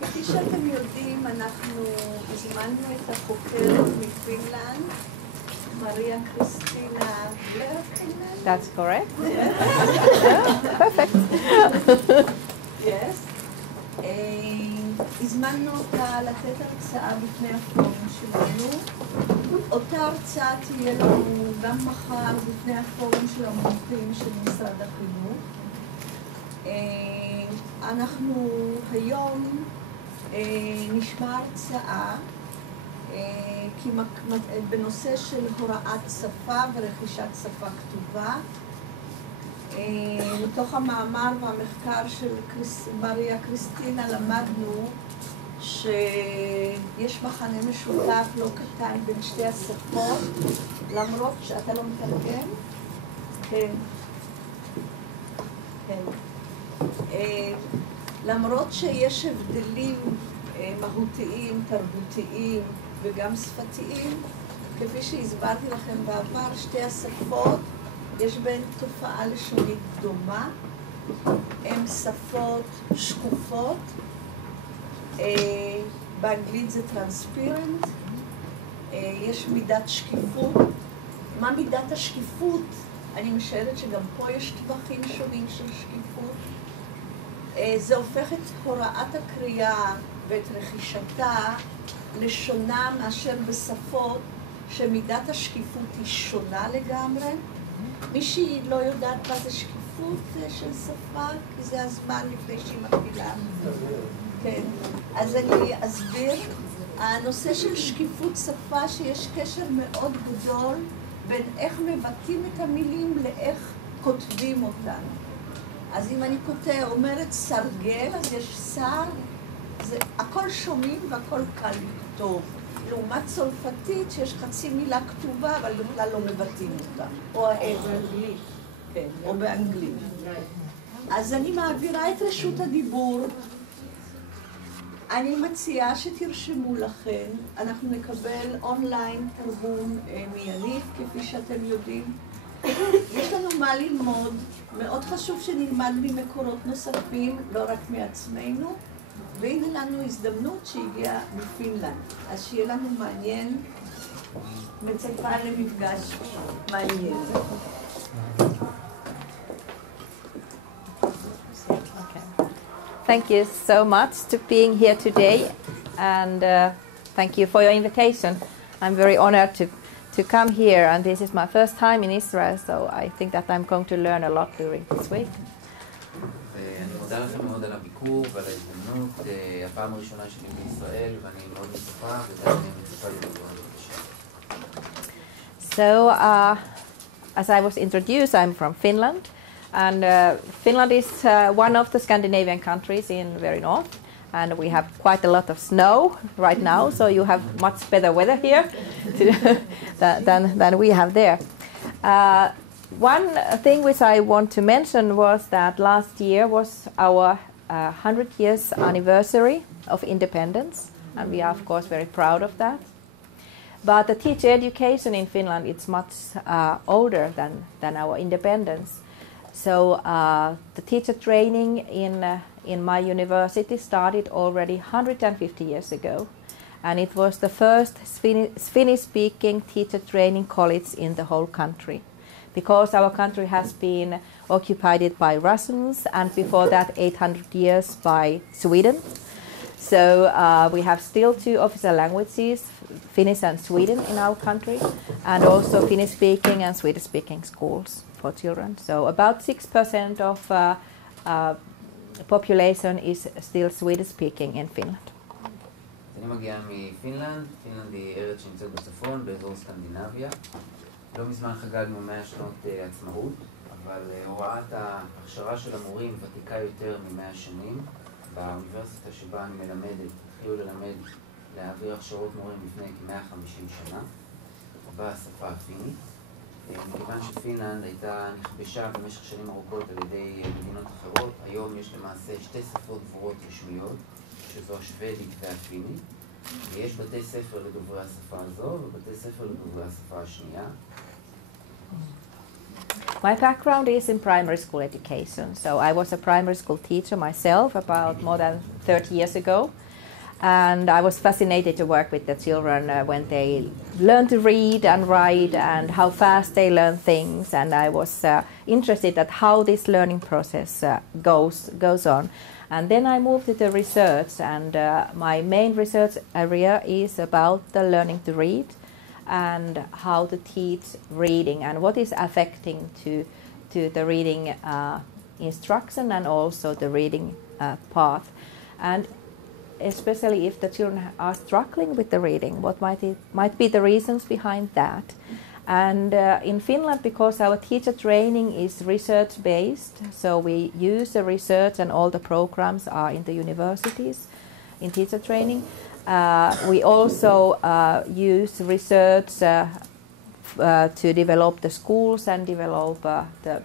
כפי שאתם יודעים, אנחנו הזמנו את החוקרת מפינלנד, מריה קריסטינה. That's correct. Perfect. Yes. הזמנו אותה לתת הרצאה בפני הפורום שלנו. אותה הרצאה תהיה לנו גם מחר בפני הפורום של המומחים של משרד החינוך. אנחנו היום נשמע הרצאה בנושא של הוראת שפה ורכישת שפה כתובה. מתוך המאמר והמחקר של מריה קריסטינה למדנו שיש מכנה משותף לא קטן בין שתי השפות, למרות שאתה לא מתרגם? כן. כן. למרות שיש הבדלים מהותיים, תרבותיים וגם שפתיים, כפי שהסברתי לכם בעבר, שתי השפות יש בהן תופעה לשונית דומה, הן שפות שקופות, באנגלית זה טרנספירנט, יש מידת שקיפות. מה מידת השקיפות? אני משערת שגם פה יש טווחים שונים של שקיפות. זה הופך את הוראת הקריאה ואת רכישתה לשונה מאשר בשפות שמידת השקיפות היא שונה לגמרי. מישהי לא יודעת מה זה שקיפות של שפה, כי זה הזמן לפני שהיא מתחילה. כן. אז אני אסביר. הנושא של שקיפות שפה שיש קשר מאוד גדול בין איך מבטאים את המילים לאיך כותבים אותן. אז אם אני אומרת סרגל, אז יש שר, הכל שומעים והכל קל לכתוב. לעומת צרפתית שיש חצי מילה כתובה, אבל בכלל לא מבטאים אותה. או באנגלית. כן, או באנגלית. אז אני מעבירה את רשות הדיבור. אני מציעה שתרשמו לכם. אנחנו נקבל אונליין תרגום מיניב, כפי שאתם יודעים. יש לנו מה ללמוד. מאוד חשוב שנלמד ממקורות נוספים, לא רק מעצמנו. והנה לנו הזדמנות שהגיעה מפינלנד. אז שיהיה לנו מעניין, מצפה למפגש מעניין. Thank you so much to being here today, and thank you for your invitation. I'm very honored to come here, and this is my first time in Israel, so I think that I'm going to learn a lot during this week. אני מודה לכם מאוד על הביקור ועל ההזדמנות. הפעם הראשונה שלי בישראל, ואני מאוד מצפה, וגם מצפה לדבר בבקשה. So, as I was introduced, I'm from Finland, and Finland is one of the Scandinavian countries in very north, and we have quite a lot of snow right now, so you have much better weather here than we have there. One thing which I want to mention was that last year was our 100 years anniversary of independence, and we are of course very proud of that. But the teacher education in Finland is much older than our independence. So the teacher training in my university started already 150 years ago, and it was the first Finnish-speaking teacher training college in the whole country, because our country has been occupied by Russians, and before that 800 years by Sweden. So we have still two official languages, Finnish and Sweden, in our country, and also Finnish-speaking and Swedish-speaking schools for children. So about 6% of population is still Swedish-speaking in Finland. אני מגיעה מפינלנד. פינלנד היא ארץ שנמצאת בצפון, באזור סקנדינביה. לא מזמן חגגנו 100 שנות עצמאות, אבל הוראת ההכשרה של המורים ותיקה יותר מ100 שנים. באוניברסיטה שבה אני מלמדת, התחילו להעביר הכשרות מורים לפני כ-150 שנה, בשפה הפינית. מכיוון שפינלנד הייתה נכבשה במשך שנים ארוכות על ידי מדינות אחרות, היום יש למעשה שתי שפות דבורות רשמיות, שזו השוודית והפינית, ויש בתי ספר לדוברי השפה הזו ובתי ספר לדוברי השפה השנייה. My background is in primary school education. So I was a primary school teacher myself about more than 30 years ago. And I was fascinated to work with the children when they learn to read and write and how fast they learn things. And I was interested at how this learning process goes on. And then I moved to the research, and my main research area is about the learning to read and how to teach reading and what is affecting to the reading instruction and also the reading path. And especially if the children are struggling with the reading, what might be the reasons behind that. And in Finland, because our teacher training is research-based, so we use the research and all the programs are in the universities in teacher training. We also use research to develop the schools and develop the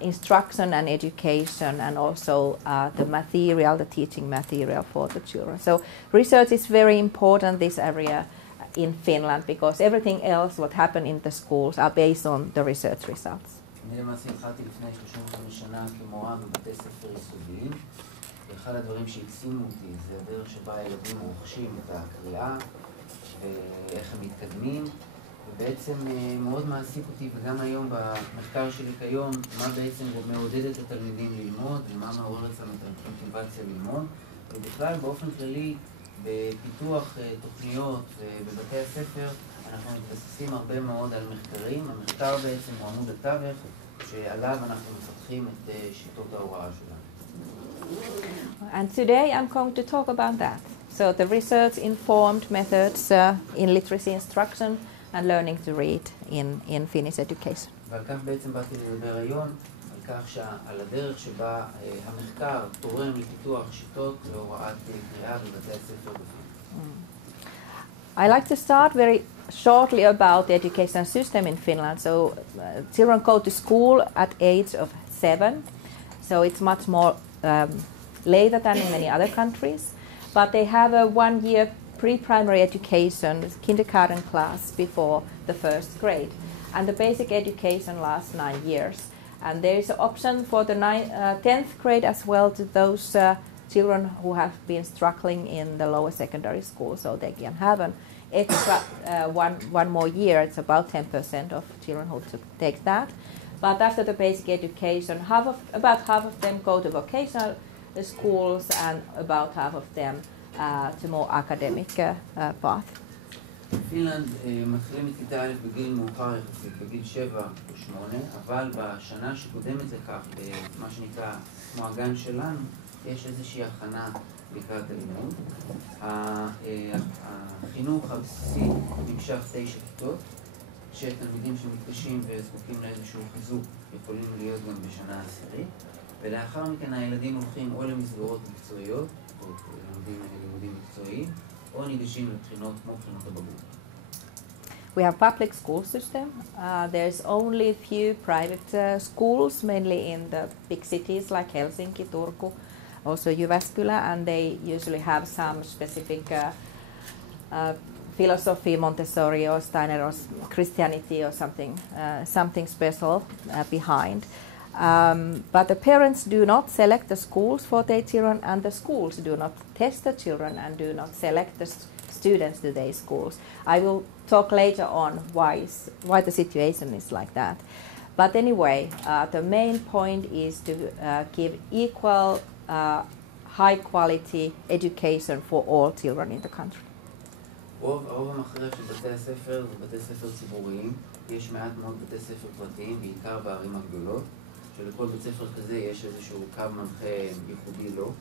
instruction and education, and also the teaching material for the children. So research is very important, this area in Finland, because everything else what happen in the schools are based on the research results. אני למעשה התחלתי לפני 35 שנה כמורה בבתי ספר יסודיים. אחד הדברים שהקסימו אותי זה הדרך שבה הילדים רוכשים את הקריאה ואיך הם מתקדמים, ובעצם מאוד מעסיק אותי, וגם היום במחקר שלי כיום, מה בעצם מעודד את התלמידים ללמוד ומה מעורר אצלם את המוטיבציה ללמוד, ובכלל באופן כללי בפיתוח תוכניות בבתי הספר אנחנו מתבססים הרבה מאוד על מחקרים. המחקר בעצם הוא עמוד התווך שעליו אנחנו מפתחים את שיטות ההוראה שלנו. And today I'm going to talk about that. So the research-informed methods in literacy instruction and learning to read in Finnish education. ועל כך בעצם באתי לדבר היום, על כך על הדרך שבה המחקר תורם לפיתוח שיטות להוראת קריאה בבתי הספר בפינלנד. I like to start very shortly about the education system in Finland. So children go to school at age of 7, so it's much more later than in many other countries. But they have a 1-year pre-primary education, kindergarten class, before the first grade. And the basic education lasts 9 years. And there is an option for the 10th grade as well to those children who have been struggling in the lower secondary school, so they can have an extra one more year. It's about 10% of children who take that. But after the basic education, about half of them go to vocational schools, and about half of them to more academic path. בפינלנד מתחילים את כיתה א' בגיל מאוחר יחסית, בגיל 7 או 8, אבל בשנה שקודמת לכך, במה שנקרא כמו הגן שלנו, יש איזושהי הכנה לקראת הלימוד. החינוך הבסיסי נמשך 9 כיתות, שתלמידים שמתקשים וזקוקים לאיזשהו חיזוק יכולים להיות גם בשנה עשירית, ולאחר מכן הילדים הולכים או למסגרות מקצועיות, או לומדים לימודים מקצועיים, או ניגשים לבחינות כמו בחינות הבגרות. We have public school system. There's only a few private schools, mainly in the big cities like Helsinki, Turku, also Jyväskylä, and they usually have some specific philosophy, Montessori or Steiner or Christianity or something special behind. But the parents do not select the schools for their children, and the schools do not test the children and do not select the students to their schools. I will talk later on why the situation is like that. But anyway, the main point is to give equal, high-quality education for all children in the country. הרוב המכריע של בתי הספר זה בתי ספר ציבוריים. יש מעט מאוד בתי ספר פרטיים, בעיקר בערים הגדולות, שלכל בית ספר כזה יש איזשהו קו מנחה ייחודי לו.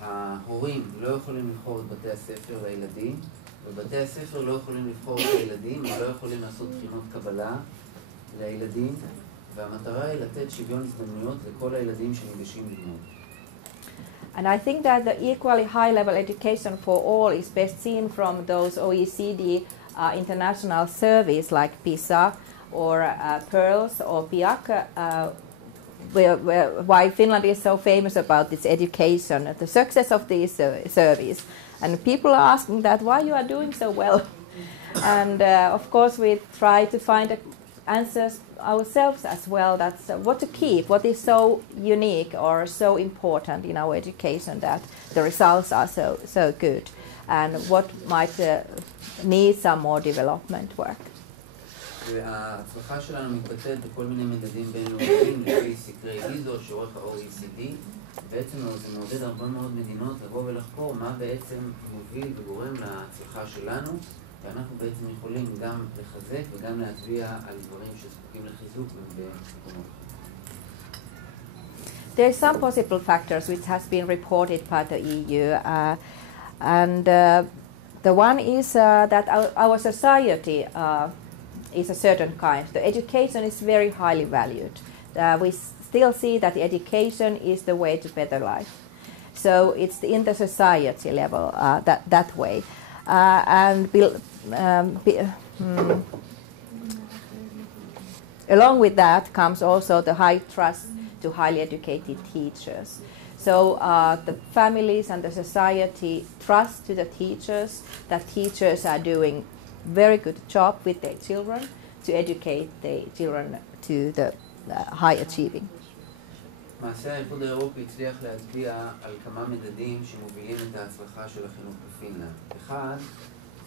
ההורים לא יכולים לבחור את בתי הספר לילדים, ובתי הספר לא יכולים לבחור את הילדים, הם לא יכולים לעשות בחינות קבלה לילדים, והמטרה היא לתת שוויון הזדמנויות לכל הילדים שניגשים ללמוד. And I think that the equally high-level education for all is best seen from those OECD international surveys like PISA or PEARLS or PIAC, why Finland is so famous about its education, the success of these surveys. And people are asking that, why you are doing so well? And of course we try to find answers ourselves as well. That's what to keep, what is so unique or so important in our education that the results are so good, and what might need some more development work. ההצלחה שלנו מתבטאת בכל מיני מדדים בינלאומיים לפי סקרי איזו שעורך ה-OECD. בעצם זה מעודד הרבה מאוד מדינות לבוא ולחקור מה בעצם מוביל וגורם להצלחה שלנו, ואנחנו בעצם יכולים גם לחזק וגם להצביע על דברים שזקוקים לחיזוק במקומות. There are some possible factors which has been reported by the EU, and the one is that our society is a certain kind. The education is very highly valued. We still see that the education is the way to better life. So it's in the society level that way. Along with that comes also the high trust to highly educated teachers. So the families and the society trust to the teachers, that teachers are doing very good job with their children to educate their children to the high achieving. מעשה האיחוד האירופי הצליח להצביע על כמה מדדים שמובילים את ההצלחה של החינוך בפינלנד. אחד,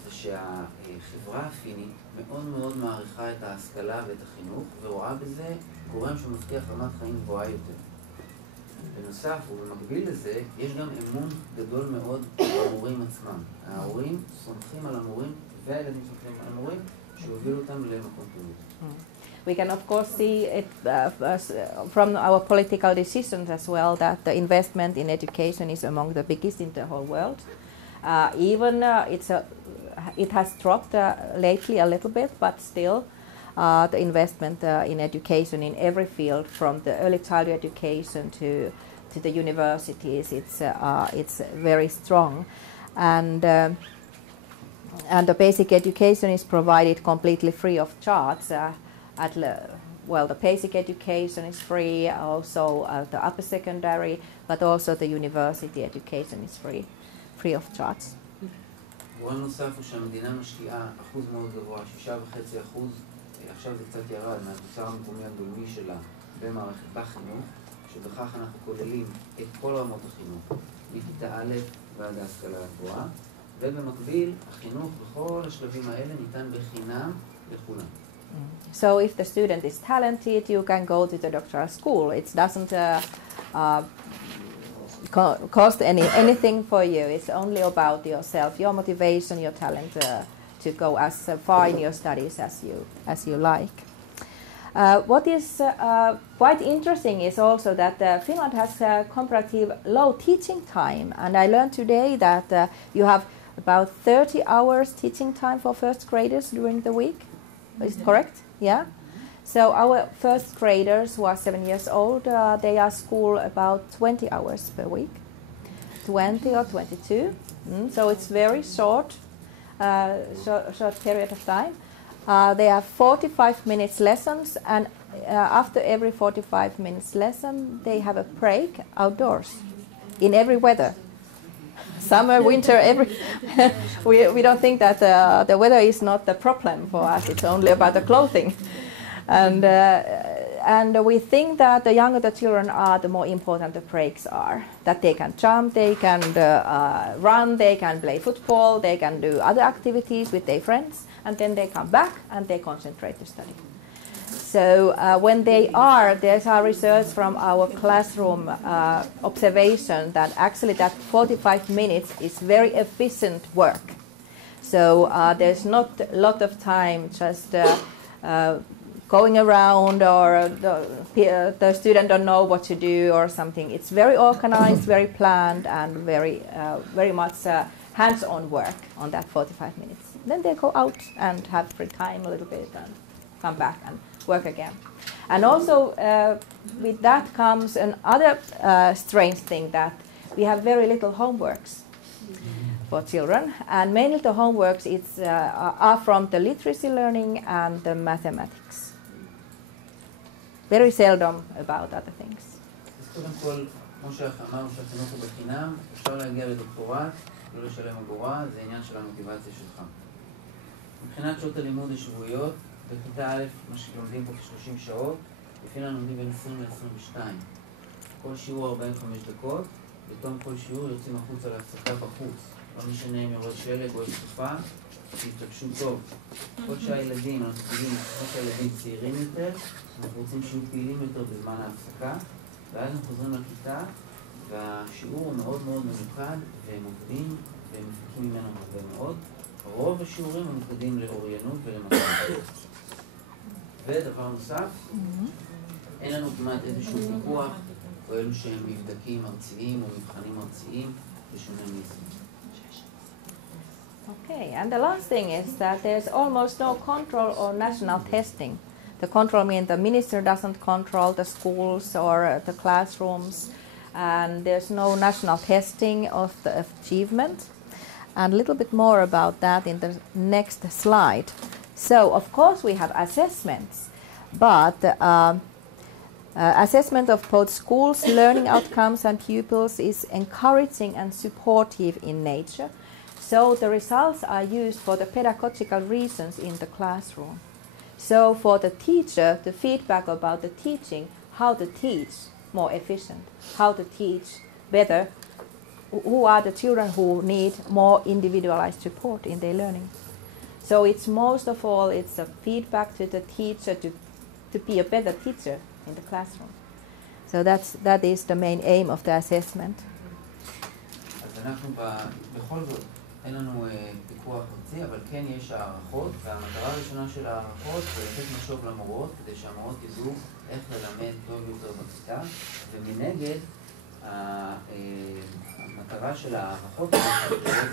זה שהחברה הפינית מאוד מאוד מעריכה את ההשכלה ואת החינוך, ורואה בזה גורם שמבטיח רמת חיים גבוהה יותר. בנוסף, ובמקביל לזה, יש גם אמון גדול מאוד במורים עצמם. ההורים סומכים על המורים, והילדים סומכים על המורים, שהובילו אותם למקום טוב. We can of course see it from our political decisions as well, that the investment in education is among the biggest in the whole world. It has dropped lately a little bit, but still the investment in education in every field, from the early childhood education to the universities, it's very strong, and the basic education is provided completely free of charge. The basic education is free, also the upper secondary, but also the university education is free of charge. גורם נוסף הוא שהמדינה משקיעה אחוז מאוד גבוה, 6.5%, עכשיו זה קצת ירד מהתוצר המקומי הגולמי שלה במערכת בחינוך, שבכך אנחנו כוללים את כל רמות החינוך, מכיתה א' ועד ההשכלה הגבוהה, ובמקביל החינוך בכל השלבים האלה ניתן בחינם לכולם. So if the student is talented, you can go to the doctoral school. It doesn't cost anything for you. It's only about yourself, your motivation, your talent to go as far in your studies as you like. What is quite interesting is also that Finland has a comparative low teaching time, and I learned today that you have about 30 hours teaching time for first graders during the week. Is it correct? Yeah. So our first graders who are 7 years old, they are school about 20 hours per week, 20 or 22. So it's very short period of time. They have 45 minutes lessons, and after every 45 minutes lesson, they have a break outdoors in every weather. Summer, winter, we don't think that the weather is not the problem for us. It's only about the clothing, and we think that the younger the children are, the more important the breaks are. That they can jump, they can run, they can play football, they can do other activities with their friends, and then they come back and they concentrate to study. So when there's our research from our classroom observation that actually that 45 minutes is very efficient work. So there's not a lot of time just going around, or the student don't know what to do or something. It's very organized, very planned, and very much hands-on work on that 45 minutes. Then they go out and have free time a little bit and come back and work again. And also with that comes another strange thing, that we have very little homeworks for children, and mainly the homeworks are from the literacy learning and the mathematics. Very seldom about other things. אז קודם כל, כמו שאמרנו שהחינוך הוא בחינם, אפשר להגיע לדוקטורט, לא לשלם אגורה, זה עניין של המוטיבציה שלך. מבחינת שעות הלימוד השבועיות, בכיתה א', מה שלומדים פה כ-30 שעות, בפינלנד לומדים בין 20 ל-22. כל שיעור 45 דקות, בתום כל שיעור יוצאים החוצה להפסקה בחוץ. לא משנה אם יורד שלג או סופה, שיתלבשו טוב. כל שהילדים, ככל שהילדים צעירים יותר, אנחנו רוצים שיהיו פעילים יותר בזמן ההפסקה, ואז הם חוזרים לכיתה, והשיעור הוא מאוד מאוד ממוקד, והם עובדים והם מפיקים ממנו הרבה מאוד. רוב השיעורים ממוקדים לאוריינות ולמתמטיקה. ודבר נוסף, אין לנו כמעט איזשהו פיקוח, או אלו שהם מבדקים ארציים או מבחנים ארציים, בשונה מזה. Okay, and the last thing is that there's almost no control or national testing. The control means the minister doesn't control the schools or the classrooms, and there's no national testing of the achievement. And a little bit more about that in the next slide. So, of course, we have assessments, but assessment of both schools, learning outcomes and pupils is encouraging and supportive in nature. So the results are used for the pedagogical reasons in the classroom. So for the teacher, the feedback about the teaching, how to teach more efficient, how to teach better, who are the children who need more individualized support in their learning. So it's most of all, it's a feedback to the teacher to be a better teacher in the classroom. So that is the main aim of the assessment. אז אנחנו בכל זאת, אין לנו פיקוח ארצי, אבל כן יש הערכות, והמטרה הראשונה של הערכות זה לתת משוב למורות, כדי שהמורות ידעו איך ללמד טוב יותר בכיתה, ומנגד המטרה של הערכות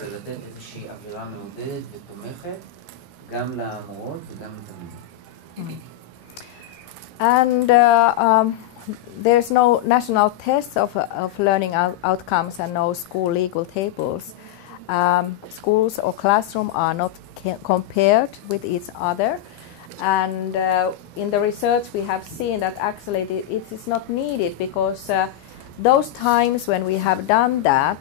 זה לתת איזושהי אווירה מעודדת ותומכת גם למורות וגם לתלמידים. And there's no national tests of learning outcomes and no school legal tables. Schools or classroom are not compared with each other. And in the research we have seen that actually it is not needed because those times when we have done that,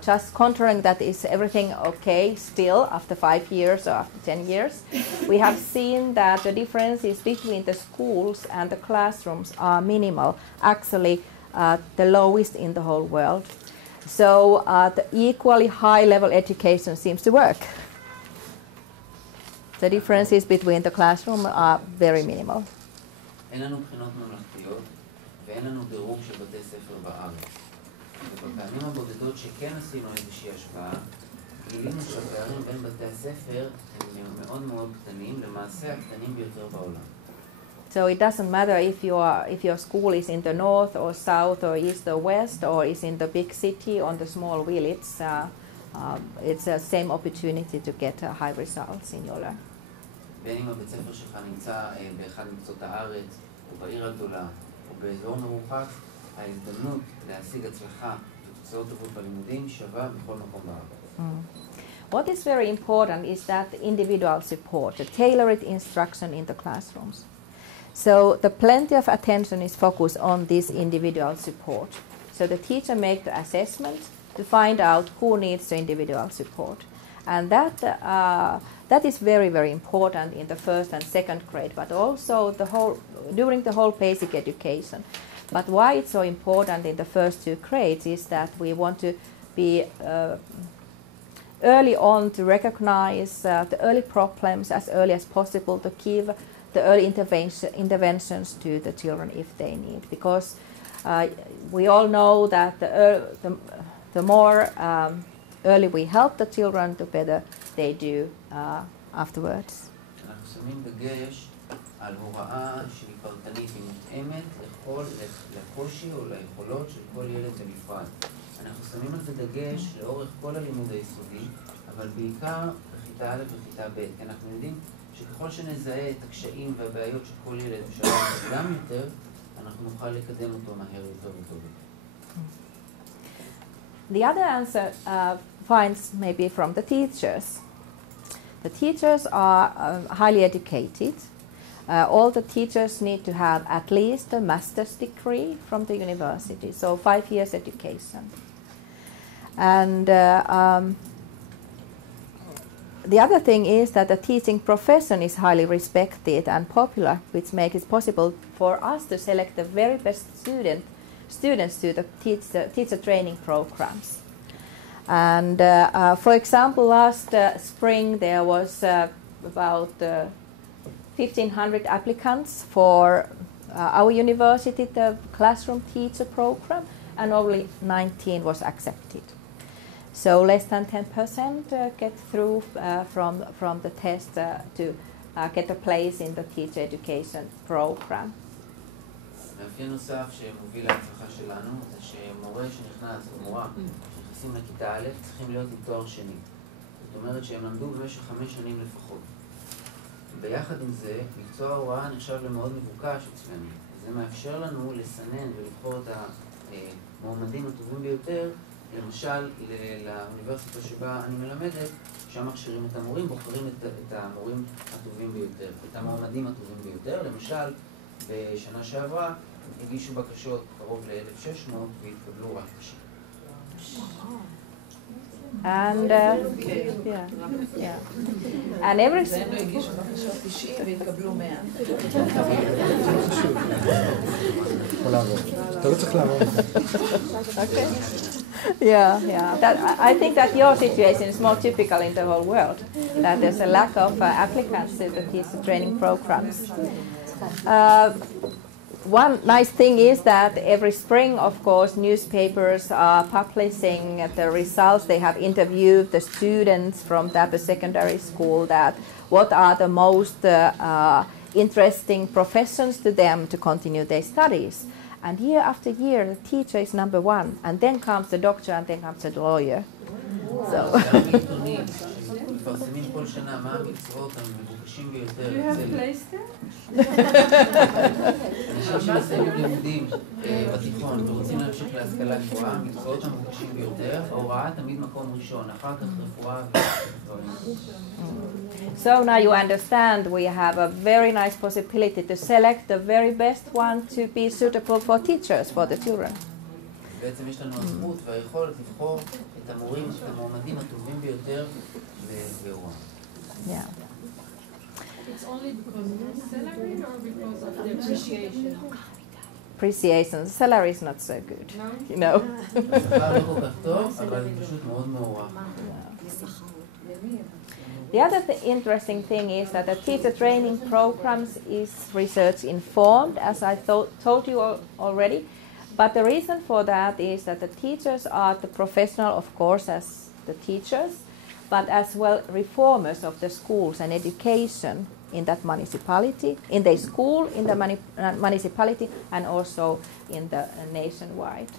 just controlling that is everything okay still after 5 years or after 10 years, we have seen that the differences between the schools and the classrooms are minimal, actually the lowest in the whole world. So the equally high level education seems to work. The differences between the classroom are very minimal. אין לנו בחינות ממלכתיות ואין לנו דירוג של בתי ספר בארץ. ובפעמים הבודדות שכן עשינו איזושהי השפעה, גילינו שהפערים בין בתי הספר הם מאוד מאוד קטנים, למעשה הקטנים ביותר בעולם. So it doesn't matter if your school is in the north or south or east or west or is in the big city or the small village. It's the same opportunity to get high results in your learning. בין אם הבית ספר שלך נמצא באחד מקצות הארץ או בעיר הגדולה או באזור מרוחק, ההזדמנות להשיג הצלחה ותוצאות טובות בלימודים שווה בכל מקום בארץ. What is very important is that the individual support, the tailored instruction in the classrooms. So the plenty of attention is focused on this individual support. So the teacher makes the assessment to find out who needs the individual support. And that is very, very important in the first and second grade, but also during the whole basic education. But why it's so important in the first 2 grades is that we want to be early on to recognize the early problems as early as possible, to give the early interventions to the children if they need. Because we all know that the more early we help the children, the better they do afterwards. אנחנו שמים דגש על הוראה שהיא פרטנית ומותאמת לקושי או ליכולות של כל ילד בנפרד. אנחנו שמים על זה דגש לאורך כל הלימוד היסודי, אבל בעיקר בכיתה א' וכיתה ב'. אנחנו יודעים שככל שנזהה את הקשיים והבעיות של כל ילד בשלב מוקדם יותר, אנחנו נוכל לקדם אותו מהר יותר וטוב. The other answer finds maybe from the teachers. The teachers are highly educated. All the teachers need to have at least a master's degree from the university, so 5 years education. And the other thing is that the teaching profession is highly respected and popular, which makes it possible for us to select the very best students to the teacher training programs. And for example, last spring there was about 1,500 applicants for our university, the classroom teacher program, and only 19 was accepted. So less than 10% get through from the test to get a place in the teacher education program. מאפיין נוסף שמוביל להצלחה שלנו זה שמורה שנכנס, או מורה שנכנסים לכיתה א' צריכים להיות עם תואר שני. זאת אומרת שהם למדו במשך 5 שנים לפחות. ביחד עם זה, מקצוע ההוראה נחשב למאוד מבוקש אצלנו. זה מאפשר לנו לסנן ולבחור את המועמדים הטובים ביותר, למשל לאוניברסיטה שבה אני מלמדת, שם מכשירים את המורים, בוחרים את המורים הטובים ביותר, את המועמדים הטובים ביותר. למשל, בשנה שעברה הגישו בקשות קרוב ל-1,600 והתקבלו רק 90. And and every I think that your situation is more typical in the whole world, that there's a lack of applicants to the teacher training programs. One nice thing is that every spring, of course, newspapers are publishing the results. They have interviewed the students from the upper secondary school that what are the most interesting professions to them to continue their studies. And year after year, the teacher is number one, and then comes the doctor, and then comes the lawyer. So. מפרסמים כל שנה מה המקצועות המבוקשים ביותר. You have placed it? אנשים שמסיימים לימודים בתיכון ורוצים להמשיך להשכלה גבוהה, המקצועות המבוקשים ביותר, ההוראה תמיד מקום ראשון, אחר כך רפואה ודברים. So now you understand we have a very nice possibility to select the very best one to be suitable for teachers, for the children. בעצם יש לנו הזכות והיכולת לבחור את המורים, את המועמדים הטובים ביותר בהוראה. Yeah. It's only because of the salary or because of the appreciation? Appreciation. The salary is not so good. No? You know. השכר לא כל כך טוב, אבל זה פשוט מאוד מוערך. The other interesting thing is that the teacher training programs is research informed, as I told you already. But the reason for that is that the teachers are the professional, of course, as the teachers, but as well reformers of the schools and education in that municipality, in the school, in the municipality, and also in the nationwide.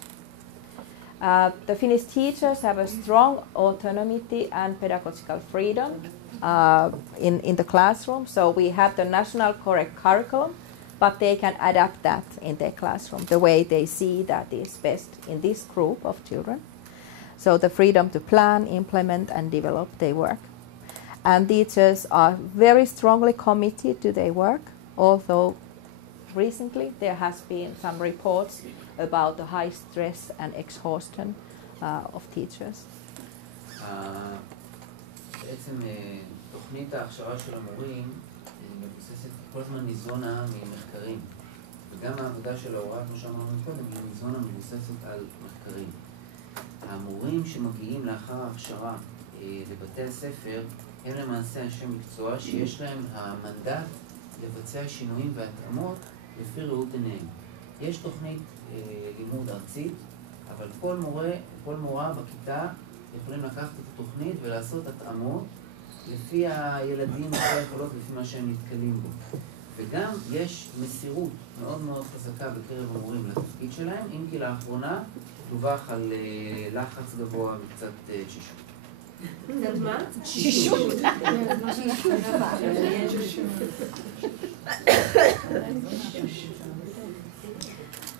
The Finnish teachers have a strong autonomy and pedagogical freedom in the classroom. So we have the national correct curriculum, but they can adapt that in their classroom the way they see that is best in this group of children. So the freedom to plan, implement, and develop their work. And teachers are very strongly committed to their work, although recently there has been some reports about the high stress and exhaustion of teachers. בעצם תוכנית ההכשרה של המורים מבוססת כל הזמן ניזונה ממחקרים. וגם העבודה של ההוראה, כמו שאמרנו קודם, היא ניזונה מבוססת על מחקרים. המורים שמגיעים לאחר ההכשרה לבתי הספר הם למעשה אנשי מקצוע שיש להם המנדט לבצע שינויים והתאמות לפי ראות עיניהם. יש תוכנית לימוד ארצית, אבל כל מורה בכיתה יכולים לקחת את התוכנית ולעשות התאמות לפי הילדים והיכולות, לפי מה שהם נתקלים בו. וגם יש מסירות מאוד מאוד חזקה בקרב המורים לתפקיד שלהם, אם כי לאחרונה דווח על לחץ גבוה וקצת תשישות. מה? שישות.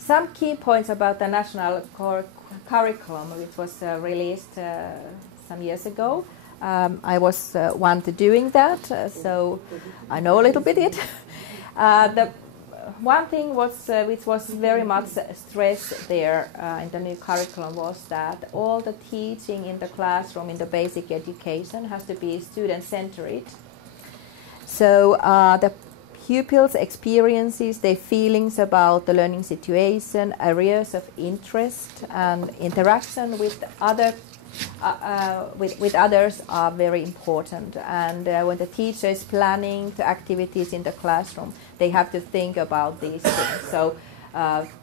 Some key points about the national curriculum, which was released some years ago. I was one to doing that, so I know a little bit it. The one thing which was very much stressed there in the new curriculum was that all the teaching in the classroom in the basic education has to be student-centered. So the pupils' experiences, their feelings about the learning situation, areas of interest, and interaction with with others are very important. And when the teacher is planning the activities in the classroom, they have to think about these things. So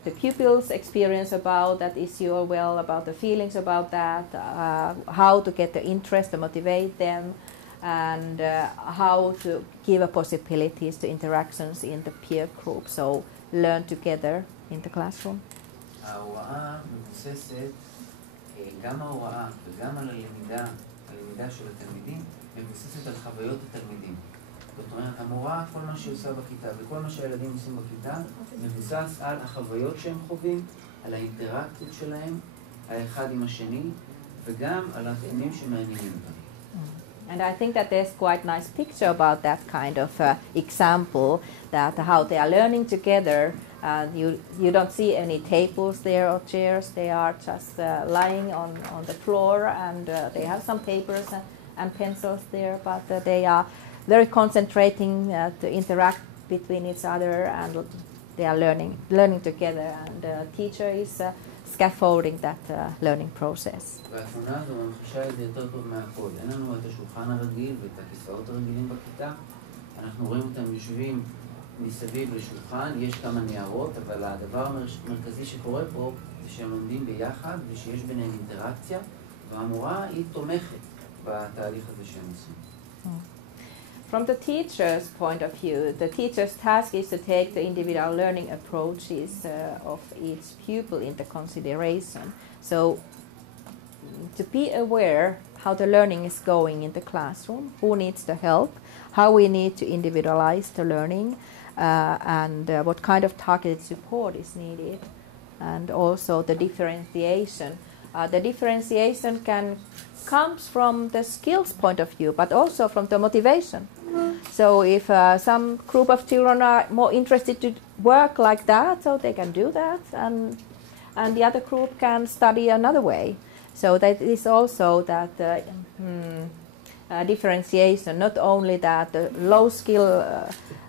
the pupils' experience about that issue, about the feelings about that, how to get the interest to motivate them, and how to give possibilities to interactions in the peer group. So learn together in the classroom. ההוראה מבוססת, גם ההוראה וגם על הלמידה של התלמידים, מבוססת על חוויות התלמידים. זאת אומרת, המורה, כל מה שהיא עושה בכיתה וכל מה שהילדים עושים בכיתה, מבוסס על החוויות שהם חווים, על האינטראקציות שלהם, האחד עם השני, וגם על התחומים שמעניינים אותם. And I think that there's quite a nice picture about that kind of example, that how they are learning together. You don't see any tables there or chairs. They are just lying on the floor, and they have some papers and pencils there, but they are very concentrating to interact between each other, and they are learning together, and the teacher is scaffolding that learning process. והתמונה הזו ממחישה את זה יותר טוב מהכל. אין לנו את השולחן הרגיל ואת הכיסאות הרגילים בכיתה. אנחנו רואים אותם יושבים מסביב לשולחן, יש כמה ניירות, אבל הדבר המרכזי שקורה פה זה שהם לומדים ביחד ושיש ביניהם אינטראקציה, והמורה היא תומכת בתהליך הזה שהם עושים. From the teacher's point of view, the teacher's task is to take the individual learning approaches of each pupil into consideration. So to be aware how the learning is going in the classroom, who needs the help, how we need to individualize the learning, and what kind of targeted support is needed, and also the differentiation. The differentiation comes from the skills point of view, but also from the motivation. So if some group of children are more interested to work like that, so they can do that, and the other group can study another way. So that is also that differentiation, not only that the low skill,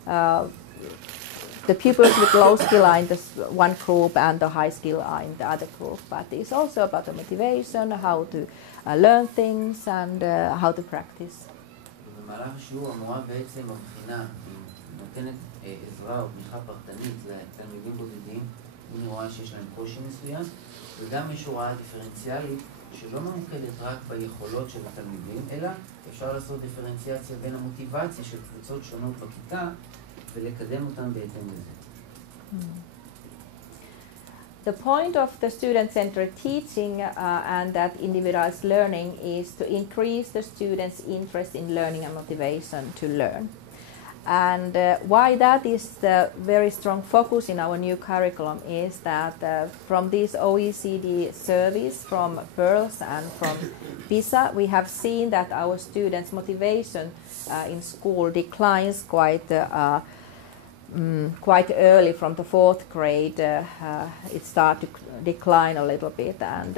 the pupils with low skill are in this one group and the high skill are in the other group, but it's also about the motivation, how to learn things, and how to practice. במהלך השיעור המורה בעצם מבחינה, נותנת עזרה או תמיכה פרטנית לתלמידים בודדים, אם רואה שיש להם קושי מסוים, וגם יש הוראה דיפרנציאלית שלא ממוקדת רק ביכולות של התלמידים, אלא אפשר לעשות דיפרנציאציה בין המוטיבציה של קבוצות שונות בכיתה ולקדם אותם בהתאם לזה. The point of the student-centered teaching and that individualized learning is to increase the students' interest in learning and motivation to learn. And why that is the very strong focus in our new curriculum is that from these OECD surveys from PIRLS and from PISA, we have seen that our students' motivation in school declines quite early. From the fourth grade, it started to decline a little bit, and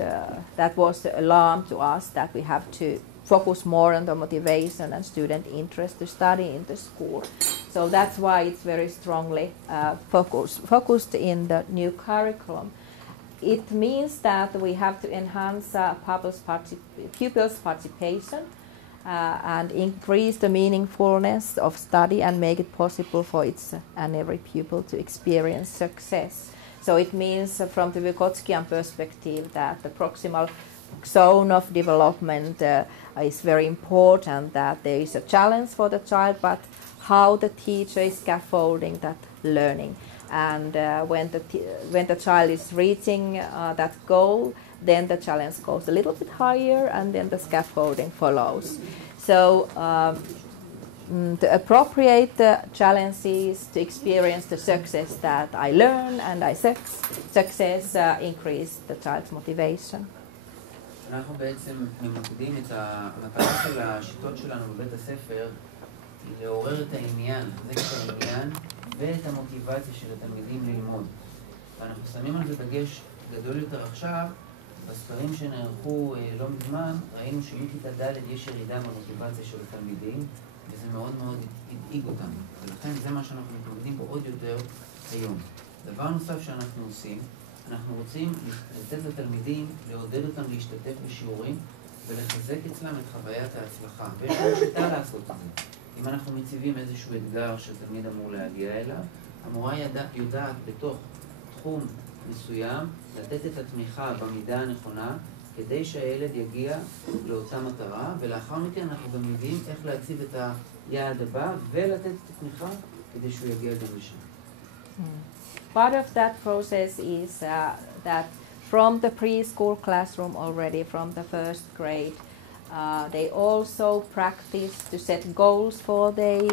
that was the alarm to us that we have to focus more on the motivation and student interest to study in the school. So that's why it's very strongly focused in the new curriculum. It means that we have to enhance pupils' participation and increase the meaningfulness of study and make it possible for each and every pupil to experience success. So it means from the Vygotskian perspective that the proximal zone of development is very important, that there is a challenge for the child, but how the teacher is scaffolding that learning. And when the child is reaching that goal, then the challenge goes a little bit higher, and then the scaffolding follows. So to appropriate the challenges to experience the success that I learn and I success increase the child's motivation. אנחנו בעצם ממקדים את המטרה של השיטות שלנו בבית הספר היא לעורר את העניין, זה את העניין ואת המוטיבציה של התלמידים ללמוד. ואנחנו שמים על זה דגש גדול יותר עכשיו. בסקרים שנערכו לא מזמן, ראינו שמכיתה ד' יש ירידה במוטיבציה של התלמידים, וזה מאוד מאוד הדאיג אותנו. ולכן זה מה שאנחנו מתמודדים בו עוד יותר היום. דבר נוסף שאנחנו עושים, אנחנו רוצים לתת לתלמידים, לעודד אותם להשתתף בשיעורים ולחזק אצלם את חוויית ההצלחה. ויש לנו שיטה לעשות את זה. אם אנחנו מציבים איזשהו אתגר שתלמיד אמור להגיע אליו, המורה יודעת בתוך תחום מסוים לתת את התמיכה במידה הנכונה כדי שהילד יגיע לאותה מטרה, ולאחר מכן אנחנו גם מביאים איך להציב את היעד הבא ולתת את התמיכה כדי שהוא יגיע גם לשם. Part of that process is that from the preschool classroom already, from the first grade, they also practice to set goals for their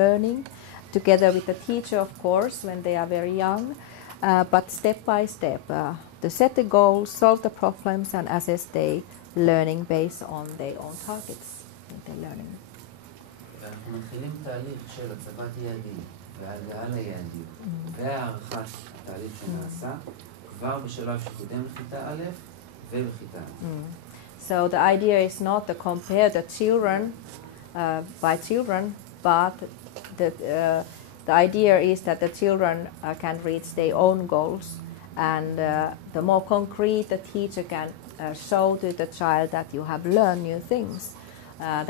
learning, together with the teacher, of course, when they are very young, but step by step, to set the goals, solve the problems, and assess their learning based on their own targets in their learning. אנחנו מתחילים תהליך של הצבת יעדים והגעה ליעדים והערכת התהליך שנעשה כבר בשלב שקודם לכיתה א' ובכיתה א'. So the idea is not to compare the children by children, but the idea is that the children can reach their own goals, and the more concrete the teacher can show to the child that you have learned new things,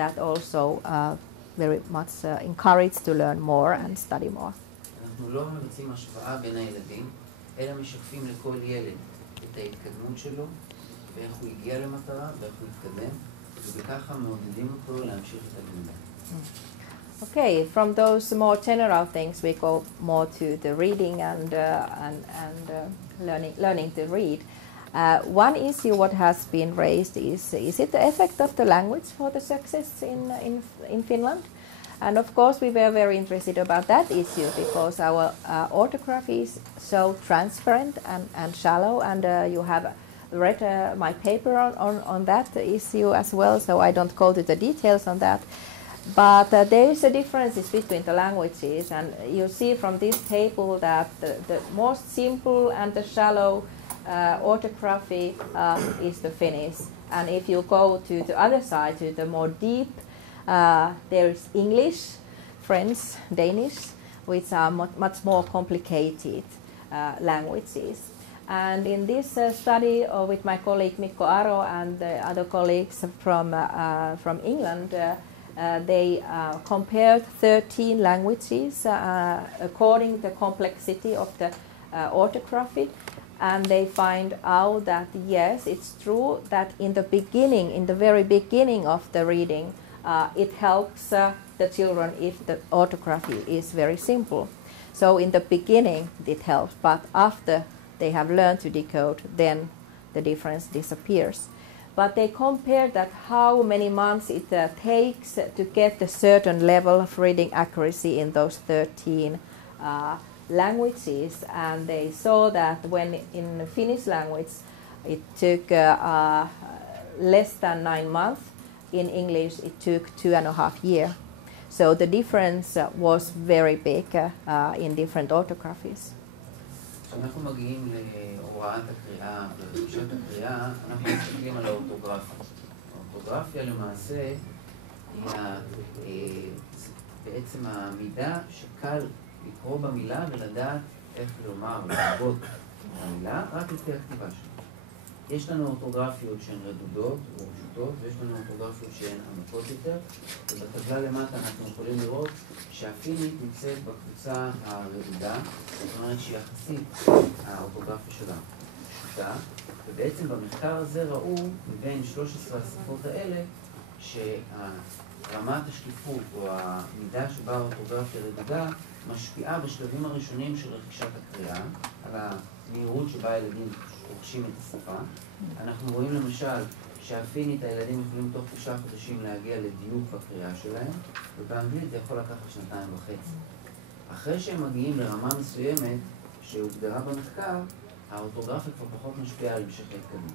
that also very much encouraged to learn more and study more. אנחנו לא מבצעים השוואה בין הילדים, אלא משקפים לכל ילד את ההתקדמות שלו, ואיך הוא הגיע למטרה, ואיך הוא התקדם, ובככה מעודדים אותו להמשיך את הלמידה. Okay, from those more general things, we go more to the reading and learning to read. One issue what has been raised is it the effect of the language for the success in Finland? And of course we were very interested about that issue because our orthography is so transparent and shallow, and you have read my paper on that issue as well, so I don't go to the details on that. But there is a difference between the languages, and you see from this table that the most simple and the shallow orthography is the Finnish. And if you go to the other side, to the more deep, there is English, French, Danish, which are much more complicated languages. And in this study with my colleague Mikko Aro and the other colleagues from England, they compared 13 languages according to the complexity of the orthography, and they find out that yes, it's true that in the very beginning of the reading, it helps the children if the orthography is very simple. So in the beginning it helps, but after they have learned to decode, then the difference disappears. But they compare that how many months it takes to get a certain level of reading accuracy in those 13 languages, and they saw that when in the Finnish language it took less than 9 months, in English it took 2.5 years. So the difference was very big in different orthographies. כשאנחנו מגיעים להוראת הקריאה ולפגישת הקריאה, אנחנו מסתכלים על האורתוגרפיה. האורתוגרפיה למעשה היא בעצם המידה שקל לקרוא במילה ולדעת איך לומר, להרבות במילה, רק לפי הכתיבה שלה. יש לנו אורתוגרפיות שהן רדודות או פשוטות, ויש לנו אורתוגרפיות שהן עמוקות יותר, ובטבלה למטה אנחנו יכולים לראות שהפינית נמצאת בקבוצה הרדודה, זאת אומרת שיחסית האורתוגרפיה שלה פשוטה, ובעצם במחקר הזה ראו מבין 13 השפות האלה שרמת השקיפות או המידה שבה האורתוגרפיה רדודה משפיעה בשלבים הראשונים של רכישת הקריאה על המהירות שבה הילדים רוכשים את השפה. אנחנו רואים למשל שהפינית הילדים יכולים תוך 9 חודשים להגיע לדיוק בקריאה שלהם, ובאנגלית זה יכול לקחת 2.5. אחרי שהם מגיעים לרמה מסוימת שהוגדרה במחקר, האורתוגרפיה כבר פחות משפיעה על המשך ההתקדמות.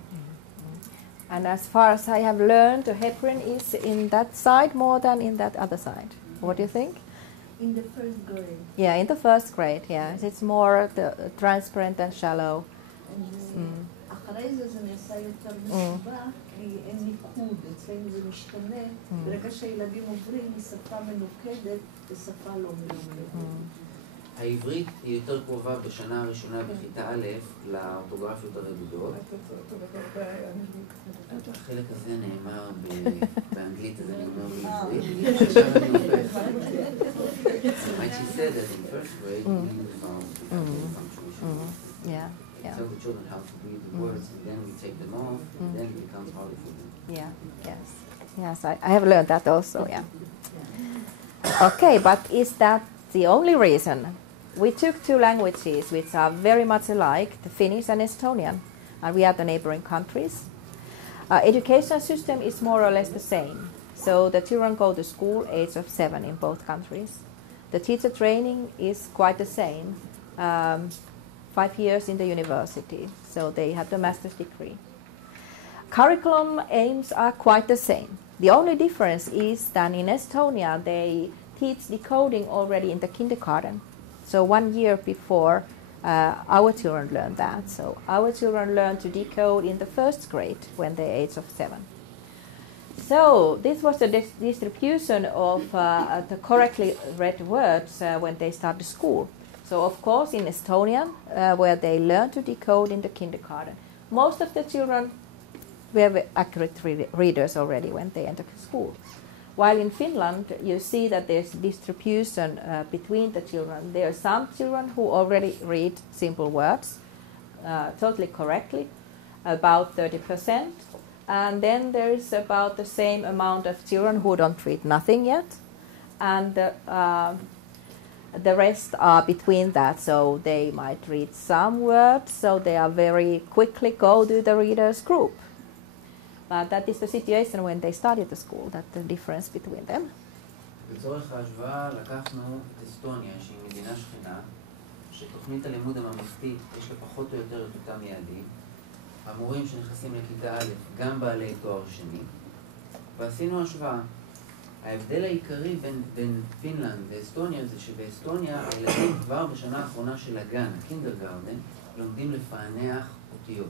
And as far as I have learned, the heparin is in that side more than in that other side. What do you think? In the first grade. Yeah, in the first grade, yes. It's more transparent and shallow. אחרי זה נעשה יותר מסובך, כי אין ניקוד, אצלנו זה משתנה, ברגע שהילדים עוברים משפה מנוקדת לשפה לא מנוקדת. העברית היא יותר קרובה בשנה הראשונה בכיתה א' לאורתוגרפיות הרדודות. החלק הזה נאמר באנגלית, אז אני אומר בעברית. עכשיו אני הופך. Like she said that in first grade, we found tell the children how to read the words, and then we take them off, and then it becomes harder for them. Yeah, yes. Yes, I have learned that also, yeah. Okay, but is that the only reason? We took two languages which are very much alike, the Finnish and Estonian, and we are the neighboring countries. Education system is more or less the same. So the children go to school age of 7 in both countries. The teacher training is quite the same. 5 years in the university, so they have the master's degree. Curriculum aims are quite the same. The only difference is that in Estonia they teach decoding already in the kindergarten. So 1 year before our children learn that. So our children learn to decode in the first grade when they're age of 7. So this was the distribution of the correctly read words when they start the school. So of course in Estonian, where they learn to decode in the kindergarten, most of the children were accurate readers already when they enter school. While in Finland, you see that there's distribution between the children. There are some children who already read simple words totally correctly, about 30%. And then there is about the same amount of children who don't read nothing yet. And the rest are between that, so they might read some words, so they are very quickly go to the readers group. But that is the situation when they started the school, that the difference between them. לצורך ההשוואה לקחנו את אסטוניה, שהיא מדינה שכנה, שתוכנית הלימוד הממלכתית יש לה פחות או יותר את אותם יעדים. המורים שנכנסים לכיתה א' גם בעלי תואר שני, ועשינו השוואה. ההבדל העיקרי בין פינלנד ואסטוניה זה שבאסטוניה הילדים כבר בשנה האחרונה של הגן, הקינדרגארדן, לומדים לפענח אותיות.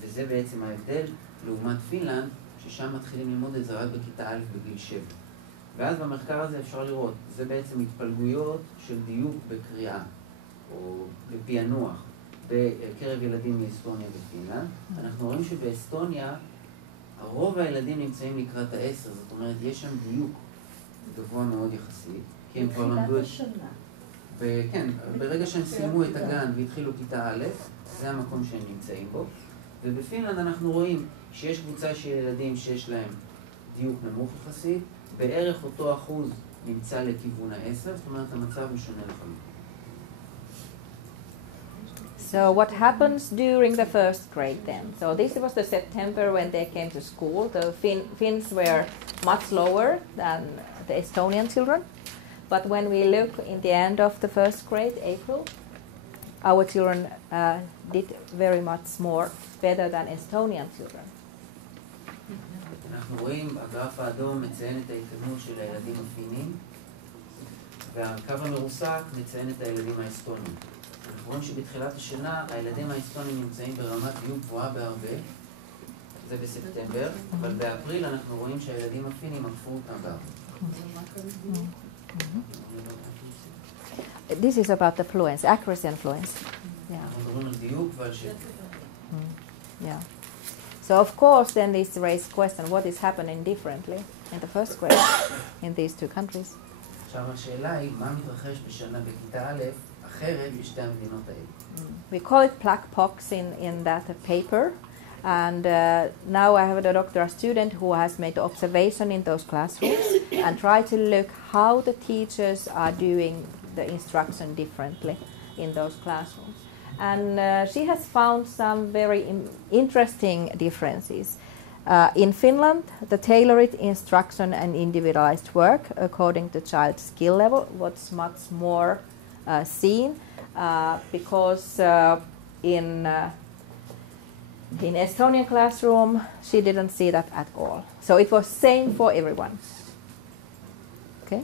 וזה בעצם ההבדל לעומת פינלנד, ששם מתחילים ללמוד את זה רק בכיתה א' בגיל 7. ואז במחקר הזה אפשר לראות, זה בעצם התפלגויות של דיוק בקריאה, או בפענוח, בקרב ילדים מאסטוניה ופינלנד. אנחנו רואים שבאסטוניה, רוב הילדים נמצאים לקראת ה-10, זאת אומרת, יש שם דיוק גבוה מאוד יחסית, כי הם כבר למדו את... כן, ברגע שהם סיימו את הגן והתחילו כיתה א', זה המקום שהם נמצאים בו. ובפינלנד אנחנו רואים שיש קבוצה של ילדים שיש להם דיוק נמוך יחסית, בערך אותו אחוז נמצא לכיוון ה-10, זאת אומרת, המצב הוא שונה לחלוטין. So what happens during the first grade then? So this was the September when they came to school. The Finns were much lower than the Estonian children. But when we look in the end of the first grade, April, our children did very much more better than Estonian children. אנחנו רואים, הגרף האדום מציין את ההתקדמות של הילדים הפינים, והקו המרוסק מציין את הילדים האסטונים. אנחנו רואים שבתחילת השנה הילדים האסטונים נמצאים ברמת דיוק גבוהה בהרבה, זה בספטמבר, אבל באפריל אנחנו רואים שהילדים הפינים עקפו אותם בהרבה. This is about the fluency, accuracy and fluency. אנחנו מדברים על דיוק ועל שפט. Yeah. So of course then this raised question, what is happening differently in the first grade in these two countries? עכשיו השאלה היא, מה מתרחש בשנה בכיתה א' אחרת בשתי המדינות האלה? We call it black box in that paper. And now I have a doctoral student who has made observation in those classrooms and try to look how the teachers are doing the instruction differently in those classrooms. And she has found some very interesting differences. In Finland, the tailored instruction and individualized work according to child's skill level was much more seen because in Estonian classroom, she didn't see that at all. So it was same for everyone. Okay?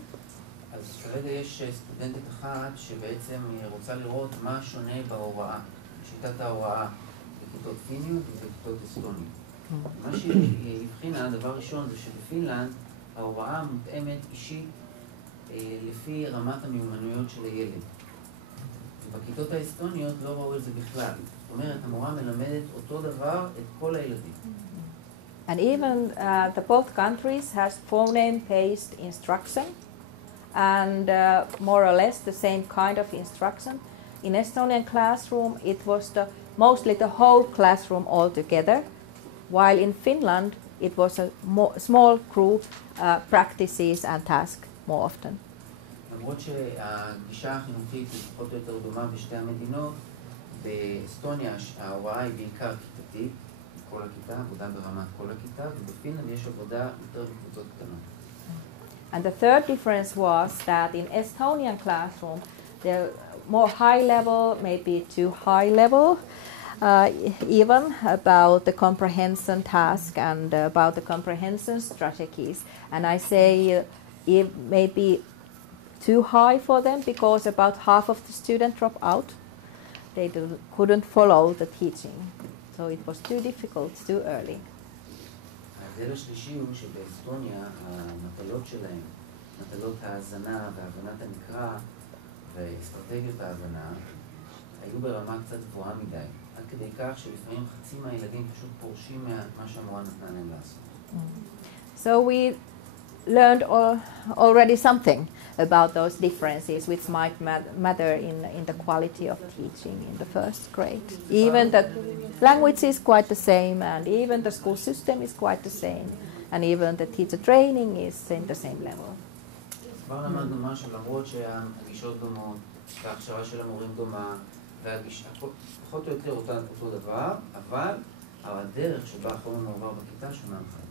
כרגע יש סטודנטית אחת שבעצם רוצה לראות מה שונה בהוראה, בשיטת ההוראה בכיתות פיניות ובכיתות אסטוניות. מה שהיא הבחינה, הדבר ראשון, זה שבפינלנד ההוראה מותאמת אישית לפי רמת המיומנויות של הילד. ובכיתות האסטוניות לא ראו את זה בכלל. זאת אומרת, המורה מלמדת אותו דבר את כל הילדים. And even the both countries has phoneme-based instruction and more or less the same kind of instruction. In Estonian classroom, it was mostly the whole classroom all together, while in Finland, it was a small group practices and tasks more often. למרות שהגישה החינוכית היא פחות או יותר דומה בשתי המדינות, באסטוניה ההוראה היא בעיקר כיתתית, כל הכיתה, עבודה ברמת כל הכיתה, ובפינלנד יש עבודה יותר בקבוצות קטנות. And the third difference was that in Estonian classroom, they're more high level, maybe too high level, even about the comprehension task and about the comprehension strategies. And I say it may be too high for them because about half of the students drop out. They couldn't follow the teaching. So it was too difficult, too early. ההבדל השלישי הוא שבאסטוניה המטלות שלהם, מטלות ההזנה והבנת הנקרא ואסטרטגיות ההבנה, היו ברמה קצת גבוהה מדי. עד כדי כך שלפעמים חצי מהילדים פשוט פורשים מה שהמורה נתנה להם לעשות. So we learned already something about those differences which might matter in the quality of teaching in the first grade. Even the language is quite the same, and even the school system is quite the same, and even the teacher training is in the same level. כבר למדנו משהו, למרות שהגישות דומות, וההכשרה של המורים דומה, והגישה פחות או יותר אותו דבר, אבל הדרך שבה החומר מעובר בכיתה שונה אחת.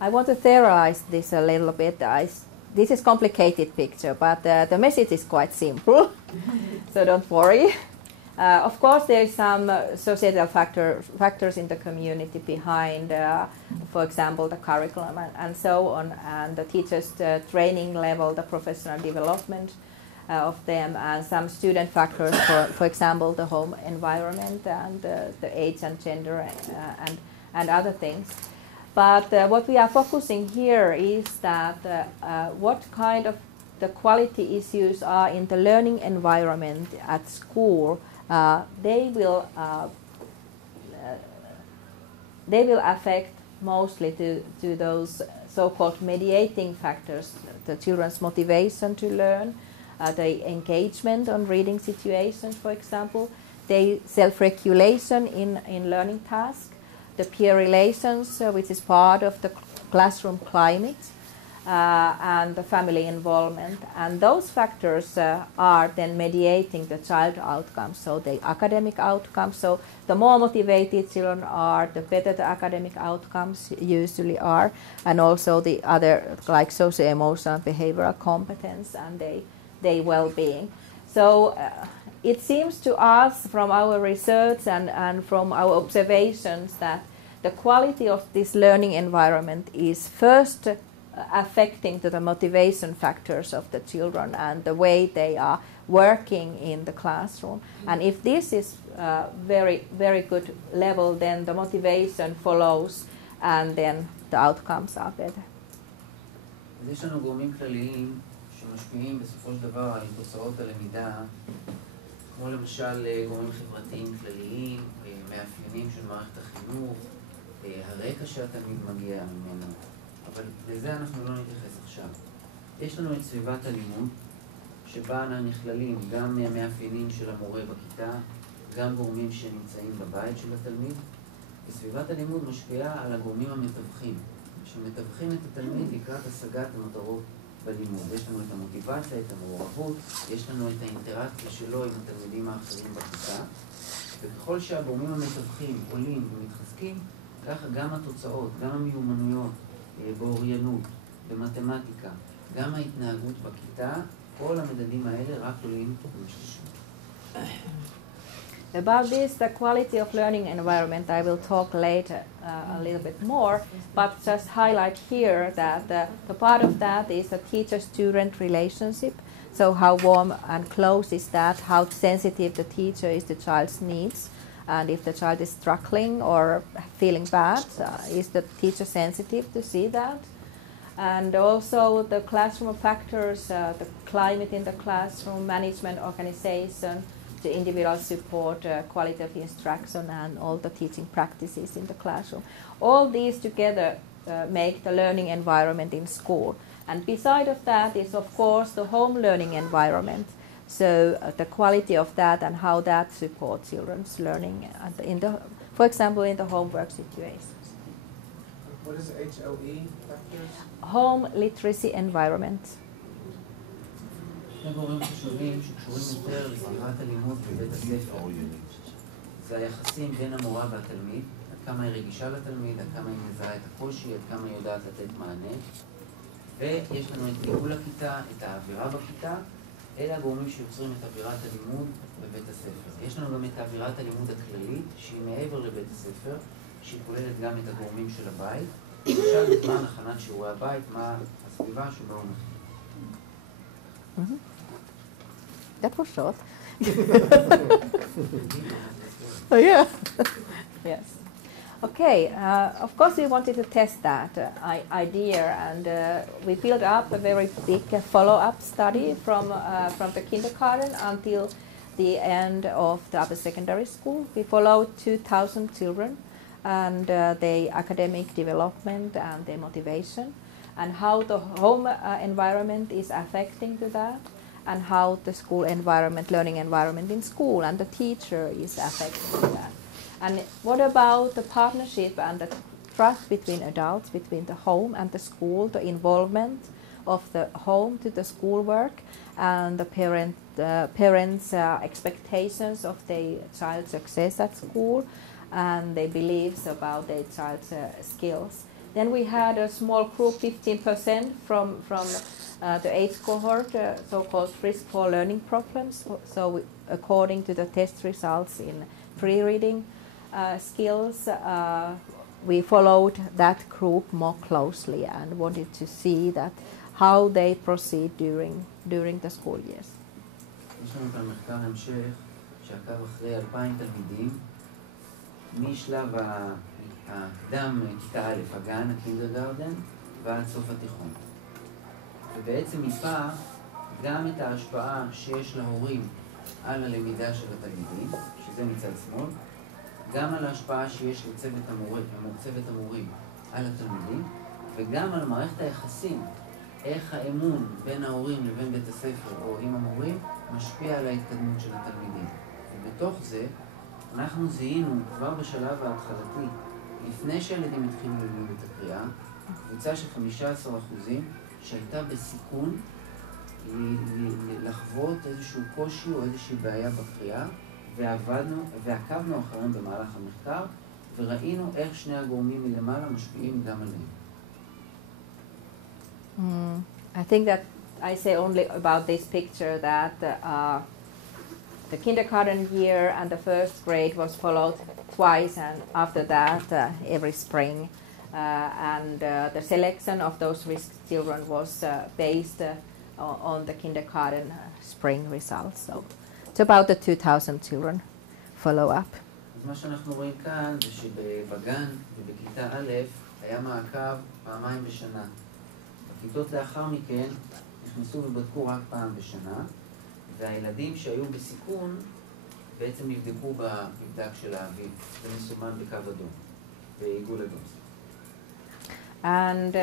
I want to theorize this a little bit. This is a complicated picture, but the message is quite simple, so don't worry. Of course, there is some societal factors in the community behind, for example, the curriculum and so on, and the teachers' training level, the professional development of them, and some student factors, for example, the home environment and the age and gender and other things. But what we are focusing here is that what kind of the quality issues are in the learning environment at school. They will affect mostly to those so-called mediating factors, the children's motivation to learn, the engagement on reading situations, for example, the self-regulation in learning tasks, the peer relations, which is part of the classroom climate, and the family involvement. And those factors are then mediating the child outcomes, so the academic outcomes. So the more motivated children are, the better the academic outcomes usually are, and also the other, like socio-emotional behavioral competence and their well-being. So it seems to us from our research and from our observations that the quality of this learning environment is first affecting to the motivation factors of the children and the way they are working in the classroom. And if this is very, very good level, then the motivation follows and then the outcomes are better. יש לנו גורמים כלליים שמשפיעים בסופו של דבר על תוצאות הלמידה, כמו למשל גורמים חברתיים כלליים, מאפיינים של מערכת החינוך, הרקע שהתלמיד מגיע ממנו. אבל לזה אנחנו לא נתייחס עכשיו. יש לנו את סביבת הלימוד, שבה נכללים גם מאפיינים של המורה בכיתה, גם גורמים שנמצאים בבית של התלמיד, וסביבת הלימוד משפיעה על הגורמים המתווכים, שמתווכים את התלמיד לקראת השגת המטרות בלימוד. יש לנו את המוטיבציה, את המעורבות, יש לנו את האינטראקציה שלו עם התלמידים האחרים בכיתה, וככל שהגורמים המתווכים עולים ומתחזקים, ככה גם התוצאות, גם המיומנויות, באוריינות, במתמטיקה, גם ההתנהגות בכיתה, כל המדדים האלה רק עולים ומשתשים. About this, the quality of learning environment, I will talk later a little bit more, but just highlight here that the part of that is the teacher-student relationship. So how warm and close is that, how sensitive the teacher is to child's needs, and if the child is struggling or feeling bad, is the teacher sensitive to see that? And also the classroom factors, the climate in the classroom, management, organization, the individual support, quality of instruction, and all the teaching practices in the classroom. All these together make the learning environment in school. And beside of that is, of course, the home learning environment. So the quality of that and how that supports children's learning, for example, in the homework situations. What is HLE factors? Home literacy environment. שני גורמים חשובים שקשורים יותר לסביבת הלימוד בבית הספר. זה היחסים בין המורה והתלמיד, עד כמה היא רגישה לתלמיד, עד כמה היא מזהה את הקושי, עד כמה היא יודעת לתת מענה. ויש לנו את ניהול הכיתה, את האווירה בכיתה. אלה הגורמים שיוצרים את אווירת הלימוד בבית הספר. יש לנו גם את אווירת הלימוד הכללית, שהיא מעבר לבית הספר, שהיא כוללת גם את הגורמים של הבית. למשל, בזמן הכנת שיעורי הבית, מה הסביבה שבה הוא מכין. That was short. Oh, yeah. Yes. Okay. Of course, we wanted to test that idea, and we built up a very big follow-up study from the kindergarten until the end of the upper secondary school. We followed 2,000 children and their academic development and their motivation, and how the home environment is affecting to that, and how the school environment, learning environment in school and the teacher is affecting that. And what about the partnership and the trust between adults, between the home and the school, the involvement of the home to the schoolwork, and the parents' expectations of their child's success at school, and their beliefs about their child's skills. Then we had a small group, 15% from the age cohort, so-called risk for learning problems. So according to the test results in pre-reading skills, we followed that group more closely and wanted to see that how they proceed during the school years. יש לנו כאן מחקר המשך שעקב אחרי 2,000 תלמידים משלב הקדם כיתה א', הגן, הקינדרגרדן, ועד סוף התיכון. ובעצם מיפה גם את ההשפעה שיש להורים על הלמידה של התלמידים, שזה מצד שמאל, גם על ההשפעה שיש לצוות המורים על התלמידים, וגם על מערכת היחסים, איך האמון בין ההורים לבין בית הספר או עם המורים משפיע על ההתקדמות של התלמידים. ובתוך זה אנחנו זיהינו כבר בשלב ההתחלתי, לפני שהילדים התחילו ללמוד את הקריאה, קבוצה של 15% שהייתה בסיכון לחוות איזשהו קושי או איזושהי בעיה בקריאה, ועקבנו אחריהם במהלך המחקר, וראינו איך שני הגורמים מלמעלה משפיעים גם עליהם. I think that I say only about this picture that the kindergarten year and the first grade was followed twice, and after that every spring. And the selection of those risk children was based on the kindergarten spring results. So it's about the 2,000 children follow up. אז מה שאנחנו רואים כאן זה שבגן ובכיתה א' היה מעקב פעמיים בשנה. בכיתות לאחר מכן נכנסו ובדקו רק פעם בשנה, והילדים שהיו בסיכון בעצם נבדקו במבדק של האביב. זה מסומן בקו אדום, בעיגול אדום. And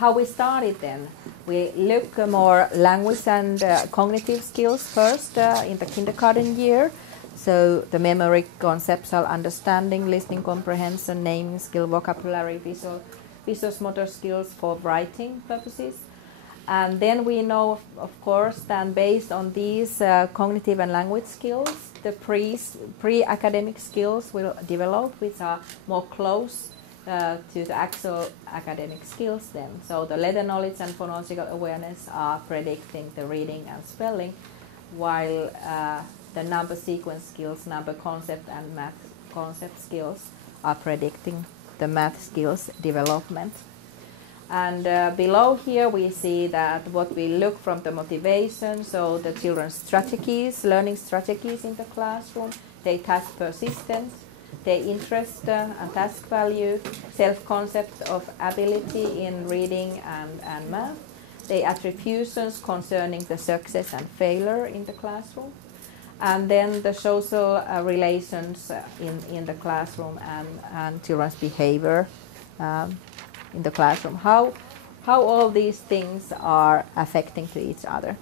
how we started then? We look more language and cognitive skills first in the kindergarten year. So the memory, conceptual understanding, listening comprehension, naming skill, vocabulary, visual motor skills for writing purposes. And then we know, of course, that based on these cognitive and language skills, the pre-academic skills will develop, which are more close to the actual academic skills then. So the letter knowledge and phonological awareness are predicting the reading and spelling, while the number sequence skills, number concept and math concept skills are predicting the math skills development. And below here we see that what we look from the motivation, so the children's strategies, learning strategies in the classroom, their task persistence, their interest and task value, self-concept of ability in reading and math, their attributions concerning the success and failure in the classroom, and then the social relations in the classroom and children's behavior in the classroom. How all these things are affecting to each other.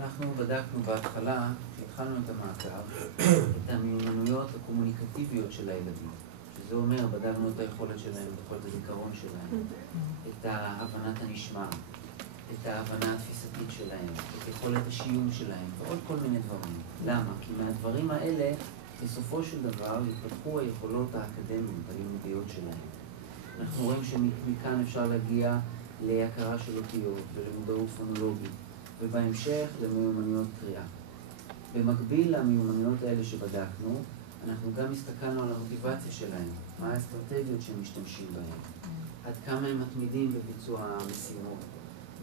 אנחנו בדקנו בהתחלה, כשהתחלנו את המעקב, את המיומנויות הקומוניקטיביות של הילדים. שזה אומר, בדקנו את היכולת שלהם, את יכולת הזיכרון שלהם, את הבנת הנשמע, את ההבנה התפיסתית שלהם, את יכולת השיום שלהם, ועוד כל מיני דברים. למה? כי מהדברים האלה, בסופו של דבר, יתפתחו היכולות האקדמיות, הלימודיות שלהם. אנחנו רואים שמכאן אפשר להגיע להכרה של אותיות ולמודעות פונולוגית, ובהמשך למיומנויות קריאה. במקביל למיומנויות האלה שבדקנו, אנחנו גם הסתכלנו על המוטיבציה שלהם, מה האסטרטגיות שהם משתמשים בהן, עד כמה הם מתמידים בביצוע המשימות,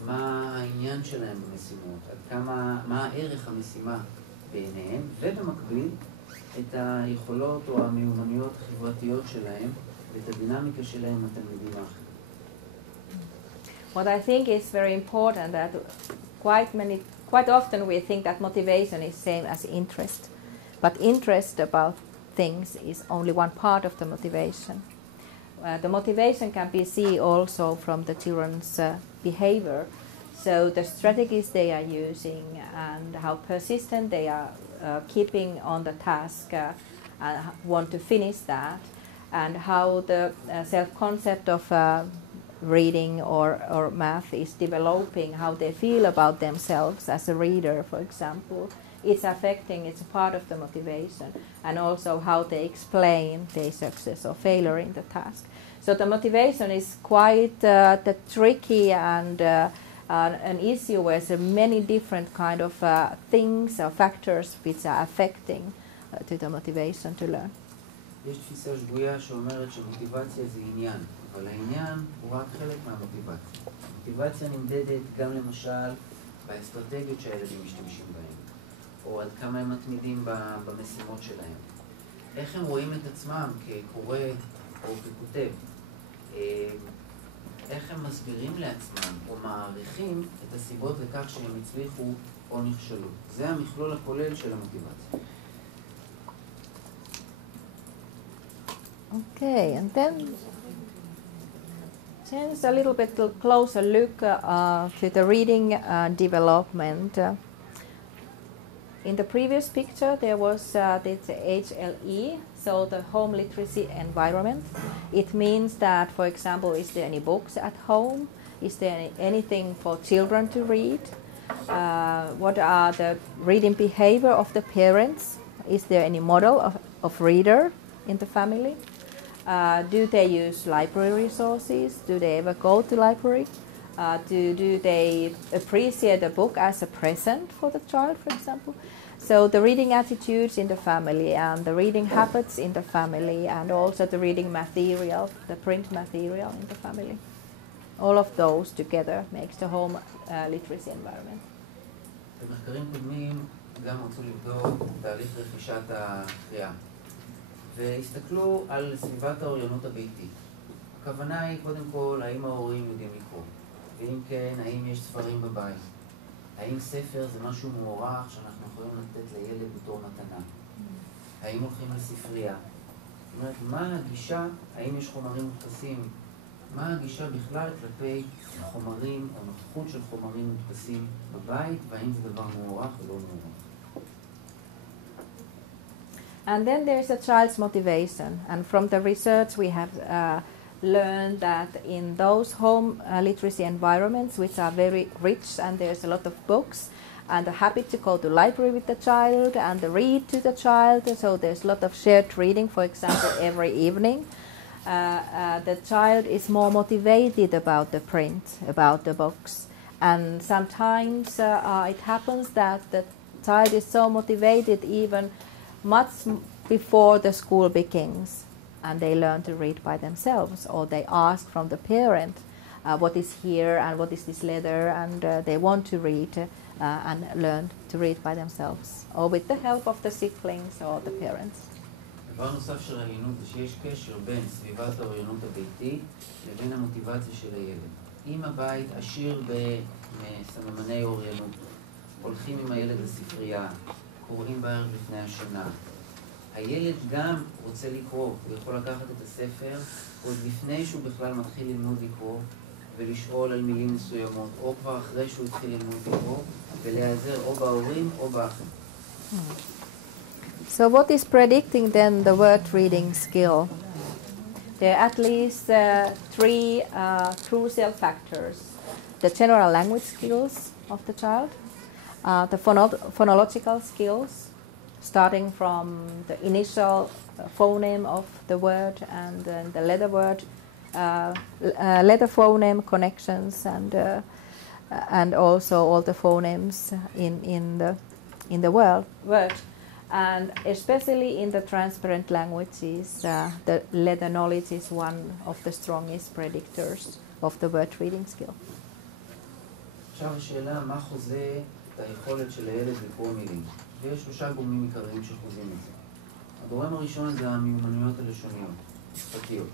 מה העניין שלהם במשימות, עד כמה, מה הערך המשימה בעיניהם, ובמקביל את היכולות או המיומנויות החברתיות שלהם, ואת הדינמיקה שלהם עם התלמידים האחרים. What I think is very important that quite often we think that motivation is same as interest, but interest about things is only one part of the motivation. The motivation can be seen also from the children's behavior, so the strategies they are using and how persistent they are keeping on the task and want to finish that, and how the self-concept of reading or math is developing, how they feel about themselves as a reader, for example. It's affecting, it's a part of the motivation, and also how they explain their success or failure in the task. So the motivation is quite the tricky and an issue where there are many different kind of things or factors which are affecting to the motivation to learn. יש תפיסה שגויה שאומרת שמוטיבציה זה עניין, אבל העניין הוא רק חלק מהמוטיבציה. המוטיבציה נמדדת גם למשל באסטרטגיות שהילדים משתמשים בהן, או עד כמה הם מתמידים במשימות שלהם. איך הם רואים את עצמם כקורא או ככותב. איך הם מסבירים לעצמם או מעריכים את הסיבות לכך שהם הצליחו או נכשלו. זה המכלול הכולל של המוטיבציה. Okay, and then just a little bit closer look to the reading development. In the previous picture, there was this HLE, so the home literacy environment. It means that, for example, is there any books at home? Is there anything for children to read? What are the reading behavior of the parents? Is there any model of reader in the family? Do they use library resources? Do they ever go to library? Do they appreciate a book as a present for the child, for example? So the reading attitudes in the family and the reading habits in the family and also the reading material, the print material in the family. All of those together makes the home literacy environment. במחקרים קודמים גם רצו לבדוק תהליך רכישת הקריאה. והסתכלו על סביבת האוריינות הביתית. הכוונה היא קודם כל, האם ההורים יודעים לקרוא? ואם כן, האם יש ספרים בבית? האם ספר זה משהו מוערך שאנחנו יכולים לתת לילד בתור מתנה? האם הולכים לספרייה? זאת אומרת, מה הגישה, האם יש חומרים מודפסים? מה הגישה בכלל כלפי חומרים או נוכחות של חומרים מודפסים בבית, והאם זה דבר מוערך או לא מוערך? And then there's a child's motivation. And from the research we have learned that in those home literacy environments, which are very rich and there's a lot of books, and the habit to go to library with the child and the read to the child, so there's a lot of shared reading, for example, every evening, the child is more motivated about the print, about the books. And sometimes it happens that the child is so motivated even before the school begins, and they learn to read by themselves, or they ask from the parent what is here and what is this letter, and they want to read and learn to read by themselves, or with the help of the siblings or the parents. דבר נוסף של ראיינות זה שיש קשר בין סביבת האוריינות הביתית לבין המוטיבציה של הילד. אם הבית עשיר בסממני אוריינות, הולכים עם הילד לספרייה, קוראים בערב לפני השינה, הילד גם רוצה לקרוא, הוא יכול לקחת את הספר עוד לפני שהוא בכלל מתחיל ללמוד לקרוא ולשאול על מילים מסוימות, או כבר אחרי שהוא התחיל ללמוד לקרוא, ולהיעזר או בהורים או באחרים. So what is predicting then the word reading skill? There are at least three crucial factors. The general language skills of the child, the phonological skills, starting from the initial phoneme of the word and then the letter word, letter phoneme connections, and also all the phonemes in the word. And especially in the transparent languages, the letter knowledge is one of the strongest predictors of the word reading skill. עכשיו השאלה, מה חוזה את היכולת של הילד לקרוא מילים? ויש שלושה גורמים עיקריים שחוזים את זה. הגורם הראשון זה המיומנויות הלשוניות, שפתיות.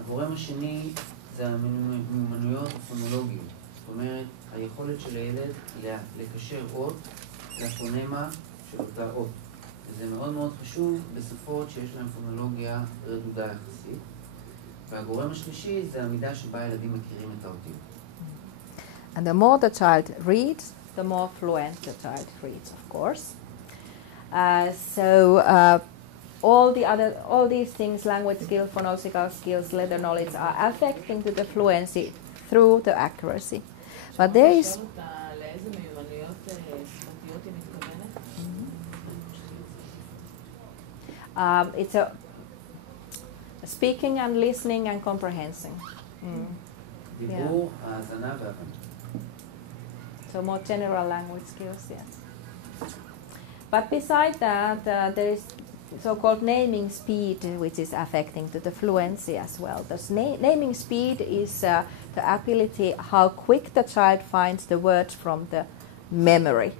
הגורם השני זה המיומנויות הפונולוגיות. זאת אומרת, היכולת של הילד לקשר אות לפונמה של אותה אות. וזה מאוד מאוד חשוב בשפות שיש להן פונולוגיה רדודה יחסית. והגורם השלישי זה המידה שבה הילדים מכירים את האותיות. And the more the child reads, the more fluent the child reads, of course. All these things, language skills, phonological skills, letter knowledge, are affecting to the fluency through the accuracy. But there is... it's a speaking and listening and comprehension. דיבור, האזנה והבנה. So more general language skills, yes. But beside that, there is so-called naming speed, which is affecting to the fluency as well. The naming speed is the ability how quick the child finds the words from the memory.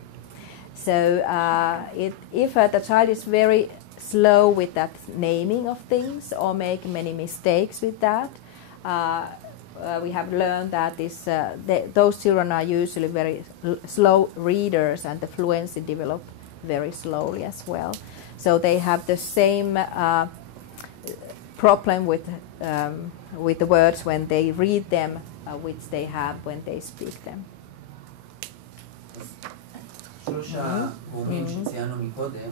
So if the child is very slow with that naming of things or make many mistakes with that, we have learned that those children are usually very slow readers, and the fluency develop very slowly as well. So they have the same problem with the words when they read them, which they have when they speak them. שלוש הגורמים שציינו מקודם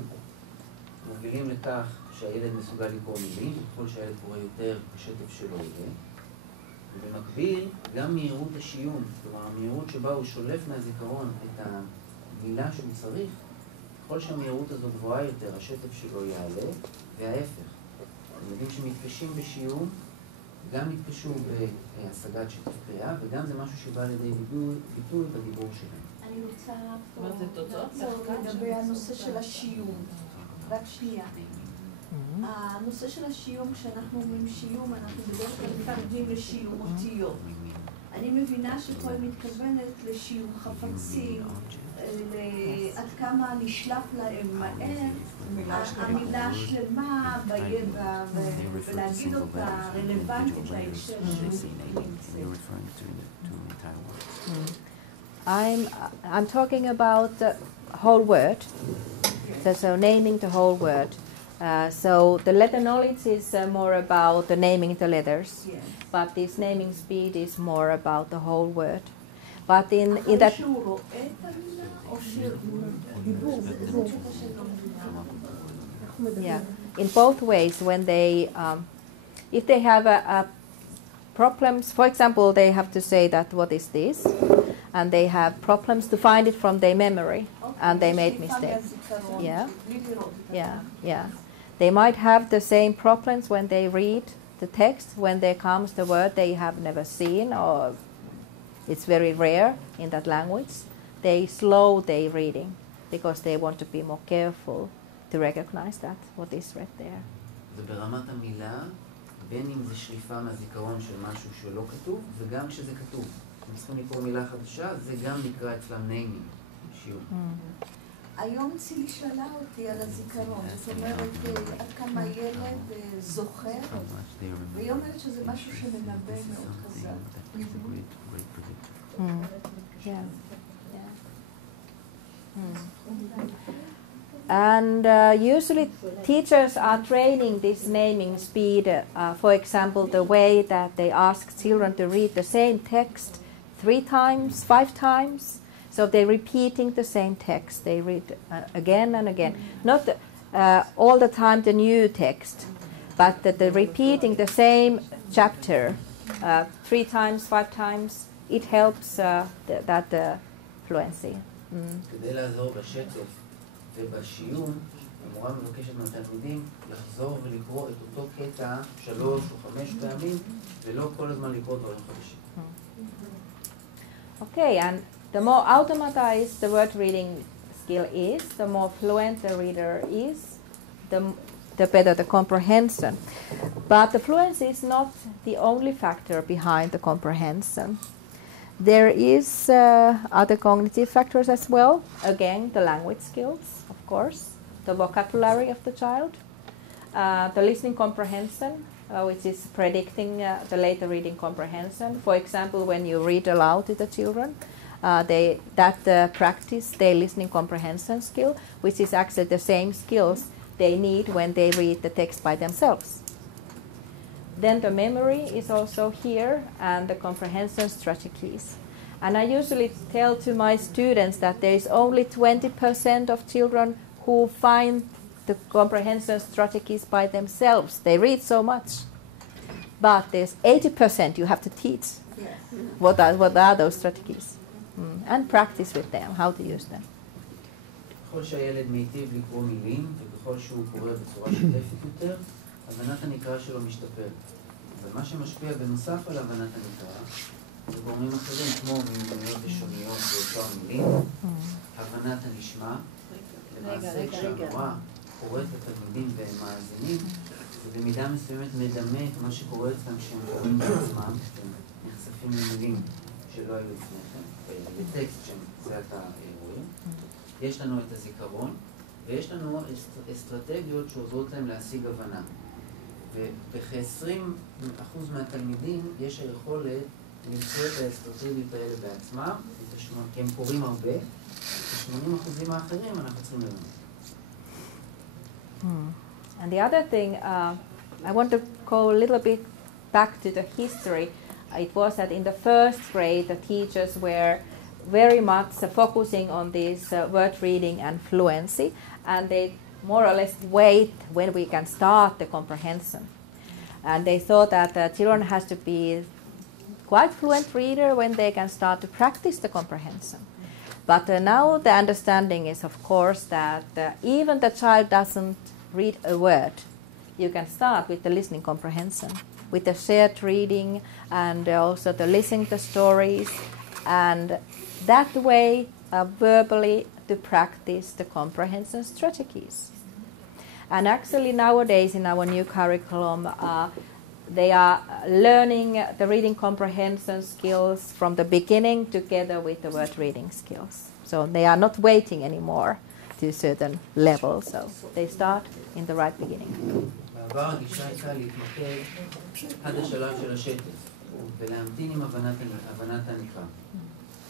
מובילים לכך שהילד מסוגל לקרוא מילים, וככל שהילד קורא יותר, השטף שלו יהיה. ובמקביל, גם מהירות השיום, כלומר המהירות שבה הוא שולף מהזיכרון את המילה שהוא צריך, ככל שהמהירות הזו גבוהה יותר, השטף שלו יעלה, וההפך. ילדים שמתקשים בשיום, גם מתקשו בהשגת שטף קריאה, וגם זה משהו שבא לידי ביטוי בדיבור שלהם. אני רוצה לגבי הנושא של השיום. רק שנייה. הנושא של השיום, כשאנחנו אומרים שיום, אנחנו בדרך כלל מתרגמים לשיום אותיות. אני מבינה שפה היא מתכוונת לשיום חפצים, עד כמה נשלח להם מהר, המילה השלמה בידע, ולהגיד אותה רלוונטית להקשר שנמצאת. I'm talking about the whole word, so naming the whole word. So the letter knowledge is more about the naming the letters, Yes. but this naming speed is more about the whole word. But in that, yeah, in both ways, when they, if they have a problems, for example, they have to say that what is this, and they have problems to find it from their memory, and they made mistakes. Yeah. They might have the same problems when they read the text, when there comes the word they have never seen, or it's very rare in that language. They slow their reading. because they want to be more careful to recognize that what is read there. וברמת המילה, בין אם זה שליפה מהזיכרון של משהו שלא כתוב, וגם כשזה כתוב. אם צריכים לקרוא מילה חדשה, זה גם נקרא אצלם ניימינג, שיעור. היום צילי שאלה אותי על הזיכרון, זאת אומרת, עד כמה ילד זוכר, והיא אומרת שזה משהו שמנבא מאוד חזק. And usually teachers are training this naming speed, for example, the way that they ask children to read the same text 3 times, 5 times. So they're repeating the same text. They read again and again. Not all the time the new text, but that they're repeating the same chapter 3 times, 5 times. It helps that fluency. כדי לעזור בשטף ובשיעור, המורה מבקשת מהתלמידים לחזור ולקרוא את אותו קטע 3 או 5 פעמים, ולא כל הזמן לקרוא דברים חדשים. Okay, and the more automatized the word reading skill is, the more fluent the reader is, the better the comprehension. But the fluency is not the only factor behind the comprehension. There is other cognitive factors as well. Again, the language skills, of course, the vocabulary of the child, the listening comprehension, which is predicting the later reading comprehension. For example, when you read aloud to the children, practice their listening comprehension skill, which is actually the same skills they need when they read the text by themselves. Then the memory is also here, and the comprehension strategies. And I usually tell to my students that there is only 20% of children who find the comprehension strategies by themselves. They read so much. But there's 80% you have to teach. Yes. What are those strategies? And practice with them, how to use them. ככל שהילד מיטיב לקרוא מילים, וככל שהוא קורא בצורה שוטפת יותר, הבנת הנקרא שלו משתפרת. ומה שמשפיע בנוסף על הבנת הנקרא, זה גורמים אחרים כמו מיומנויות לשוניות ואוצר מילים, הבנת הנשמע, למעשה כשהמורה קוראת לתלמידים והם מאזינים, זה במידה מסוימת מדמה את מה שקורה אצלם כשהם קוראים בעצמם, הם נחשפים למילים שלא היו לפני כן, לטקסט שזה אתה רואים. יש לנו את הזיכרון, ויש לנו אסטרטגיות שעוזרות להם להשיג הבנה. ובכ-20% מהתלמידים יש היכולת למצוא את האסטרטגיות האלה בעצמם, כי הם קוראים הרבה, ב-80% האחרים אנחנו צריכים ללמוד. And the other thing, I want to go a little bit back to the history. It was that in the first grade, the teachers were very much focusing on this word reading and fluency, and they more or less wait when we can start the comprehension. And they thought that children has to be quite fluent reader when they can start to practice the comprehension. But now the understanding is, of course, that even the child doesn't read a word. You can start with the listening comprehension, with the shared reading, and also the listening to stories, and that way verbally to practice the comprehension strategies. And actually nowadays in our new curriculum, they are learning the reading comprehension skills from the beginning together with the word reading skills. So they are not waiting anymore to a certain level, so they start in the right beginning. בעבר הגישה הייתה להתמקד עד השלב של השטף ולהמתין עם הבנת הנקרא.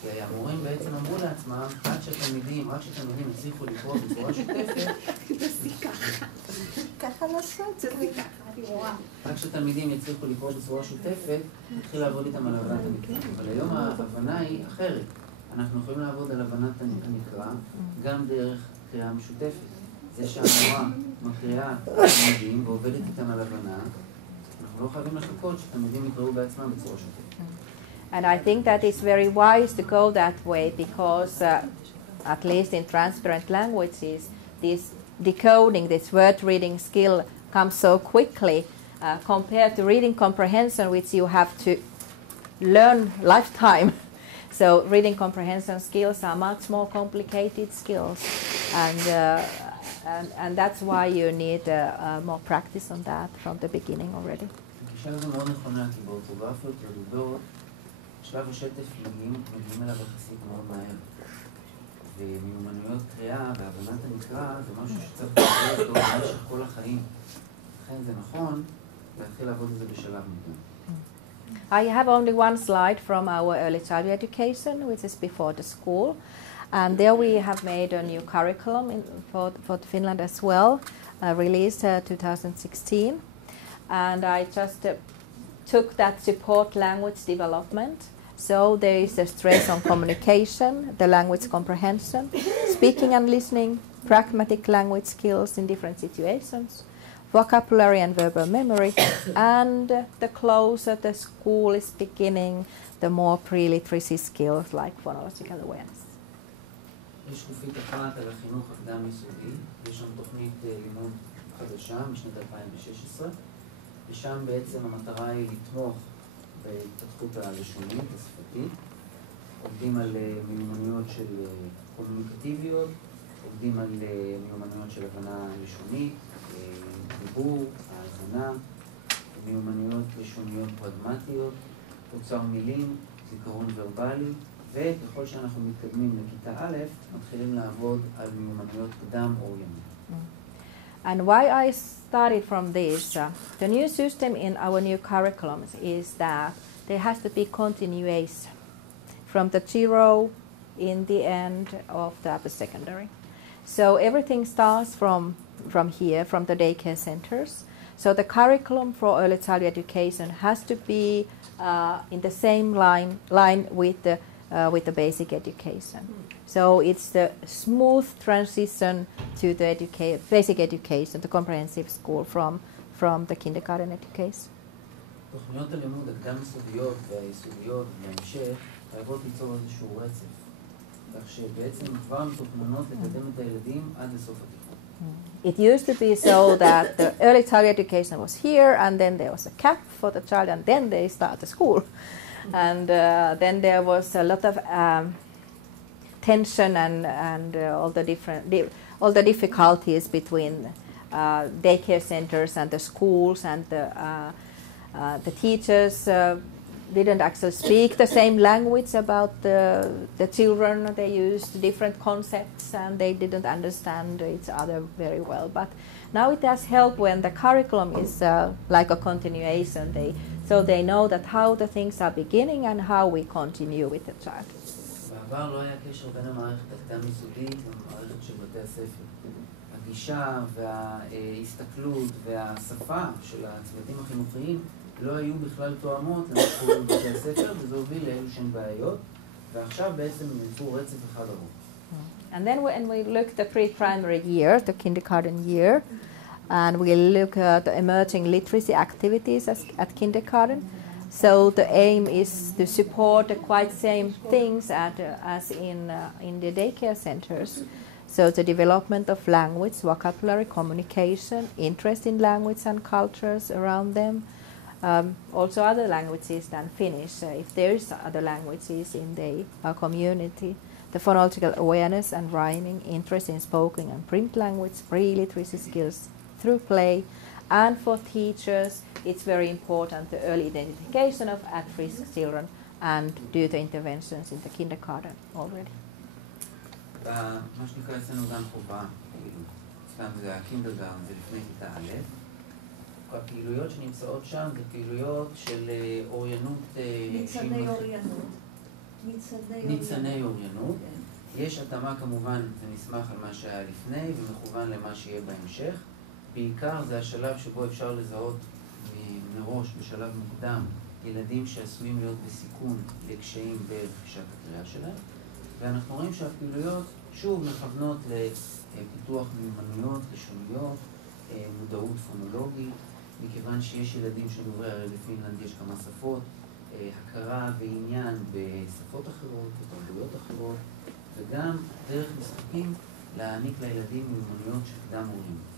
כי המורים בעצם אמרו לעצמם, רק שתלמידים הצליחו לקרוא בצורה שוטפת, ככה לעשות, זה ככה. רק שתלמידים יצליחו לקרוא בצורה שוטפת, נתחיל לעבוד איתם על הבנת הנקרא. אבל היום ההבנה היא אחרת. אנחנו יכולים לעבוד על הבנת הנקרא גם דרך קריאה משותפת. זה שהמורה מקריאה תלמידים ועובדת איתם על הבנה, אנחנו לא חייבים לחכות שתלמידים יקראו בעצמם בצורה שוטפת. And I think that it's very wise to go that way because, at least in transparent languages, this decoding, this word reading skill comes so quickly compared to reading comprehension, which you have to learn lifetime. So reading comprehension skills are much more complicated skills, and that's why you need more practice on that from the beginning already. הגישה הזו מאוד נכונה, כי באורתוגרפיות רדודות, שלב השטף מגיעים אליו יחסית מאוד מהר. ומיומנויות קריאה והבנת המקרא זה משהו שצריך לעבוד אותו במשך כל החיים. לכן זה נכון להתחיל לעבוד את זה בשלב מוקדם. I have only one slide from our early childhood education, which is before the school. And there we have made a new curriculum for Finland as well, released 2016. And I just took that support language development. So there is a stress on communication, the language comprehension, speaking and listening, pragmatic language skills in different situations, vocabulary and verbal memory, and the closer the school is beginning, the more pre-literacy skills like phonological awareness. יש שקופית אחת על החינוך הקדם יסודי, יש שם תוכנית לימוד חדשה משנת 2016, ושם בעצם המטרה היא לתמוך בהתפתחות הלשונית, השפתית, עובדים על מיומנויות של קומוניקטיביות, עובדים על מיומנויות של הבנה לשונית, דיבור, האזנה, מיומנויות לשוניות פרגמטיות, אוצר מילים, זיכרון ורבלי, וככל שאנחנו מתקדמים לכיתה א', מתחילים לעבוד על מיומנויות קדם אוריינות. And why I started from this, the new system in our new curriculums is that there has to be continuation from the 0 in the end of the upper secondary. So everything starts from here, from the daycare centers. So the curriculum for early childhood education has to be in the same line with the basic education. So it's the smooth transition to the basic education, the comprehensive school from the kindergarten education. תוכניות הלימוד הקדם-יסודיות והיסודיות בהמשך חייבות ליצור איזשהו רצף, כך שבעצם כבר מתוכננות לקדם את הילדים עד לסוף התיכון. It used to be so that the early childhood education was here, and then there was a cap for the child, and then they start the school. And then there was a lot of tension and all the difficulties between daycare centers and the schools, and the teachers didn't actually speak the same language about the children. They used different concepts and they didn't understand each other very well. But now it does help when the curriculum is like a continuation. So they know that how the things are beginning and how we continue with the child. בעבר לא היה קשר בין המערכת הקדם-יסודית למערכת של בתי הספר. הגישה וההסתכלות והשפה של הצוותים החינוכיים לא היו בכלל תואמות למה בבתי הספר, וזה הוביל לאלו שהן בעיות, ועכשיו בעצם נמצאו רצף אחד ארוך. And then when we look at the pre-primary year, the kindergarten year, and we look at the emerging literacy activities at kindergarten, so the aim is to support the quite same things as in the daycare centers. So the development of language, vocabulary, communication, interest in language and cultures around them. Also other languages than Finnish, if there is other languages in the community. The phonological awareness and rhyming, interest in spoken and print language, pre-literacy skills through play. And for teachers, it's very important the early identification of at-risk children and do the interventions in the kindergarten already. מה שנקרא אצלנו גם חובה, סתם זה הקינדרגרטן, זה לפני כיתה א'. הפעילויות שנמצאות שם זה פעילויות של אוריינות... ניצני אוריינות. יש התאמה כמובן, זה נסמך על מה שהיה לפני ומכוון למה שיהיה בהמשך. בעיקר זה השלב שבו אפשר לזהות מראש בשלב מוקדם ילדים שעשויים להיות בסיכון לקשיים ברכישת הקריאה שלהם. ואנחנו רואים שהפעילויות שוב מכוונות לפיתוח מיומנויות, לשוניות, מודעות פונולוגית, מכיוון שיש ילדים שדוברי, הרי בפינלנד יש כמה שפות, הכרה ועניין בשפות אחרות, בתרבויות אחרות, וגם דרך משחקים להעניק לילדים מיומנויות של קדם אוריינות.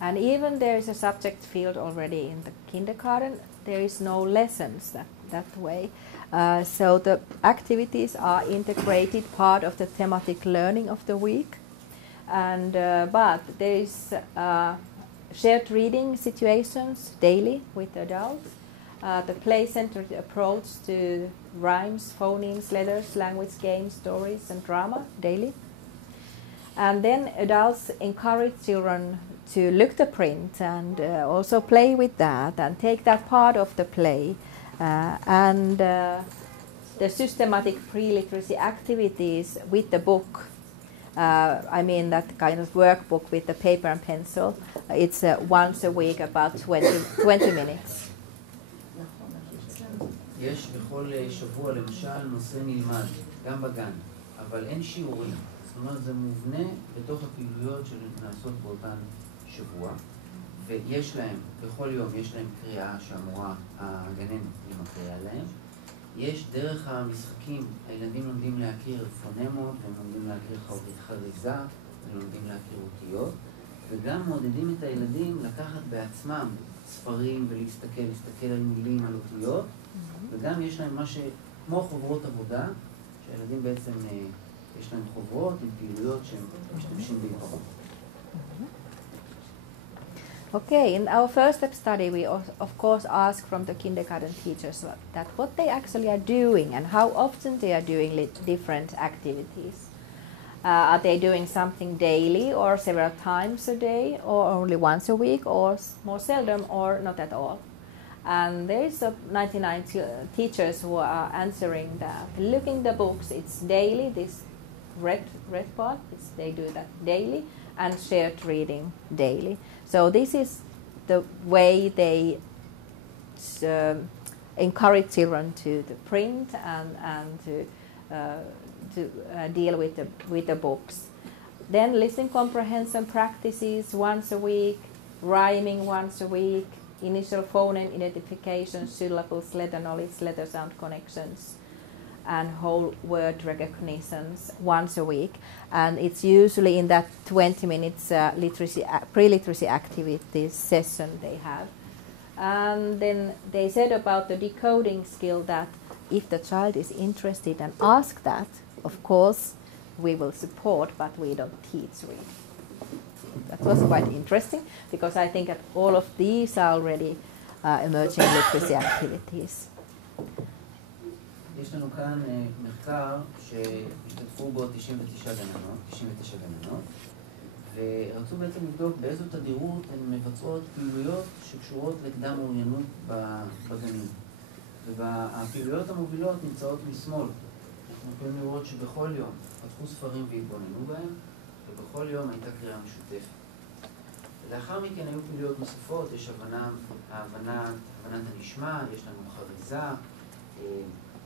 And even there is a subject field already in the kindergarten, there is no lessons that that way. So the activities are integrated part of the thematic learning of the week, and but there is shared reading situations daily with adults. The play-centered approach to rhymes, phonemes, letters, language, games, stories, and drama daily. And then adults encourage children to look the print and also play with that and take that part of the play. And the systematic pre-literacy activities with the book, I mean that kind of workbook with the paper and pencil, it's once a week about 20 minutes. יש בכל שבוע למשל נושא נלמד, גם בגן, אבל אין שיעורים. זאת אומרת, זה מובנה בתוך הפעילויות שנעשות באותן שבוע, ויש להם, בכל יום יש להם קריאה שאמורה הגננת מקריאה להם. יש דרך המשחקים, הילדים לומדים להכיר פונמות, והם לומדים להכיר חריזה, והם לומדים להכיר אותיות, וגם מעודדים את הילדים לקחת בעצמם ספרים ולהסתכל על מילים, על אותיות, וגם יש להם מה כמו חוברות עבודה, שהילדים בעצם יש להם חוברות עם פעילויות שהם משתמשים בעיקרון. Okay, in our first step study we of course ask from the kindergarten teachers that what they actually are doing and how often they are doing different activities. Are they doing something daily or several times a day or only once a week or more seldom or not at all? And there is 99 teachers who are answering that. Looking the books, it's daily, this red part, they do that daily, and shared reading daily. So this is the way they encourage children to print and to deal with the books. Then listening comprehension practices once a week, rhyming once a week, initial phoneme identification, syllables, letter knowledge, letter sound connections, and whole word recognitions once a week. And it's usually in that 20 minutes pre-literacy activities session they have. And then they said about the decoding skill that if the child is interested and asks that, of course, we will support, but we don't teach reading. That was quite interesting because I think that all of these are already emerging literacy activities. יש לנו כאן מחקר שהשתתפו בו 99 גננות, ורצו בעצם לבדוק באיזו תדירות הן מבצעות פעילויות שקשורות לקדם אוריינות בגנים. והפעילויות המובילות נמצאות משמאל. אנחנו יכולים לראות שבכל יום פתחו ספרים והתבוננו בהם, ובכל יום הייתה קריאה משותפת. ולאחר מכן היו פעילויות נוספות, יש הבנת הנשמע, יש לנו חריזה,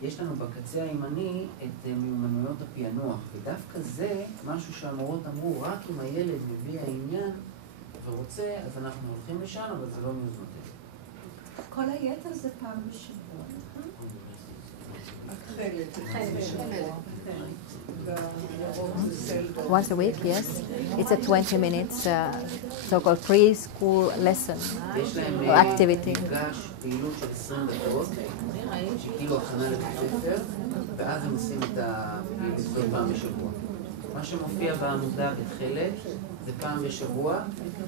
יש לנו בקצה הימני את מיומנויות הפענוח, ודווקא זה משהו שהמורות אמרו, רק אם הילד מביא העניין ורוצה, אז אנחנו הולכים לשם, אבל זה לא מיוזמתנו. כל היתר זה פעם בשבוע, נכון? Once a week, yes. It's a 20 minutes so-called preschool lesson or activity. מפגש פעילות של 20 דקות, שכאילו הכנה לבית ספר, ואז הם עושים את הפעילות הזאת פעם בשבוע. מה שמופיע בעמודה בתחילת זה פעם בשבוע,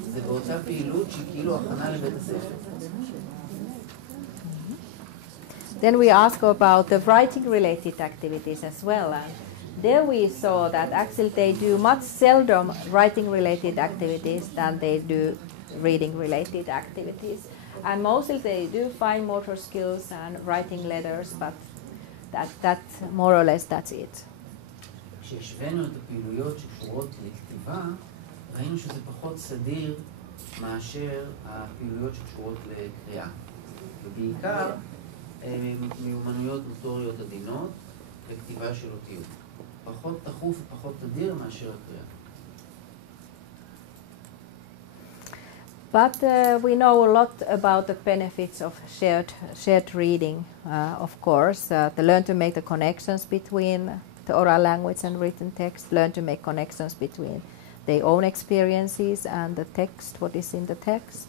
זה באותה פעילות שהיא כאילו הכנה לבית הספר. Then we ask about the writing-related activities as well. And there we saw that actually they do much seldom writing-related activities than they do reading-related activities. And mostly they do fine motor skills and writing letters, but that more or less that's it. כשהשווינו את הפעילויות שקשורות לכתיבה, ראינו שזה פחות סדיר מאשר הפעילויות שקשורות לקריאה. ובעיקר מיומנויות מוטוריות עדינות וכתיבה של אותיות. פחות תכוף ופחות תדיר מאשר הקריאה. But we know a lot about the benefits of shared reading, of course. To learn to make the connections between the oral language and written text, learn to make connections between their own experiences and the text, what is in the text.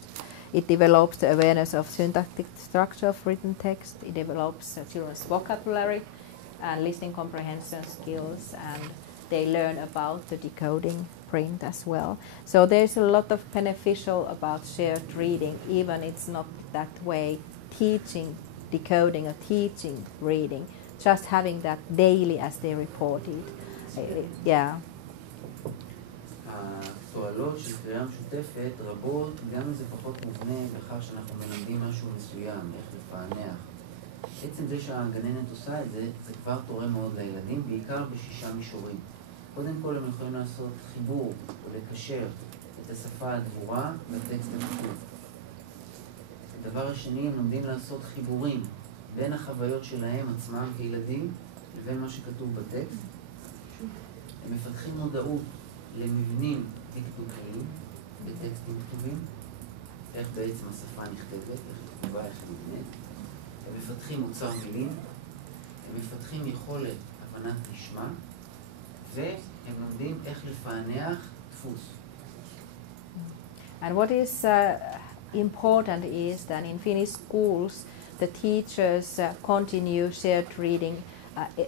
It develops the awareness of syntactic structure of written text. It develops children's vocabulary and listening comprehension skills, and they learn about the decoding print as well. So there's a lot of beneficial about shared reading, even it's not that way teaching decoding or teaching reading, just having that daily as they reported. Yeah. התועלות של קריאה משותפת רבות, גם אם זה פחות מובנה בכך שאנחנו מלמדים משהו מסוים, איך לפענח. עצם זה שהגננת עושה את זה, זה כבר תורם מאוד לילדים, בעיקר בשישה מישורים. קודם כל הם יכולים לעשות חיבור או לקשר את השפה הדבורה לטקסט הכתוב. הדבר השני, הם לומדים לעשות חיבורים בין החוויות שלהם עצמם כילדים לבין מה שכתוב בטקסט. הם מפתחים מודעות למבנים דקדוקיים בטקסטים כתובים, איך בעצם השפה נכתבת, איך היא כתובה, איך היא נבנית. הם מפתחים אוצר מילים, הם מפתחים יכולת הבנת נשמע, והם לומדים איך לפענח דפוס. And what is important is that in Finnish schools, the teachers continue shared reading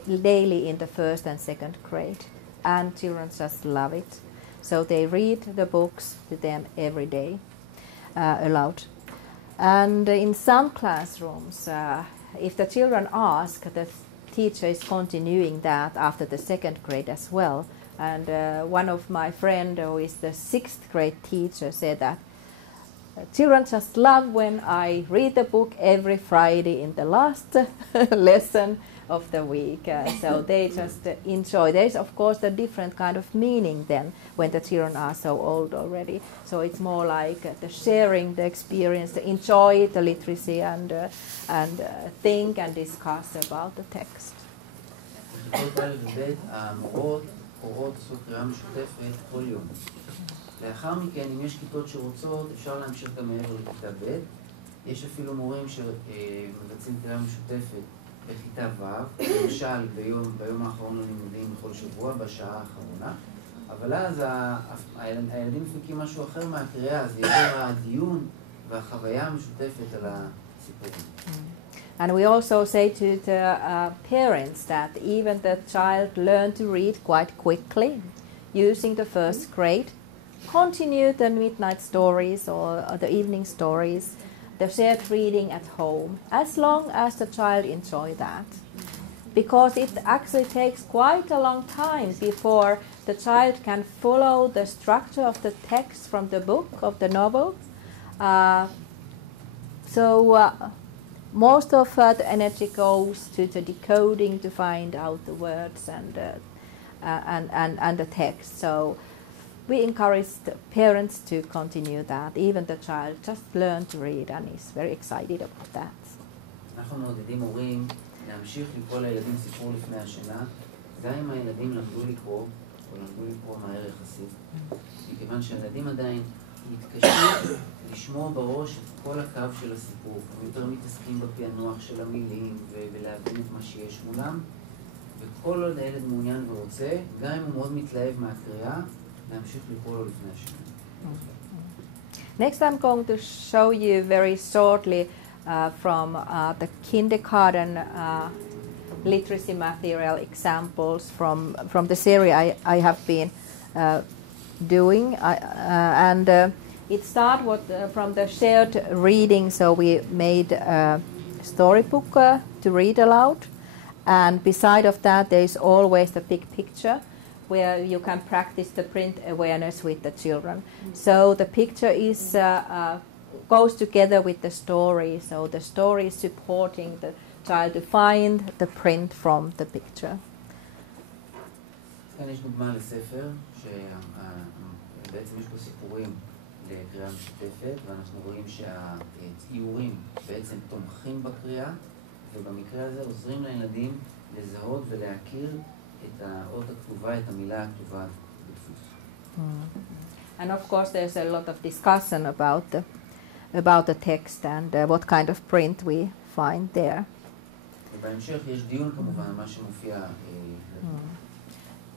daily in the first and second grade, and children just love it. So they read the books to them every day aloud. And in some classrooms, if the children ask, the teacher is continuing that after the second grade as well. And one of my friends, who is the 6th grade teacher, said that children just love when I read the book every Friday in the last lesson of the week. So they just enjoy. There's of course a different kind of meaning then when the children are so old already. So it's more like the sharing the experience, to enjoy the literacy and think and discuss about the text. קוראות עשו קריאה משותפת כל יום. לאחר מכן, אם יש כיתות שרוצות, אפשר להמשיך גם מעבר לכיתה ב'. יש אפילו מורים שמבצעים קריאה משותפת בכיתה ו', למשל ביום האחרון ללימודים בכל שבוע, בשעה האחרונה. אבל אז הילדים מפיקים משהו אחר מהקריאה, זה יותר הדיון והחוויה המשותפת על הסיפורים. And we also say to the parents that even the child learned to read quite quickly using the first grade, continue the midnight stories or the evening stories, the shared reading at home, as long as the child enjoys that. Because it actually takes quite a long time before the child can follow the structure of the text from the book, of the novel. Most of the energy goes to the decoding to find out the words and the text. So we encourage the parents to continue that. Even the child just learned to read and is very excited about that. אנחנו מעודדים הורים להמשיך לקרוא לילדים סיפור לפני השינה, גם אם הילדים למדו לקרוא, או למדו לקרוא מהר יחסית, מכיוון שהילדים עדיין מתקשים לשמור בראש את כל הקו של הסיפור. הם יותר מתעסקים בפענוח של המילים ולהבין את מה שיש מולם, וכל עוד הילד מעוניין ורוצה, גם אם הוא מאוד מתלהב מהקריאה, להמשיך לקרוא לו לפני השינה. Next I'm going to show you very shortly from the kindergarten literacy material examples from the series I have been doing. It started from the shared reading, so we made a storybook to read aloud, and beside of that there is always the big picture where you can practice the print awareness with the children. So the picture is goes together with the story, so the story is supporting the child to find the print from the picture. כאן יש דוגמה לספר שבעצם יש פה סיפורים לקריאה משותפת, ואנחנו רואים שהתיאורים בעצם תומכים בקריאה, ובמקרה הזה עוזרים לילדים לזהות ולהכיר את האות הכתובה, את המילה הכתובה בדפוס. And of course there's a lot of discussion about the text and what kind of print we find there. ובהמשך יש דיון כמובן על מה שמופיע.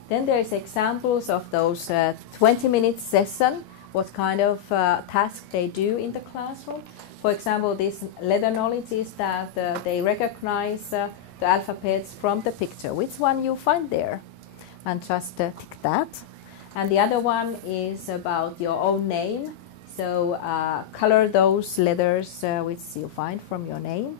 Then there's examples of those 20-minute session what kind of task they do in the classroom. For example, this letter knowledge is that they recognize the alphabets from the picture. Which one you find there? And just tick that. And the other one is about your own name. So color those letters which you find from your name.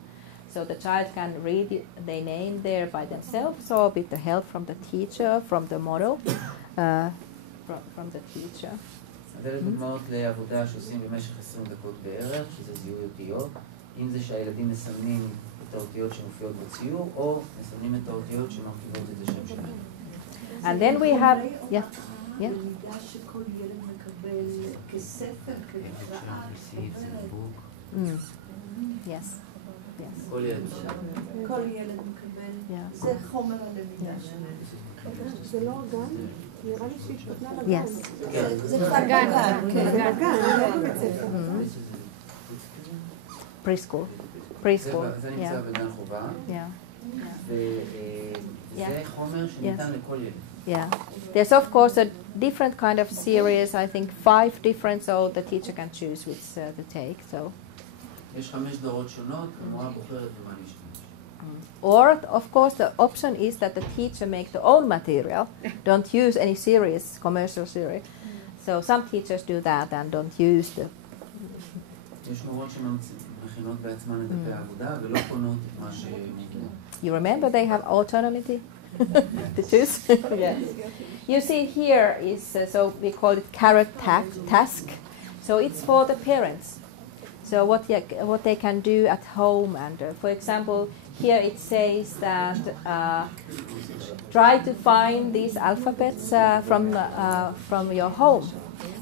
So the child can read their name there by themselves or with the help from the teacher, from the model, from the teacher. אלה דוגמאות לעבודה שעושים במשך 20 דקות בערך, שזה זיהוי אותיות. אם זה שהילדים מסמנים את האותיות שמופיעות בציור, או מסמנים את האותיות שמרכיבות את השם שלהם. And then we have, yeah. למידה שכל ילד מקבל כספר, כקראה, Yes. כל ילד. כל ילד מקבל, זה חומר הלמידה שלהם. זה לא גן? נראה לי שהשתתנה לגן. Yes. זה כבר גן, זה בגן, לא בבית ספר. Preschool. זה נמצא בגן חובה. וזה חומר שניתן לכל ילד. Yeah, there's of course a different kind of series. I think 5 different, so the teacher can choose which to take. So, יש 5 דורות שונות, המורה בוחרת במה להשתמש. or of course the option is that the teacher make their own material, don't use any series, commercial series. So some teachers do that and don't use the. יש מורות שמכינות בעצמן את דפי העבודה ולא קונות את מה שמוכנות. You remember they have autonomy to choose. Yes. You see here is so we call it carrot task. So it's for the parents. So what they can do at home, and for example, here it says that try to find these alphabets from your home.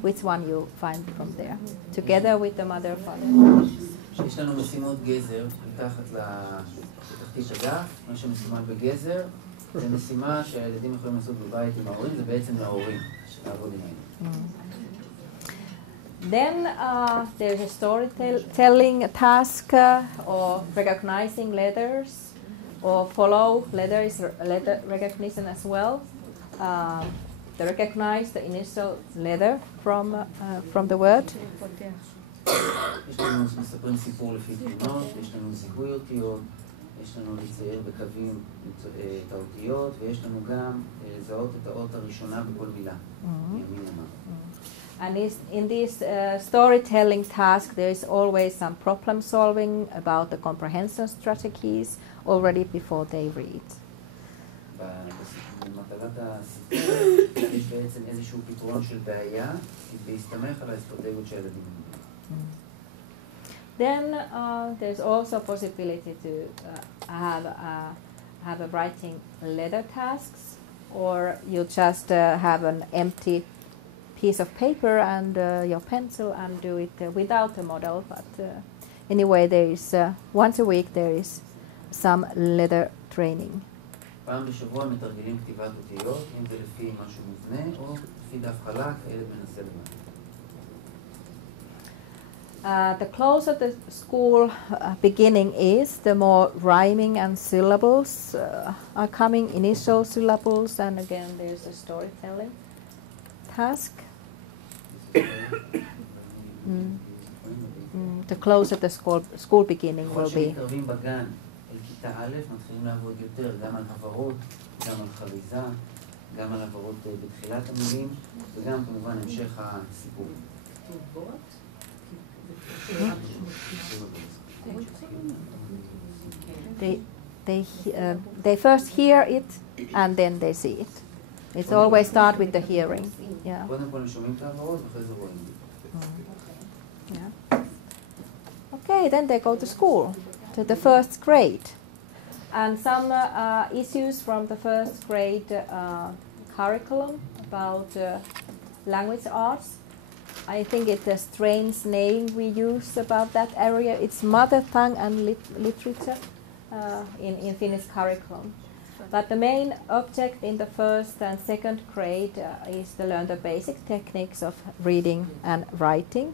Which one you find from there, together with the mother and father. יש לנו משימות גזר מתחת לתחתית הדף, מה שמסומן בגזר. זו משימה שהילדים יכולים לעשות בבית עם ההורים, זה בעצם להורים, לעבוד עם הילדים. Then there's a storytelling task or recognizing letters or follow letter recognition as well. They recognize the initial letter from the word. יש לנו מספרים סיפור לפי תמונות, יש לנו זיהוי אותיות, יש לנו לצייר בקווים את האותיות, ויש לנו גם לזהות את האות הראשונה בכל מילה. מימין למעלה. And in this storytelling task, there is always some problem solving about the comprehension strategies already before they read. במטלת הסיפור יש בעצם איזשהו פתרון של בעיה, בהסתמך על האסטרטגיות שהילדים לומדים. Then there's also a possibility to have a writing letter tasks, or you just have an empty piece of paper and your pencil and do it without a model. But anyway, there is once a week there is some letter training. פעם בשבוע מתרגלים כתיבת אותיות, אם זה לפי משהו מובנה או לפי דף חלק, הילד מנסה לבד. The closer the school beginning is, the more rhyming and syllables are coming, initial syllables, and again there's a storytelling task. The closer the school beginning will be. כשמתקרבים בגן אל כיתה א', מתחילים לעבוד יותר גם על הברות, גם על חריזה, גם על הברות בתחילת המילים, וגם כמובן המשך הסיפור. They first hear it and then they see it. It's always start with the hearing. Yeah. Yeah. Okay, then they go to school, to the first grade. And some issues from the first grade curriculum about language arts. I think it's a strange name we use about that area. It's mother tongue and literature in Finnish curriculum. But the main object in the first and second grade is to learn the basic techniques of reading and writing,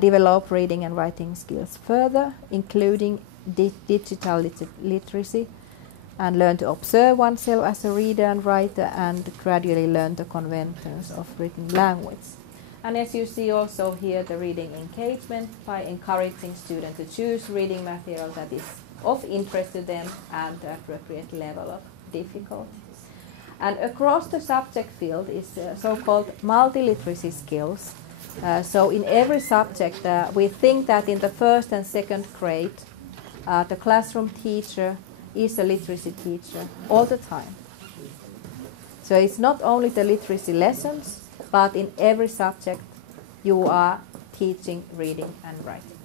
develop reading and writing skills further, including digital literacy, and learn to observe oneself as a reader and writer, and gradually learn the conventions of written language. And as you see also here, the reading engagement by encouraging students to choose reading material that is of interest to them and the appropriate level of difficulty. And across the subject field is so-called multiliteracy skills. So in every subject, we think that in the first and second grade, the classroom teacher is a literacy teacher all the time. So it's not only the literacy lessons, but in every subject you are teaching reading and writing.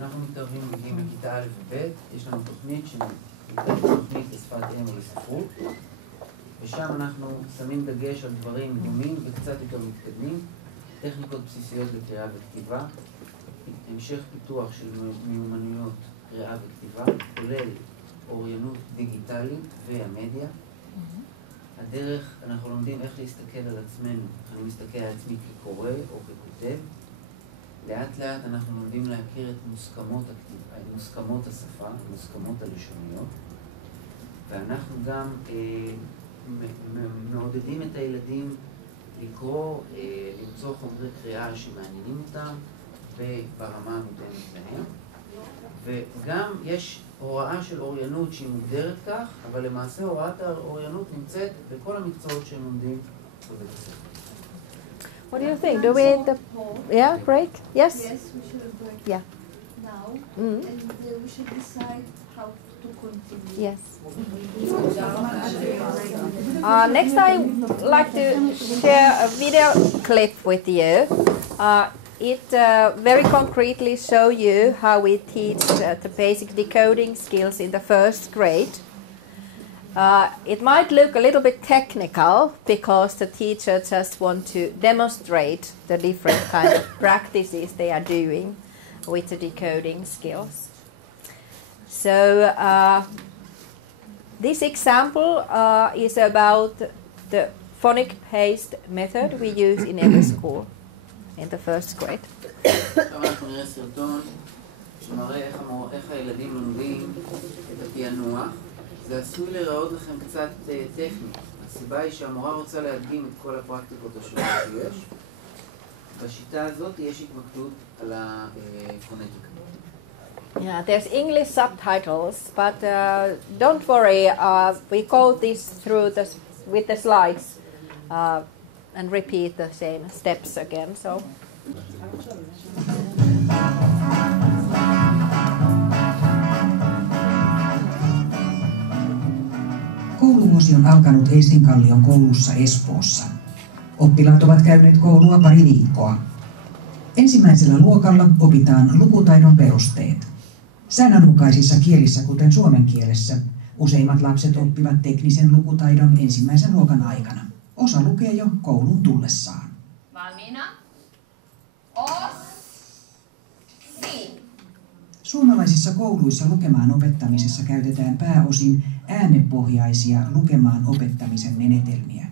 אנחנו מתערבים מגיעים לכיתה א' וב', יש לנו תוכנית שנקראת תוכנית לשפת אם ולספרות, ושם אנחנו שמים דגש על דברים דומים וקצת יותר מתקדמים, טכניקות בסיסיות לקריאה וכתיבה, המשך פיתוח של מיומנויות קריאה וכתיבה, כולל אוריינות דיגיטלית והמדיה. הדרך, אנחנו לומדים איך להסתכל על עצמנו, איך אני מסתכל על עצמי כקורא או ככותב. לאט לאט אנחנו לומדים להכיר את מוסכמות השפה, מוסכמות הלשוניות, ואנחנו גם מעודדים את הילדים לקרוא, למצוא חומרי קריאה שמעניינים אותם וברמה המותאמת להם. וגם יש הוראה של אוריינות שהיא מוגדרת כך, אבל למעשה הוראת האוריינות נמצאת בכל המקצועות שהם לומדים בבית הספר. What do you think? Do we need the break? Yes? Yes, we should have break Yeah. now, Mm. and we should decide how to continue. Yes. Next, I would like to share a video clip with you. It very concretely show you how we teach the basic decoding skills in the first grade. It might look a little bit technical because the teacher just want to demonstrate the different kind of practices they are doing with the decoding skills. So this example is about the phonic-based method we use in every school in the first grade. אנחנו נראה סרטון שמראה איך הילדים לומדים את הפענוח. זה עשוי להיראות לכם קצת טכני. הסיבה היא שהמורה רוצה להדגים את כל הפרקטיקות השונות שיש. בשיטה הזאת יש התמקדות על הפונטיקה. Yeah, there's English subtitles, but don't worry. We go this through with the slides and repeat the same steps again. So. Kouluvuosi on alkanut Eistinkallion koulussa Espoossa. Oppilaat ovat käyneet koulua pari viikkoa. Ensimmäisellä luokalla opitaan lukutaidon perusteet. Säännönmukaisissa kielissä, kuten suomen kielessä, useimmat lapset oppivat teknisen lukutaidon ensimmäisen luokan aikana. Osa lukee jo kouluun tullessaan. Valmiina? Ossi! Suomalaisissa kouluissa lukemaan opettamisessa käytetään pääosin äänepohjaisia lukemaan opettamisen menetelmiä.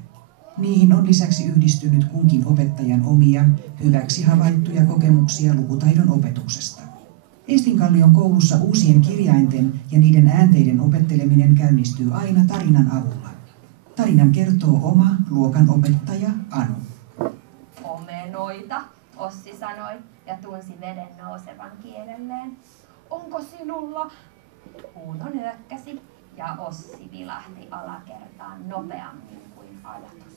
Niihin on lisäksi yhdistynyt kunkin opettajan omia, hyväksi havaittuja kokemuksia lukutaidon opetuksesta. Eistinkallion koulussa uusien kirjainten ja niiden äänteiden opetteleminen käynnistyy aina tarinan avulla. Tarinan kertoo oma luokan opettaja Anu. Omenoita, Ossi sanoi ja tunsi veden nousevan kielelleen. Onko sinulla? Uuno nyökkäsi ja Ossi vilahti alakertaan nopeammin kuin ajatus.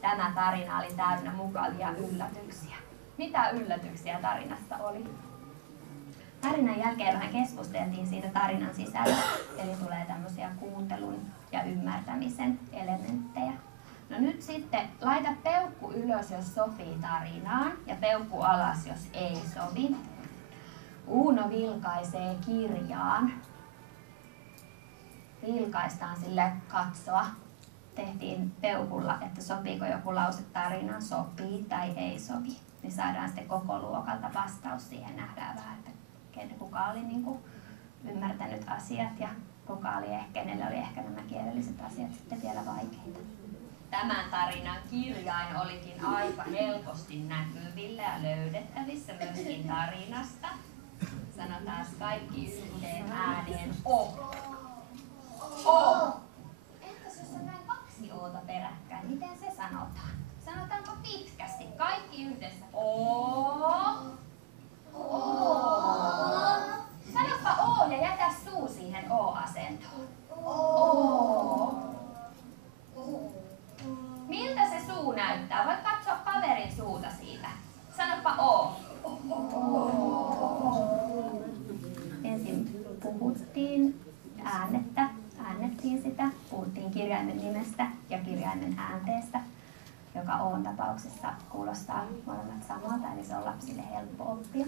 Tämä tarina oli täynnä mukavia yllätyksiä. Mitä yllätyksiä tarinassa oli? Tarinan jälkeen vähän keskusteltiin siitä tarinan sisällöstä, eli tulee tämmöisiä kuuntelun ja ymmärtämisen elementtejä. No nyt sitten laita peukku ylös, jos sopii tarinaan, ja peukku alas, jos ei sovi. Uuno vilkaisee kirjaan. Vilkaistaan sille katsoa. Tehtiin peukulla, että sopiiko joku lause tarinaan, sopii tai ei sovi. Niin saadaan sitten koko luokalta vastaus siihen, nähdään vähän, että kuka oli ymmärtänyt asiat ja kenellä oli ehkä nämä kielelliset asiat sitten vielä vaikeita. Tämän tarinan kirjain olikin aika helposti näkyvillä ja löydettävissä myöskin tarinasta. Sanotaan kaikki yhteen ääneen O. O. Entäs jos on näin 2 oota peräkkäin, miten se sanotaan? Sanotaanko piksi? Oon tapauksessa kuulostaa molemmat samalta, eli se on lapsille helppo oppia.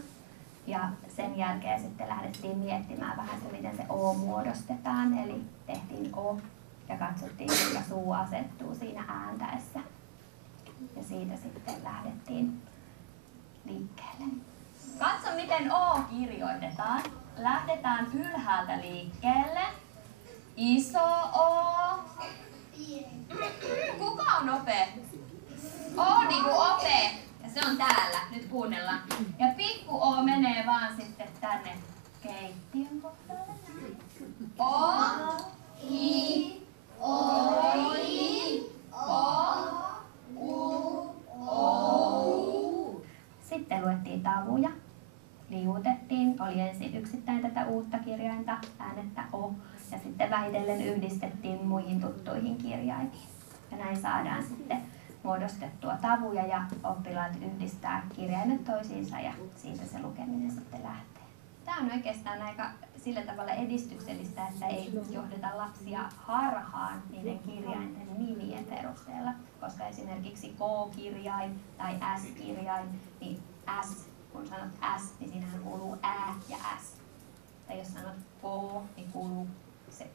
Ja sen jälkeen sitten lähdettiin miettimään vähän se, miten se O muodostetaan, eli tehtiin O ja katsottiin, kuinka suu asettuu siinä ääntäessä. Ja siitä sitten lähdettiin liikkeelle. Katso, miten O kirjoitetaan. Lähdetään ylhäältä liikkeelle. Iso O. Kuka on ope? O niinku ope. Ja se on täällä. Nyt kuunnellaan. Ja pikku O menee vaan sitten tänne keittiön kohdalle. O. I. Oi. O. U. O. Sitten luettiin tavuja. Liutettiin. Oli ensin yksittäin tätä uutta kirjainta, äänettä O. Ja sitten vähitellen yhdistettiin muihin tuttuihin kirjaimiin. Ja näin saadaan sitten muodostettua tavuja ja oppilaat yhdistää kirjaimet toisiinsa ja siitä se lukeminen sitten lähtee. Tämä on oikeastaan aika sillä tavalla edistyksellistä, että ei johdeta lapsia harhaan niiden kirjainten nimien perusteella, koska esimerkiksi K-kirjain tai S-kirjain, niin S, kun sanot S, niin siinähän kuuluu Ä ja S. Tai jos sanot K, niin kuuluu se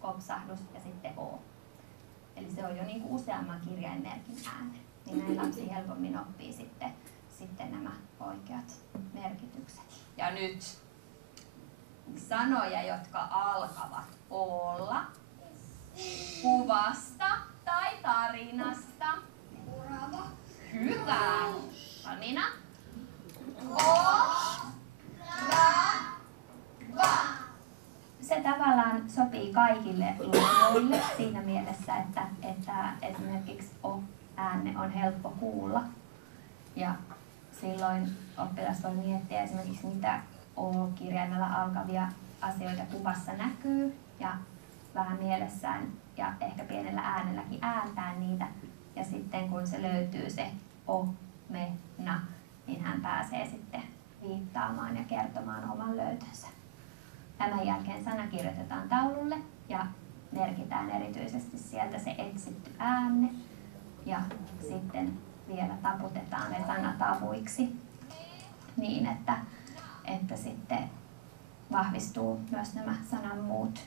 kopsahdus ja sitten O. Eli se on jo niin kuin useamman kirjainmerkin ääne. Niin näin lapsi helpommin oppii sitten nämä oikeat merkitykset. Ja nyt sanoja, jotka alkavat olla kuvasta tai tarinasta. Hyvä. Valmiina? Se tavallaan sopii kaikille lukijoille siinä mielessä, että esimerkiksi O-ääne on helppo kuulla. Ja silloin oppilas voi miettiä esimerkiksi, mitä O-kirjaimella alkavia asioita kuvassa näkyy ja vähän mielessään ja ehkä pienellä äänelläkin ääntää niitä. Ja sitten kun se löytyy se O, me, na, niin hän pääsee sitten viittaamaan ja kertomaan oman löytönsä. Tämän jälkeen sana kirjoitetaan taululle ja merkitään erityisesti sieltä se etsitty ääne ja sitten vielä taputetaan ne sanatavuiksi niin, että sitten vahvistuu myös nämä sanan muut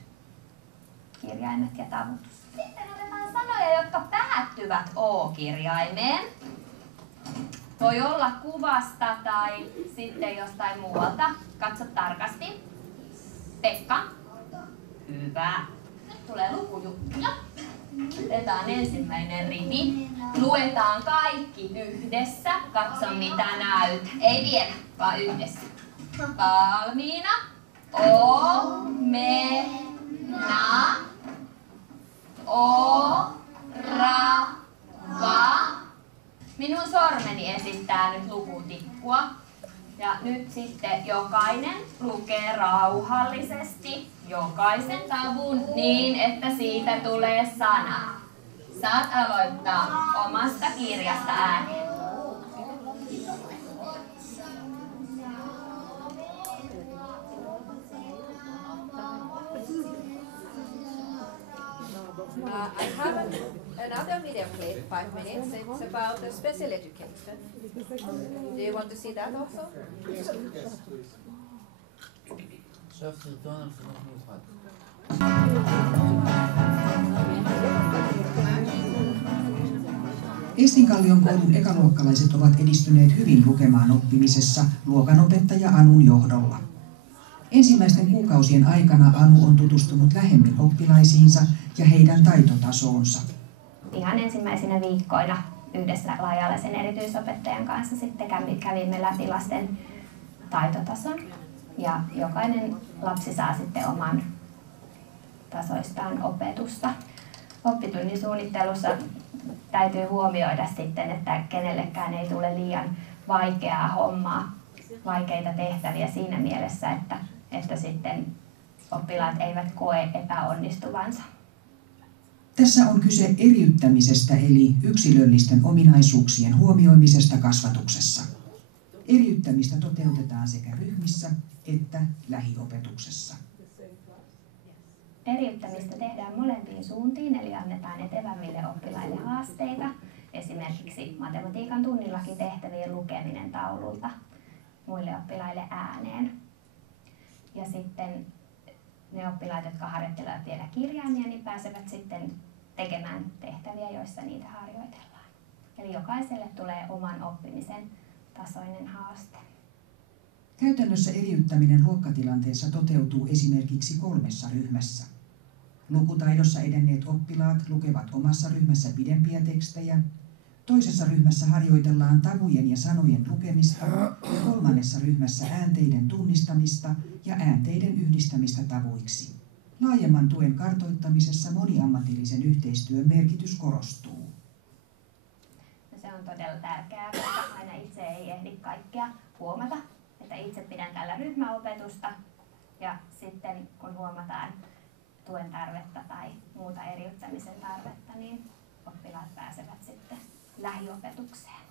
kirjaimet ja tavutus. Sitten otetaan sanoja, jotka päättyvät O-kirjaimeen. Voi olla kuvasta tai sitten jostain muualta. Katso tarkasti. Pekka. Hyvä. Nyt tulee lukujuttuja. Otetaan ensimmäinen rivi. Luetaan kaikki yhdessä. Katso mitä näyt. Ei vielä, vaan yhdessä. Valmiina. O, me, na. O, ra, va. Minun sormeni esittää nyt lukutikkua. Ja nyt sitten jokainen lukee rauhallisesti jokaisen tavun niin, että siitä tulee sana. Saat aloittaa omasta kirjasta ääneen. I have another video clip, 5 minutes. It's about special education. Do you want to see that also? עכשיו סרטון על חינוך מיוחד. Estinkallion koulun ekaluokkalaiset ovat edistyneet hyvin lukemaan oppimisessa luokanopettaja Anun johdolla. Ensimmäisten kuukausien aikana Anu on tutustunut lähemmin oppilaisiinsa ja heidän taitotasoonsa. Ihan ensimmäisinä viikkoina yhdessä laaja-alaisen erityisopettajan kanssa sitten kävimme läpi lasten taitotason. Ja jokainen lapsi saa sitten oman tasoistaan opetusta. Oppitunnin suunnittelussa täytyy huomioida sitten, että kenellekään ei tule liian vaikeaa hommaa, vaikeita tehtäviä siinä mielessä, että sitten oppilaat eivät koe epäonnistuvansa. Tässä on kyse eriyttämisestä eli yksilöllisten ominaisuuksien huomioimisesta kasvatuksessa. Eriyttämistä toteutetaan sekä ryhmissä että lähiopetuksessa. Eriyttämistä tehdään molempiin suuntiin, eli annetaan etevämmille oppilaille haasteita esimerkiksi matematiikan tunnillakin tehtävien lukeminen taululta muille oppilaille ääneen. Ja sitten ne oppilaat, jotka harjoittelevat vielä kirjaimia, niin pääsevät sitten tekemään tehtäviä, joissa niitä harjoitellaan. Eli jokaiselle tulee oman oppimisen tasoinen haaste. Käytännössä eriyttäminen luokkatilanteessa toteutuu esimerkiksi 3 ryhmässä. Lukutaidossa edenneet oppilaat lukevat omassa ryhmässä pidempiä tekstejä, toisessa ryhmässä harjoitellaan tavujen ja sanojen lukemista ja 3. ryhmässä äänteiden tunnistamista ja äänteiden yhdistämistä tavuiksi. Laajemman tuen kartoittamisessa moniammatillisen yhteistyön merkitys korostuu. Se on todella tärkeää, koska aina itse ei ehdi kaikkea huomata, että itse pidän tällä ryhmäopetusta ja sitten kun huomataan tuen tarvetta tai muuta eriyttämisen tarvetta, niin oppilaat pääsevät sitten lähiopetukseen.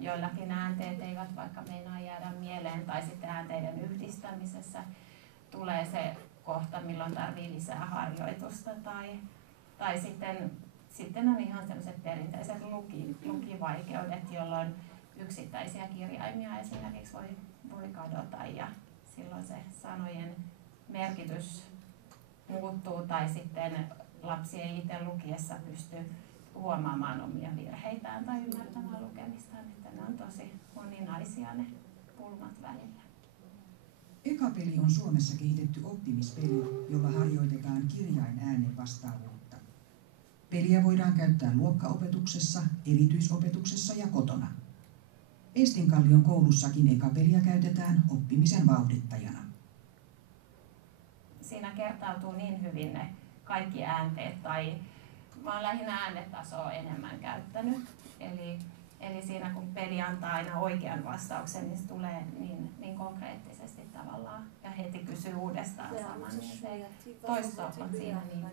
Joillakin äänteet eivät vaikka meinaa jäädä mieleen tai sitten äänteiden yhdistämisessä tulee se kohta, milloin tarvii lisää harjoitusta tai sitten on ihan sellaiset perinteiset lukivaikeudet, jolloin yksittäisiä kirjaimia esimerkiksi voi kadota ja silloin se sanojen merkitys muuttuu tai sitten lapsi ei itse lukiessa pysty huomaamaan omia virheitään tai ymmärtämään lukemistaan, että ne on tosi moninaisia ne pulmat välillä. Ekapeli on Suomessa kehitetty oppimispeli, jolla harjoitetaan kirjainäänen vastaavuutta. Peliä voidaan käyttää luokkaopetuksessa, erityisopetuksessa ja kotona. Eestinkallion koulussakin ekapeliä käytetään oppimisen vauhdittajana. Siinä kertautuu niin hyvin ne kaikki äänteet, tai mä oon lähinnä äänetasoa enemmän käyttänyt. Eli siinä kun peli antaa aina oikean vastauksen, niin se tulee niin konkreettisesti tavallaan ja heti kysyy uudestaan saman, niin se toisto on siinä niin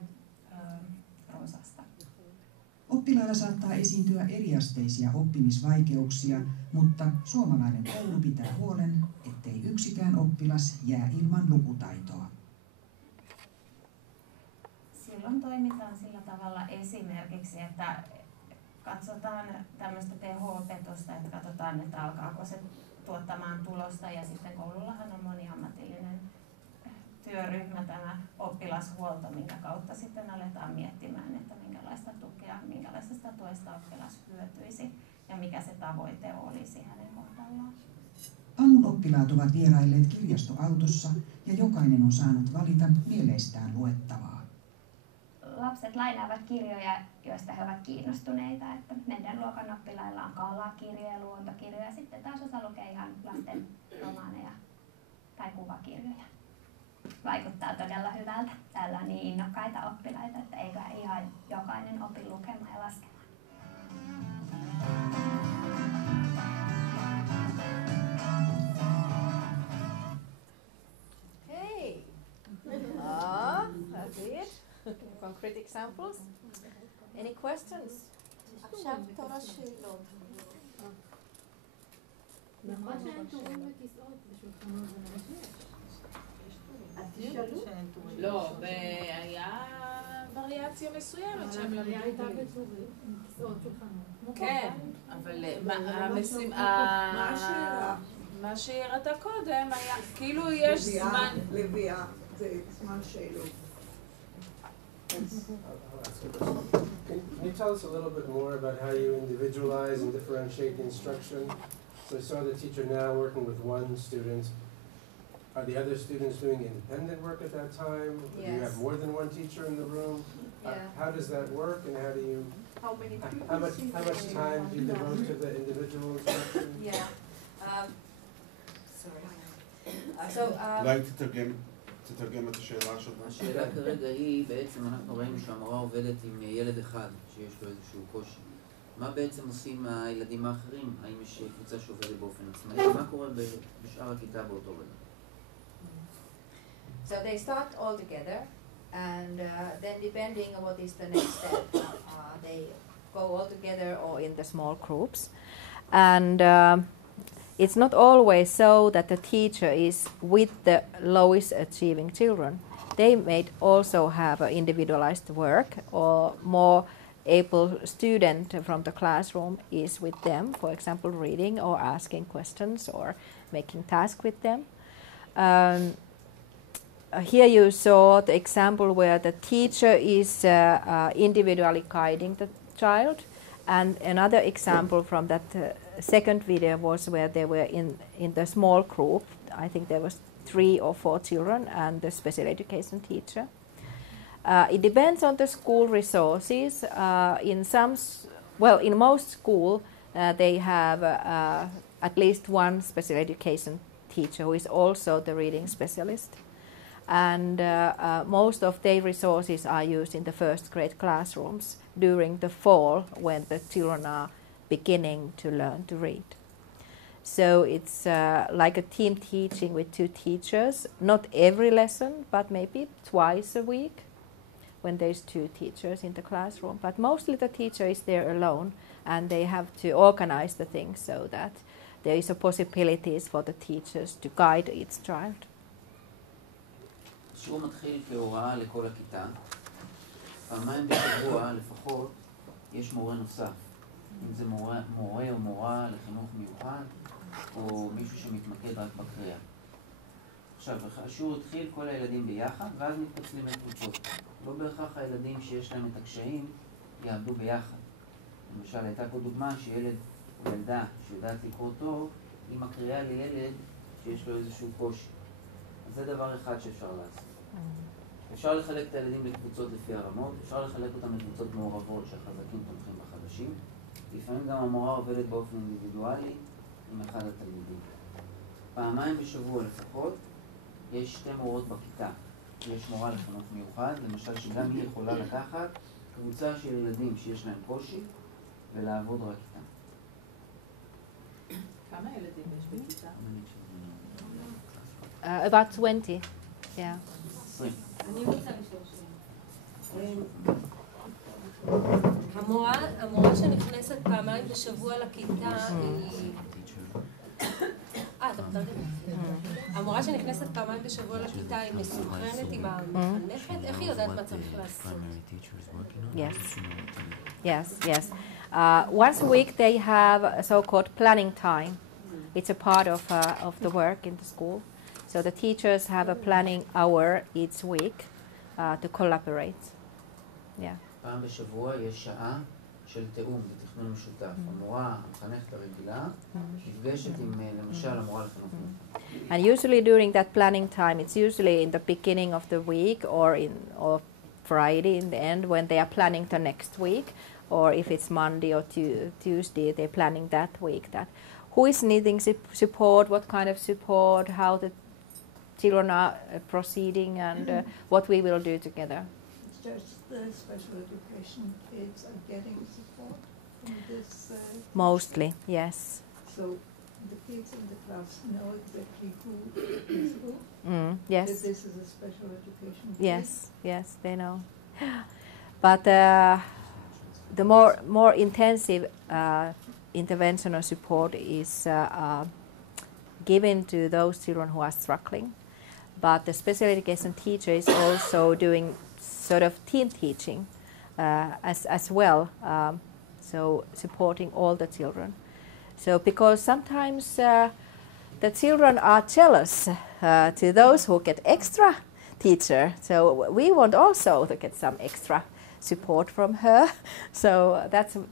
runsasta. Oppilailla saattaa esiintyä eriasteisia oppimisvaikeuksia, mutta suomalainen koulu pitää huolen, ettei yksikään oppilas jää ilman lukutaitoa. Silloin toimitaan sillä tavalla esimerkiksi, että katsotaan tämmöistä teho-opetusta, että katsotaan, että alkaako se tuottamaan tulosta ja sitten koulullahan on moniammatillinen työryhmä, tämä oppilashuolto, minkä kautta sitten aletaan miettimään, että minkälaista tukea, minkälaisesta tuesta oppilas hyötyisi ja mikä se tavoite olisi hänen kohdallaan. Anun oppilaat ovat vierailleet kirjastoautossa ja jokainen on saanut valita mieleistään luettavaa. Lapset lainaavat kirjoja, joista he ovat kiinnostuneita. Että meidän luokan oppilailla on kalakirjoja, luontokirjoja ja sitten taas osa lukee ihan lasten romaaneja tai kuvakirjoja. Vaikuttaa todella hyvältä. Täällä on niin innokkaita oppilaita, että eiköhän ihan jokainen opi lukemaan ja laskemaan. Hey! That's it. Concrete examples. Any questions? עכשיו תור השאלות. נכון שאין תורים לכיסאות ושולחנות לא, והיה וריאציה מסוימת שהם למדו. הייתה בטורים, עם כיסאות שולחנות. כן, אבל מה שהיא הראתה קודם היה, כאילו יש זמן... לביאה, זה זמן שאלות. Can you tell us a little bit more about how you individualize and differentiate the instruction? So I saw the teacher now working with one student. Are the other students doing independent work at that time? Yes. Do you have more than one teacher in the room? Yeah. How does that work, and how do you? How many people? How much time do you devote to the individual instruction? Yeah. Sorry. אולי תתרגם את השאלה שלך. השאלה כרגע היא, בעצם אנחנו ראינו שהמורה עובדת עם ילד אחד שיש לו איזשהו קושי. מה בעצם עושים הילדים האחרים? האם יש קבוצה שעובדת באופן עצמאי? מה קורה בשאר הכיתה באותו רגע? So they start all together, and then depending on what is the next step, they go all together or in the small groups. And it's not always so that the teacher is with the lowest achieving children. They may also have individualized work or more able student from the classroom is with them, for example, reading or asking questions or making tasks with them. Here you saw the example where the teacher is individually guiding the child, and another example from that second video was where they were in the small group. I think there was 3 or 4 children and the special education teacher. It depends on the school resources. In most schools, they have at least one special education teacher who is also the reading specialist. And most of their resources are used in the first grade classrooms during the fall when the children are beginning to learn to read. So it's like a team teaching with 2 teachers, not every lesson, but maybe twice a week when there's 2 teachers in the classroom. But mostly the teacher is there alone, and they have to organize the things so that there is a possibilities for the teachers to guide each child. השיעור מתחיל כהוראה לכל הכיתה. פעמיים בשבוע לפחות יש מורה נוסף. אם זה מורה או מורה לחינוך מיוחד, או מישהו שמתמקד רק בקריאה. עכשיו, השיעור התחיל כל הילדים ביחד, ואז מתפצלים לקבוצות. לא בהכרח הילדים שיש להם את הקשיים יעבדו ביחד. למשל, הייתה פה דוגמה שילד או ילדה שיודעת לקרוא טוב, היא מקריאה לילד שיש לו איזשהו קושי. אז זה דבר אחד שאפשר לעשות. אפשר לחלק את הילדים לקבוצות לפי הרמות, אפשר לחלק אותם לקבוצות מעורבות שהחזקים תומכים בחלשים. לפעמים גם המורה עובדת באופן אינדיבידואלי עם אחד התלמידים. פעמיים בשבוע לפחות יש 2 מורות בכיתה. יש מורה לחינוך מיוחד, למשל שגם היא יכולה לקחת קבוצה של ילדים שיש להם קושי ולעבוד רק איתם. כמה ילדים יש בכיתה? About 20, yeah. 20. אני רוצה לשאול שאלה. המורה שנכנסת פעמיים בשבוע לכיתה היא... המורה שנכנסת פעמיים בשבוע לכיתה היא מסוכנת עם המחנכת? איך היא יודעת מה צריך לעשות? Yes. Once a week they have a so-called planning time. It's a part of the work in the school. So the teachers have a planning hour each week to collaborate. Yeah. פעם בשבוע יש שעה של תיאום ותכנון משותף. המורה, המחנכת הרגילה, נפגשת עם למשל המורה לחינוך מיוחד. And usually during that planning time, it's usually in the beginning of the week or Friday in the end when they are planning the next week, or if it's Monday or Tuesday, they're planning that week. That who is needing support, what kind of support, how the children are proceeding, and what we will do together. Just the special education kids are getting support in this? Mostly, yes. So the kids in the class know exactly who is who? Yes. That this is a special education kid? Yes, they know. But the more intensive intervention or support is given to those children who are struggling. But the special education teacher is also doing sort of team teaching as well, so supporting all the children. So because sometimes the children are jealous to those who get extra teacher, so we want also to get some extra support from her. So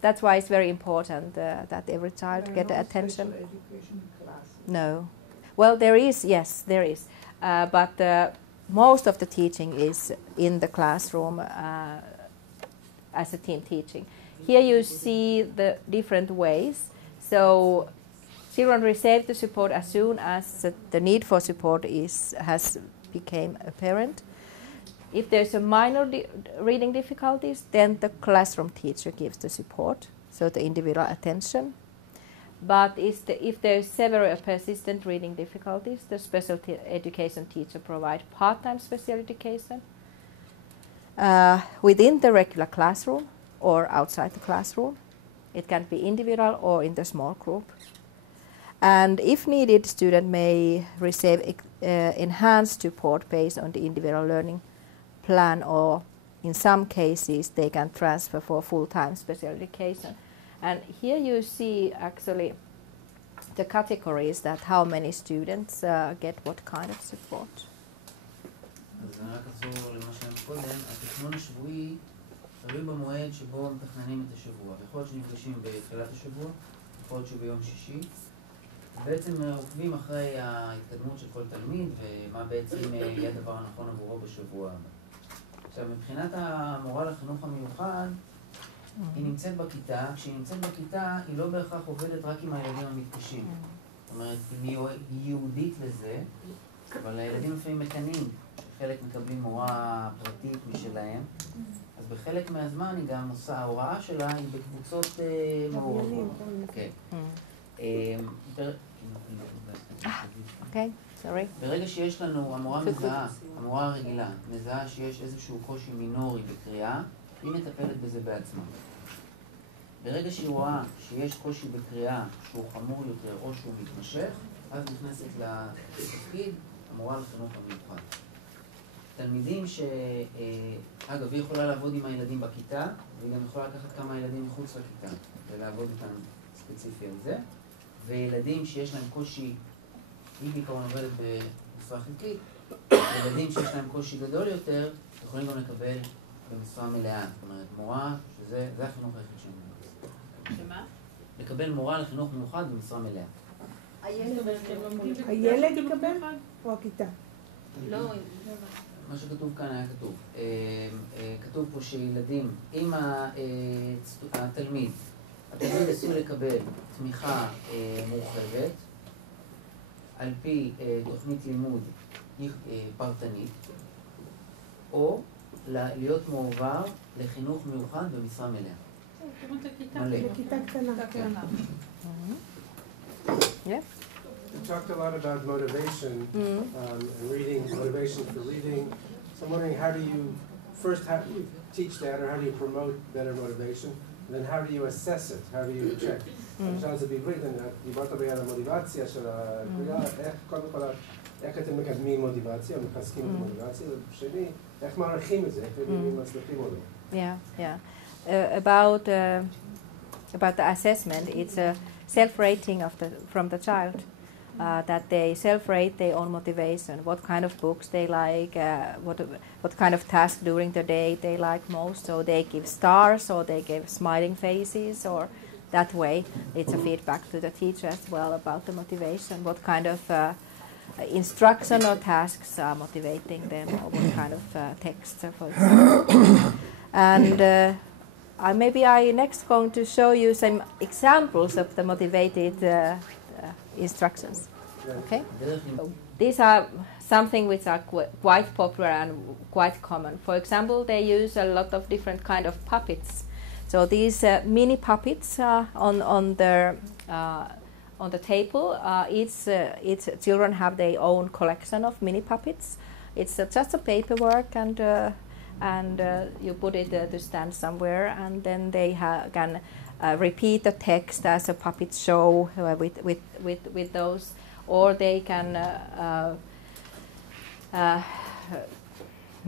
that's why it's very important that every child get attention. Special education classes? No. Well, there is, yes, there is. But most of the teaching is in the classroom as a team teaching. Here you see the different ways. So children receive the support as soon as the need for support has become apparent. If there's a minor reading difficulties, then the classroom teacher gives the support, so the individual attention. But if there's several persistent reading difficulties, the special education teacher provides part-time special education within the regular classroom or outside the classroom. It can be individual or in the small group. And if needed, student may receive enhanced support based on the individual learning plan or in some cases they can transfer for full-time special education. And here you see actually the categories that how many students get what kind of support. אז אני רק אחזור למה שהיה קודם, התכנון השבועי תלוי במועד שבו מתכננים את השבוע. יכול להיות שנפגשים בתחילת השבוע, יכול להיות שביום שישי. בעצם עוקבים אחרי ההתקדמות של כל תלמיד ומה בעצם יהיה הדבר הנכון עבורו בשבוע הבא. עכשיו, מבחינת המורה לחינוך המיוחד, היא נמצאת בכיתה. כשהיא נמצאת בכיתה, היא לא בהכרח עובדת רק עם הילדים המתקשים. זאת אומרת, היא ייעודית לזה, אבל הילדים לפעמים מקנים. חלק מקבלים מורה פרטית משלהם, אז בחלק מהזמן היא גם עושה, ההוראה שלה היא בקבוצות מעורבות. אוקיי, סורי. ברגע שיש לנו, המורה מזהה, המורה הרגילה, מזהה שיש איזשהו קושי מינורי בקריאה, היא מטפלת בזה בעצמה. ברגע שהיא רואה שיש קושי בקריאה שהוא חמור יותר או שהוא מתמשך, אז נכנסת לתפקיד המורה לחינוך המיוחד. תלמידים אגב, היא יכולה לעבוד עם הילדים בכיתה, והיא גם יכולה לקחת כמה ילדים מחוץ לכיתה ולעבוד איתם ספציפי על זה. וילדים שיש להם קושי, היא בעיקרון עובדת במשרה חלקית, ילדים שיש להם קושי גדול יותר, יכולים גם לקבל במשרה מלאה. זאת אומרת, מורה, שזה החינוך היחיד שלנו. שמה? לקבל מורה לחינוך מיוחד במשרה מלאה. הילד יקבל או הכיתה? לא, מה שכתוב כאן היה כתוב. כתוב פה שילדים, אם התלמיד עשוי לקבל תמיכה מורחבת, על פי תוכנית לימוד פרטנית, או להיות מועבר לחינוך מיוחד במשרה מלאה. לכיתה קטנה. We talked a lot about motivation and reading, motivation for reading. So I'm wondering, how do you teach that, or how do you promote better motivation? And then how do you assess it? How do you check? עכשיו זה בעברית, דיברת ביד המוטיבציה של הקריאה, איך אתם מקדמים מוטיבציה, או מחזקים את המוטיבציה, ובשני, איך מערכים את זה, איך הם מצליחים או לא? About the assessment, it's a self-rating from the child. That they self-rate their own motivation, what kind of books they like, what kind of task during the day they like most. So they give stars, or they give smiling faces, or that way it's a feedback to the teacher as well about the motivation, what kind of instruction or tasks are motivating them, or what kind of texts, for example. And maybe I next going to show you some examples of the motivated instructions. Okay, these are something which are quite popular and quite common. For example, they use a lot of different kind of puppets. So these mini puppets on the table. Each children have their own collection of mini puppets. It's just a paperwork, and you put it to stand somewhere, and then they can repeat the text as a puppet show with those, or they can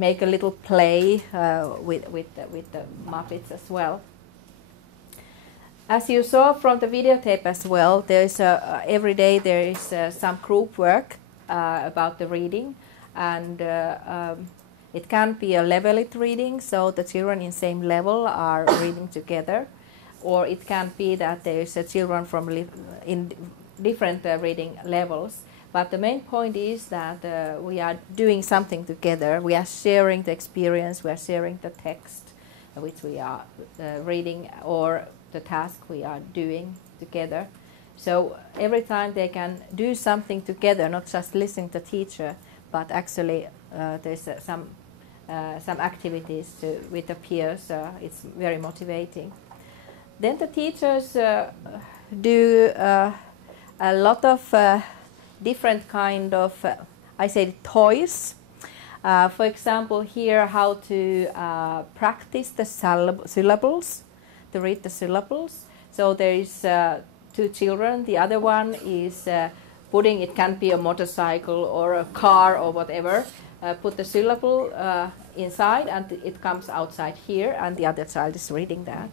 make a little play with the Muppets as well. As you saw from the videotape as well, there's every day there is some group work about the reading, and it can be a leveled reading, so the children in same level are reading together. Or it can be that there is children from in different reading levels. But the main point is that we are doing something together. We are sharing the experience. We are sharing the text which we are reading, or the task we are doing together. So every time they can do something together, not just listen to the teacher, but actually there's some activities with the peers. It's very motivating. Then the teachers do a lot of different kind of, I say, toys. For example, here how to practice the syllables, to read the syllables. So there is 2 children. The other one is putting, it can be a motorcycle or a car or whatever, put the syllable inside and it comes outside here, and the other child is reading that.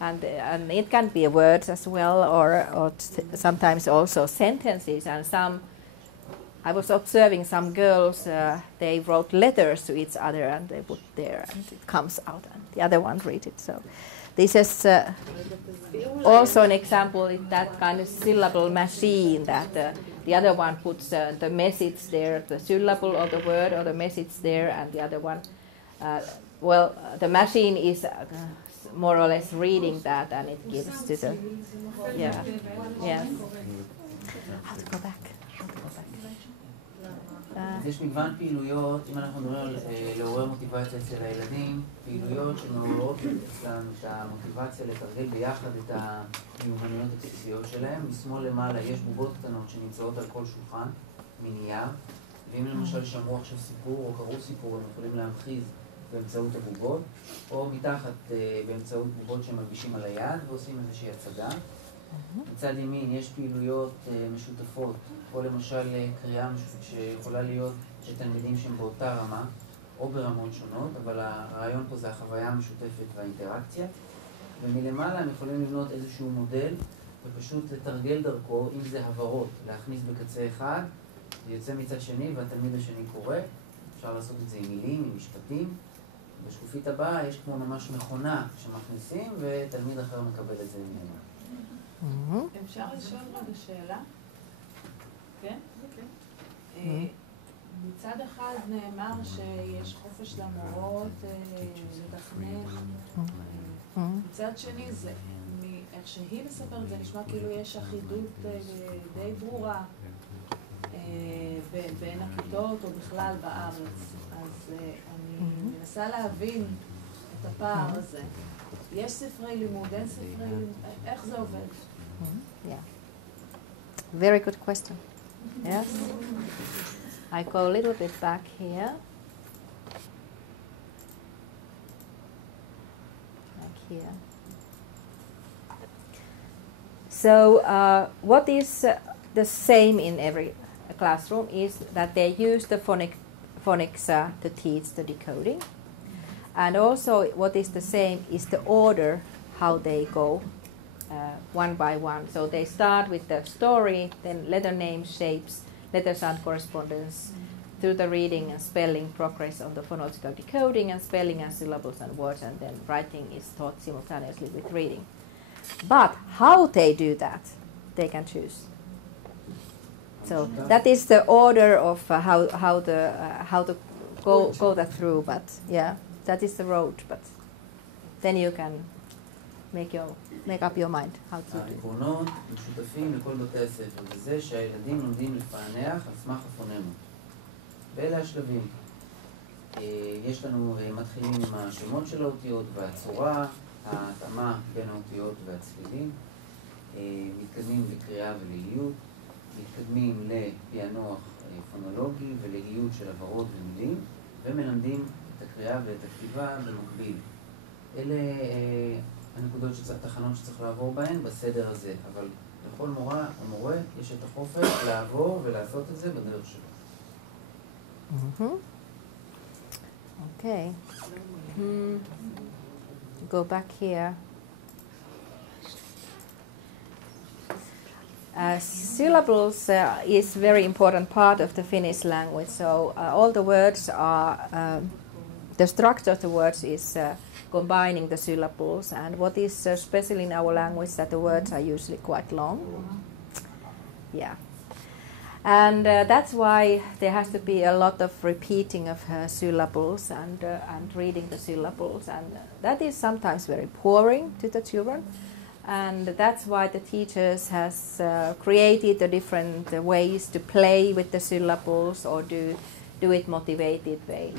And it can be words as well, or sometimes also sentences. And I was observing some girls, they wrote letters to each other and they put there and it comes out and the other one reads it. So this is also an example of that kind of syllable machine, that the other one puts the message there, the syllable or the word or the message there, and the other one, the machine is more or less reading that, and it gives to the, yes. How to go back? אז יש מגוון פעילויות, אם אנחנו מדברים על לעורר מוטיבציה אצל הילדים, פעילויות שמעוררות אצלם את המוטיבציה לתרגל ביחד את המיומנויות הבסיסיות שלהם. משמאל למעלה יש בובות קטנות שנמצאות על כל שולחן מנייר, ואם למשל שמעו עכשיו סיפור או קראו סיפור, הם יכולים להמחיז באמצעות הבובות, או מתחת באמצעות בובות שהם מלבישים על היד ועושים איזושהי הצגה. מצד ימין יש פעילויות משותפות, או למשל קריאה שיכולה להיות של תלמידים שהם באותה רמה או ברמות שונות, אבל הרעיון פה זה החוויה המשותפת והאינטראקציה. ומלמעלה הם יכולים לבנות איזשהו מודל ופשוט לתרגל דרכו, אם זה הברות, להכניס בקצה אחד, זה יוצא מצד שני והתלמיד השני קורא. אפשר לעשות את זה עם מילים, עם משפטים. בשקופית הבאה יש כמו ממש מכונה שמכניסים ותלמיד אחר מקבל את זה ממנו. אפשר לשאול רגע שאלה? כן? מצד אחד נאמר שיש חופש למורות לתכנך. מצד שני, איך שהיא מספרת, זה נשמע כאילו יש אחידות די ברורה בין הכיתות או בכלל בארץ. אז אני מנסה להבין את הפער הזה. יש ספרי לימוד, אין ספרי לימוד, איך זה עובד? Yeah. Very good question. Yes. I go a little bit back here. Back here. So what is the same in every classroom is that they use the phonics to teach the decoding. And also what is the same is the order how they go one by one. So they start with the story, then letter names, shapes, letter sound correspondence, through the reading and spelling progress on the phonological decoding, and spelling and syllables and words, and then writing is taught simultaneously with reading. But how they do that, they can choose. So that is the order of how to go that through. But yeah, that is the road. But then you can make up your mind how to do it. העקרונות משותפים לכל בתי הספר, וזה שהילדים לומדים לפענח על סמך הפונמות. ואלה השלבים. יש לנו מתחילים עם השמות של האותיות והצורה, ההתאמה בין האותיות והצלילים, מתקדמים לקריאה ולאיות, מתקדמים לפענוח פונולוגי ולאיות של הברות ומילים, ומלמדים את הקריאה ואת הכתיבה במקביל. אלה הנקודות תחנות שצריך לעבור בהן בסדר הזה, אבל לכל מורה או מורה יש את החופש לעבור ולעשות את זה בדרך שלו. Okay. Go back here. Syllables is very important part of the Finnish language. So all the words are, the structure of the words is combining the syllables. And what is special in our language that the words are usually quite long. Yeah. And that's why there has to be a lot of repeating of syllables and reading the syllables. And that is sometimes very boring to the children. And that's why the teachers has created the different ways to play with the syllables or do it motivated way.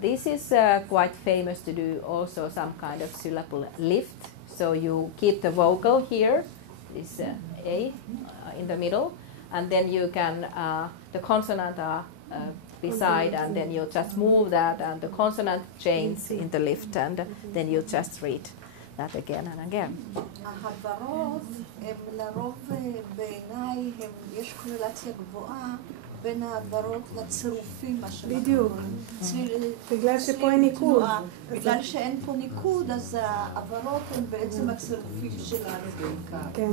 This is quite famous to do also some kind of syllable lift. So you keep the vocal here, this A in the middle, and then you can, the consonant are beside, and then you just move that and the consonant changes in the lift, and then you just read. that again and again. ההברות הם לרוב בעיניי, יש קורלציה גבוהה בין ההעברות לצירופים, מה שאנחנו בדיוק. בגלל שפה אין ניקוד. בגלל שאין פה ניקוד, אז ההעברות הן בעצם הצירופים שלנו בעיקר. כן.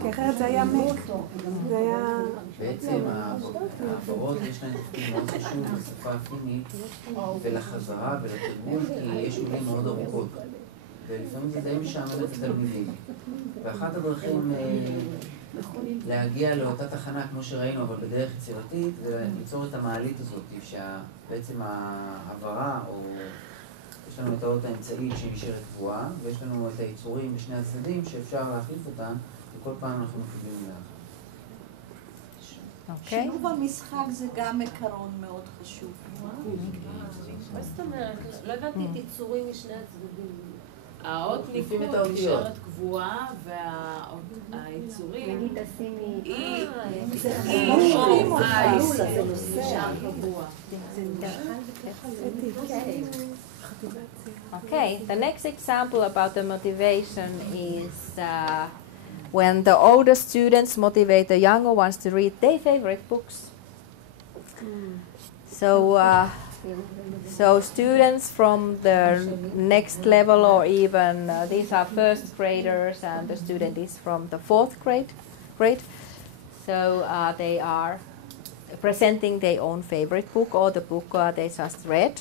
כי אחרת זה היה מת. זה היה... בעצם ההעברות יש להן תפקיד מאוד חשוב בשפה הפינית ולחזרה ולתרגול, כי יש מילים מאוד ארוכות. ולפעמים זה די משעמם את התלמידים. ואחת הדרכים להגיע לאותה תחנה, כמו שראינו, אבל בדרך יצירתית, זה ליצור את המעלית הזאת, שבעצם העברה, או יש לנו את האות האמצעית שהיא נשארת קבועה, ויש לנו את היצורים בשני הצדדים שאפשר להחליף אותם, וכל פעם אנחנו מפעילים לאחר. שילוב המשחק זה גם עיקרון מאוד חשוב. מה זאת אומרת? לא הבנתי את יצורים משני הצדדים. האות ניקוד נשארת קבועה, והיצורים היא או נשאר קבוע. Okay, the next example about the motivation is when the older students motivate the younger ones to read their favorite books. So students from the next level, or even these are first graders, and the student is from the fourth grade. So they are presenting their own favorite book, or the book they just read,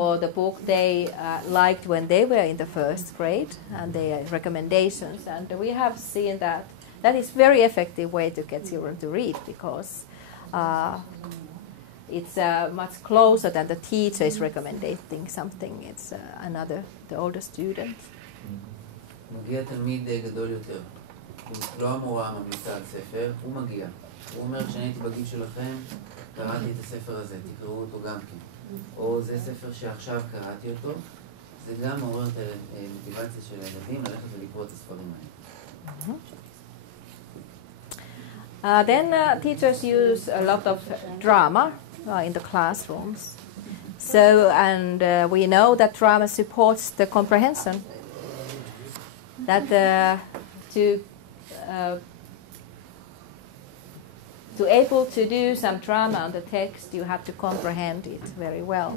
or the book they liked when they were in the first grade, and their recommendations. And we have seen that that is very effective way to get children to read, because it's much closer than the teacher is recommending something. It's the older student. מגיע תלמיד גדול יותר. לא המורה ממליצה על ספר, הוא מגיע. הוא אומר, כשאני הייתי בגיל שלכם, קראתי את הספר הזה, תקראו אותו גם כן. או זה ספר שעכשיו קראתי אותו, זה גם מעורר את המוטיבציה של הילדים ללכת ולקרוא את הספרים האלה. Then teachers use a lot of drama in the classrooms. So, and we know that drama supports the comprehension. That to able to do some drama on the text, you have to comprehend it very well.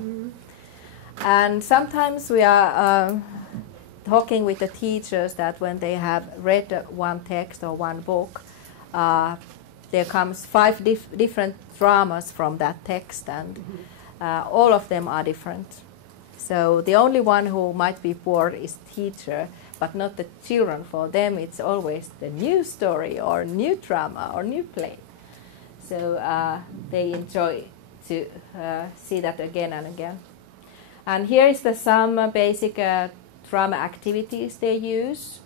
And sometimes we are talking with the teachers that when they have read one text or one book, there comes 5 different dramas from that text, and all of them are different. So the only one who might be bored is teacher, but not the children. For them it's always the new story or new drama or new play. So they enjoy to see that again and again. And here is some basic drama activities they use.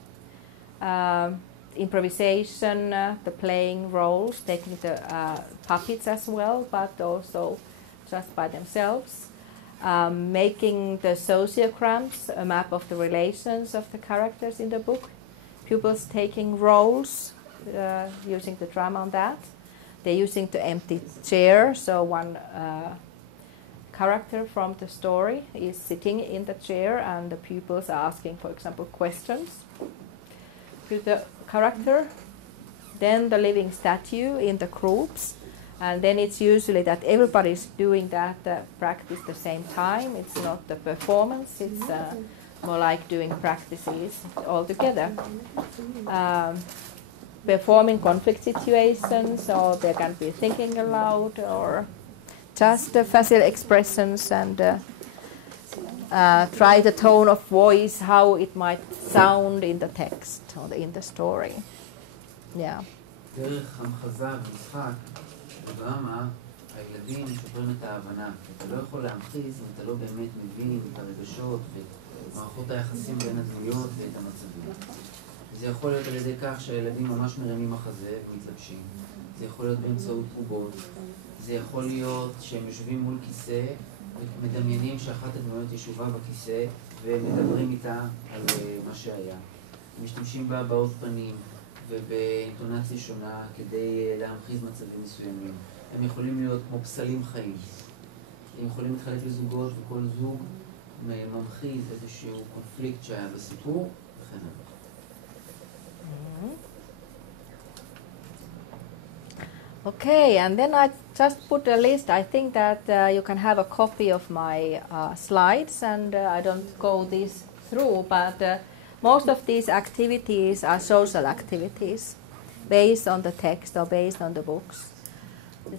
Improvisation, the playing roles, taking the puppets as well, but also just by themselves. Making the sociograms, a map of the relations of the characters in the book. Pupils taking roles, using the drama on that. They're using the empty chair, so one character from the story is sitting in the chair and the pupils are asking, for example, questions to the character. Then the living statue in the groups, and then it's usually that everybody is doing that practice the same time. It's not the performance, it's more like doing practices all together. Performing conflict situations, or they can be thinking aloud, or just facial expressions, and try the tone of voice, how it might sound in the text or in the story. Yeah. דרך המחזה ומשחק, בדרמה, הילדים משפרים את ההבנה. אתה לא יכול להמחיז אם אתה לא באמת מבין את הרגשות ואת מערכות היחסים בין הדמויות ואת המצבים. זה יכול להיות על ידי כך שהילדים ממש מרימים מחזה ומתלבשים. זה יכול להיות באמצעות תגובות. זה יכול להיות שהם יושבים מול כיסא ומדמיינים שאחת הדמויות ישובה בכיסא ומדברים איתה על מה שהיה. הם משתמשים בהבעות פנים ובאינטונציה שונה כדי להמחיז מצבים מסוימים. הם יכולים להיות כמו פסלים חיים. הם יכולים להתחלק לזוגות, וכל זוג ממחיז איזשהו קונפליקט שהיה בסיפור, וכן הלאה. Okay, and then I just put a list. I think that you can have a copy of my slides, and I don't go this through, but most of these activities are social activities based on the text or based on the books.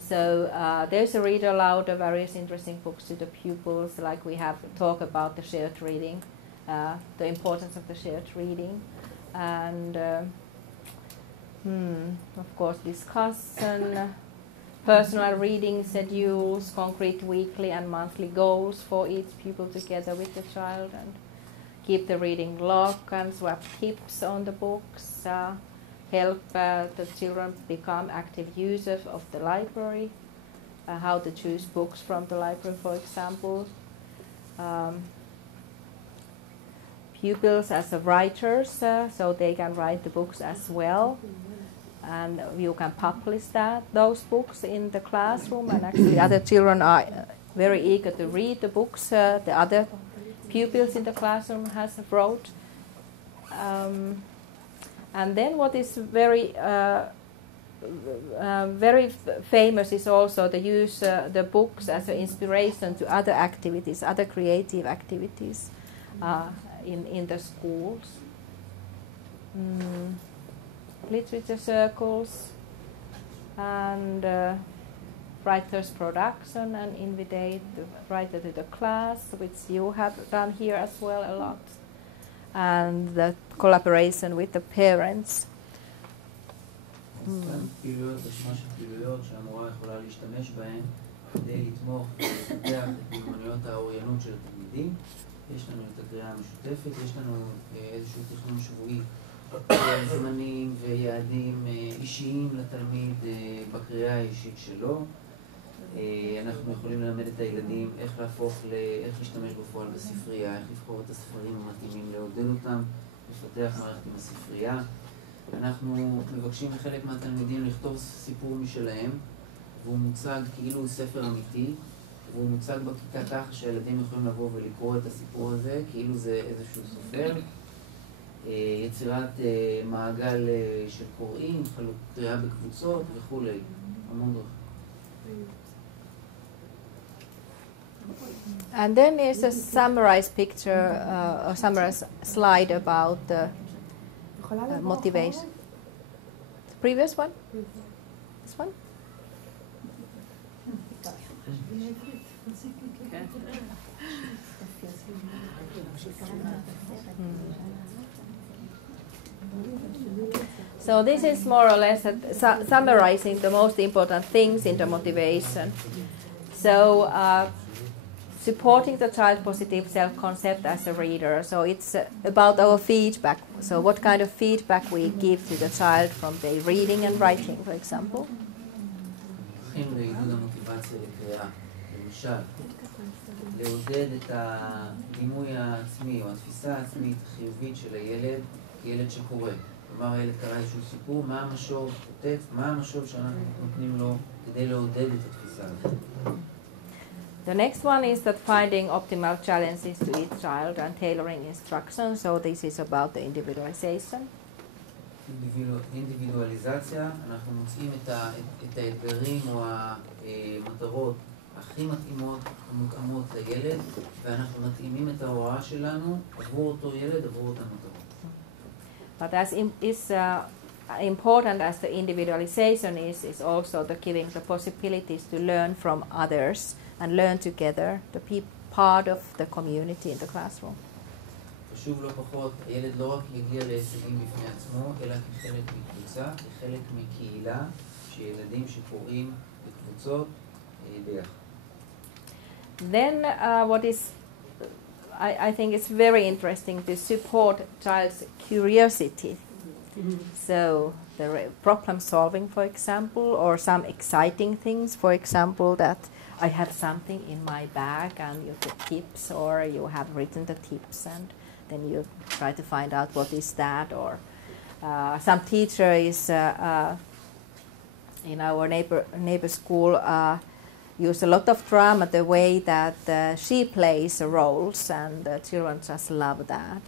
So there's a read aloud of various interesting books to the pupils, like we have talk about the shared reading, the importance of the shared reading, and of course discussion, personal reading schedules, concrete weekly and monthly goals for each pupil together with the child, and keep the reading log and swap tips on the books, help the children become active users of the library, how to choose books from the library, for example. Pupils as writers, so they can write the books as well, and you can publish those books in the classroom, and actually other children are very eager to read the books the other pupils in the classroom has wrote. And then what is very famous is also the use the books as an inspiration to other activities, other creative activities in the schools. Literature circles and writers production and invite the writer to the class, which you have done here as well a lot, and the collaboration with the parents. פעילויות, רשימה של פעילויות שהמורה יכולה להשתמש בהן כדי לתמוך ולפתח את מיומנויות האוריינות של התלמידים. יש לנו את הקריאה המשותפת, יש לנו איזשהו תכנון שבועי זמנים ויעדים אישיים לתלמיד בקריאה האישית שלו. אנחנו יכולים ללמד את הילדים איך להשתמש בפועל בספרייה, איך לבחור את הספרים המתאימים, לעודד אותם, לפתח מערכת עם הספרייה. אנחנו מבקשים לחלק מהתלמידים לכתוב סיפור משלהם, והוא מוצג כאילו הוא ספר אמיתי, והוא מוצג בכיתה כך שהילדים יכולים לבוא ולקרוא את הסיפור הזה, כאילו זה איזשהו סופר. יצירת מעגל של קוראים, קריאה בקבוצות וכו'. המון דרכים. And then is a summarized picture, a summarized slide about the motivation. The previous one? This one? So this is more or less summarizing the most important things in the motivation. So supporting the child positive self-concept as a reader. So it's about our feedback. So what kind of feedback we give to the child from the reading and writing, for example. לעודד את הדימוי העצמי או התפיסה העצמית החיובית של הילד כילד שקורא. כלומר, הילד קרא איזשהו סיפור, מה המשוב שאנחנו נותנים לו כדי לעודד את התפיסה הזאת. The next one is that finding optimal challenges to each child and tailoring instruction. So this is about the individualization. אינדיבידואליזציה, אנחנו מוצאים את האתגרים או המטרות הכי מתאימות, המותאמות לילד, ואנחנו מתאימים את ההוראה שלנו עבור אותו ילד, עבור אותן מטרות. But as is important as the individualization is also the giving the possibilities to learn from others and learn together, to be part of the community in the classroom. חשוב לא פחות, הילד לא רק יגיע להישגים בפני עצמו, אלא כחלק מקבוצה, כחלק מקהילה, שילדים שקוראים בקבוצות ביחד. Then what is, I think it's very interesting to support child's curiosity. So the problem solving, for example, or some exciting things, for example, that I have something in my bag and you put tips, or you have written the tips and then you try to find out what is that, or some teacher is in our neighbor school use a lot of drama the way that she plays the roles, and the children just love that,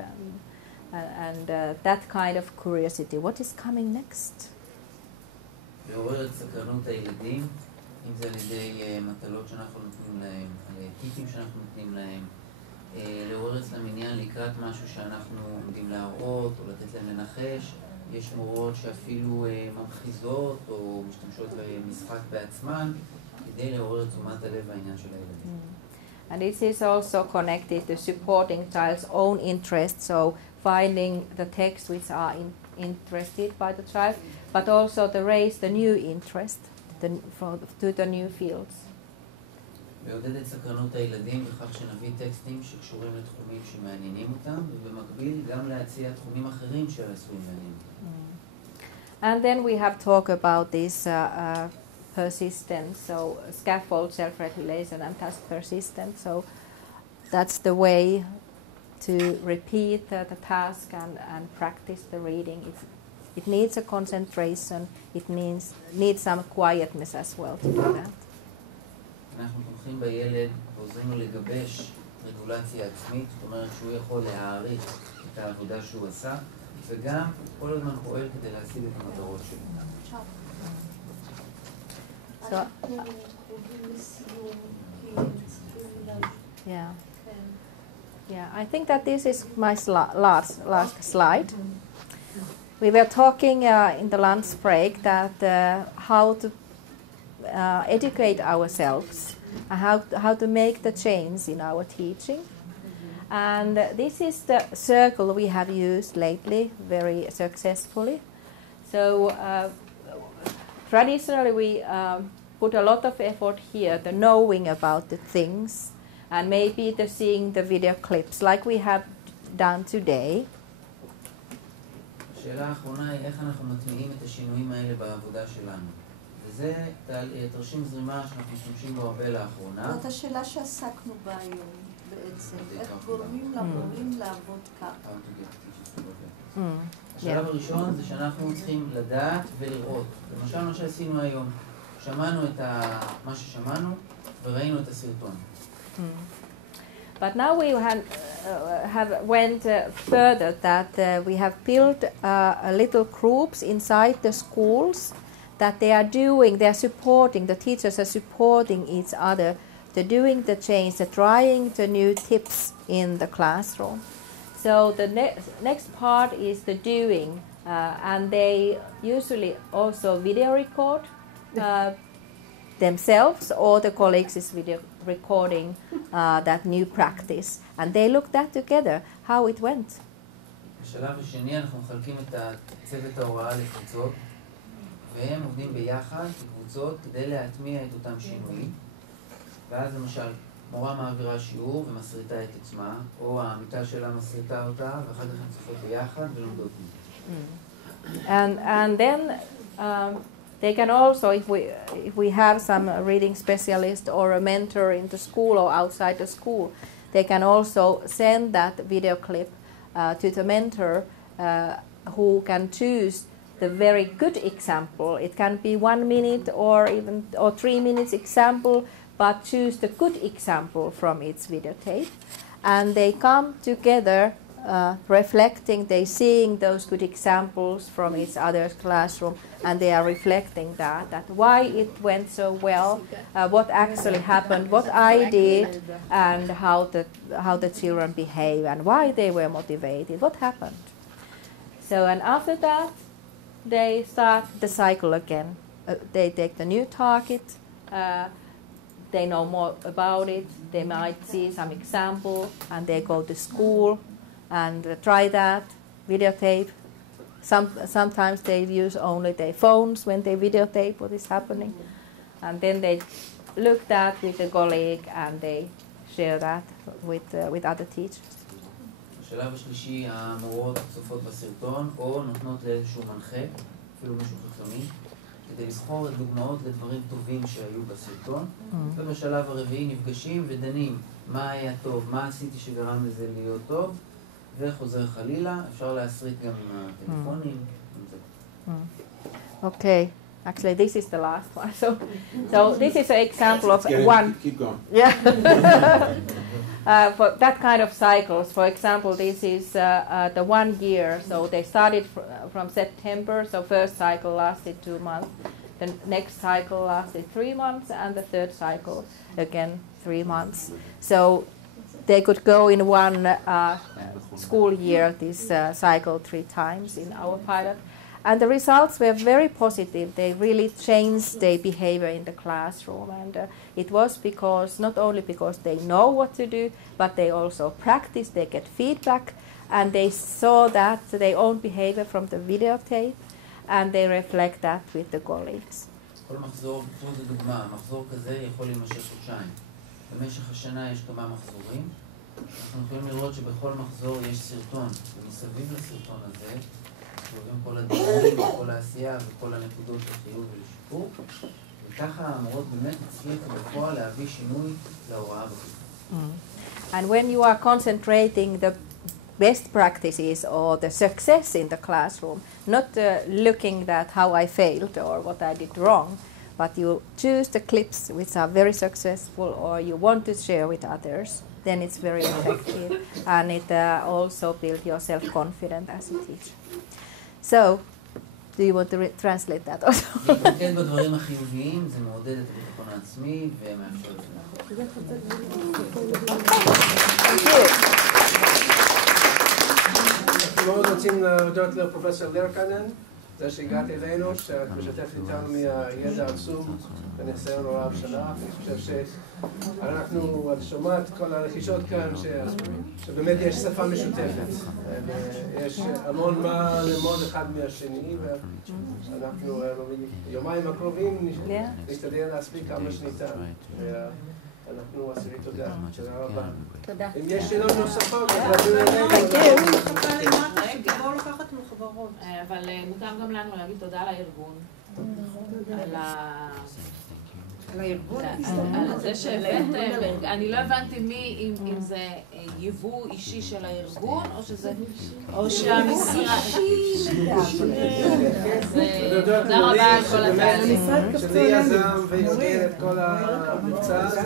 and that kind of curiosity. What is coming next? לעורר את סקרנות הילדים, אם זה על ידי מטלות שאנחנו נותנים להם, על טיפים שאנחנו נותנים להם, לעורר אצלם עניין לקראת משהו שאנחנו עומדים להראות או לתת להם לנחש. יש מורות שאפילו ממחיזות או משתמשות במשחק בעצמן כדי לעורר תשומת הלב והעניין של הילדים. And this is also connected to supporting child's own interests, so finding the texts which are interested by the child, but also to raise the new interest to the new fields. לעודד את סקרנות הילדים בכך שנביא טקסטים שקשורים לתחומים שמעניינים אותם, ובמקביל גם להציע תחומים אחרים שעשויים מעניינים. And then we have talked about this persistence, so scaffold, self-regulation, and task persistence. So that's the way to repeat the task and practice the reading. It needs a concentration. It needs some quietness as well to do that. אנחנו תומכים בילד ועוזרים לו לגבש רגולציה עצמית, זאת אומרת שהוא יכול להעריך את העבודה שהוא עשה, וגם כל הזמן פועל כדי להשיג את המטרות שלו. Yeah, I think that this is my last slide. We were talking in the lunch break that how to educate ourselves, how to make the change in our teaching. And this is the circle we have used lately very successfully. So traditionally we put a lot of effort here, the knowing about the things, and maybe the seeing the video clips like we have done today. השאלה האחרונה היא איך אנחנו מטמיעים את השינויים האלה בעבודה שלנו. וזה תרשים זרימה שאנחנו משתמשים בו הרבה לאחרונה. זאת השאלה שעסקנו בה היום בעצם. איך גורמים למורים לעבוד ככה. השלב הראשון זה שאנחנו צריכים לדעת ולראות. למשל מה שעשינו היום, שמענו את מה ששמענו וראינו את הסרטון. But now we have went further that we have built little groups inside the schools that they are supporting, the teachers are supporting each other, they're doing the change, they're trying the new tips in the classroom. So the next part is the doing, and they usually also video record themselves, or the colleagues is video recording that new practice, and they look that together, how it went. בשלב השני אנחנו מחלקים את צוות ההוראה לקבוצות, והם עובדים ביחד כקבוצות כדי להטמיע את אותם שינויים. ואז למשל מורה מעבירה שיעור ומסריטה את עצמה, או העמיתה שלה מסריטה אותה, ואחר כך הן צופות ביחד ולומדות מזה. And then they can also, if we have some reading specialist or a mentor in the school or outside the school, they can also send that video clip to the mentor who can choose the very good example. It can be 1 minute or 3 minutes example, but choose the good example from its videotape. And they come together reflecting, they seeing those good examples from each other's classroom, and they are reflecting that why it went so well, what actually happened, what I did, and how the children behave, and why they were motivated, what happened. So, and after that, they start the cycle again. They take the new target, they know more about it, they might see some example, and they go to school and try that, videotape. Sometimes they use only their phones when they videotape what is happening. And then they look that with a colleague and they share that with other teachers. בשלב השלישי המורות צופות בסרטון או נותנות לאיזשהו מנחה, אפילו מישהו חיצוני, כדי לבחור את דוגמאות לדברים טובים שהיו בסרטון. ובשלב הרביעי נפגשים ודנים מה היה טוב, מה עשיתי שגרם לזה להיות טוב, וחוזר חלילה, אפשר להסריט גם עם הטלפונים. Okay, Actually, this is the last one. So this is an example of one. Keep going. Yeah. For that kind of cycles, for example, this is the 1 year. So they started from September. So first cycle lasted 2 months. The next cycle lasted 3 months, and the third cycle again 3 months. So they could go in one school year this cycle 3 times in our pilot. And the results were very positive. They really changed their behavior in the classroom. And it was because, not only because they know what to do, but they also practice, they get feedback, and they saw that their own behavior from the videotape, and they reflect that with the colleagues. כל מחזור, כמו זו דוגמה, מחזור כזה יכול להימשך חודשיים. במשך השנה יש כמה מחזורים. אנחנו יכולים לראות שבכל מחזור יש סרטון, ומסביב לסרטון הזה רואים כל הדיונים, כל העשייה וכל הנקודות לחיוב ולשיפור, וככה המורות באמת הצליחו בפועל להביא שינוי להוראה בכיתה. And when you are concentrating the best practices or the success in the classroom, not looking at how I failed or what I did wrong, but you choose the clips which are very successful or you want to share with others, then it's very effective, and it also builds your self-confidence as a teacher. So, do you want to translate that also? להתמקד בדברים החיוביים, זה מעודד את הביטחון העצמי ומאפשר את זה. אנחנו מאוד רוצים להודות לפרופסור לרקנן, זה שהגעת אלינו, שאת משתפת איתנו מהידע העצום בניסיון רב שלך. אני חושב שאנחנו, את שומעת כל הרכישות כאן, שבאמת יש שפה משותפת. יש המון מה ללמוד אחד מהשני, ואנחנו יומיים הקרובים נשתדל להספיק כמה שניתן. אנחנו עשירי תודה. תודה רבה. תודה. אם יש שאלות נוספות, אז רצו אלינו. תבואו לקחת מחברות. אבל מותר גם לנו להגיד תודה לארגון. על הארגון? על זה שהבאתם, אני לא הבנתי מי, אם זה יבוא אישי של הארגון, או שהמשרד. תודה רבה על כל התהליך. שזה יזם ויזכיר את כל המבצע הזה.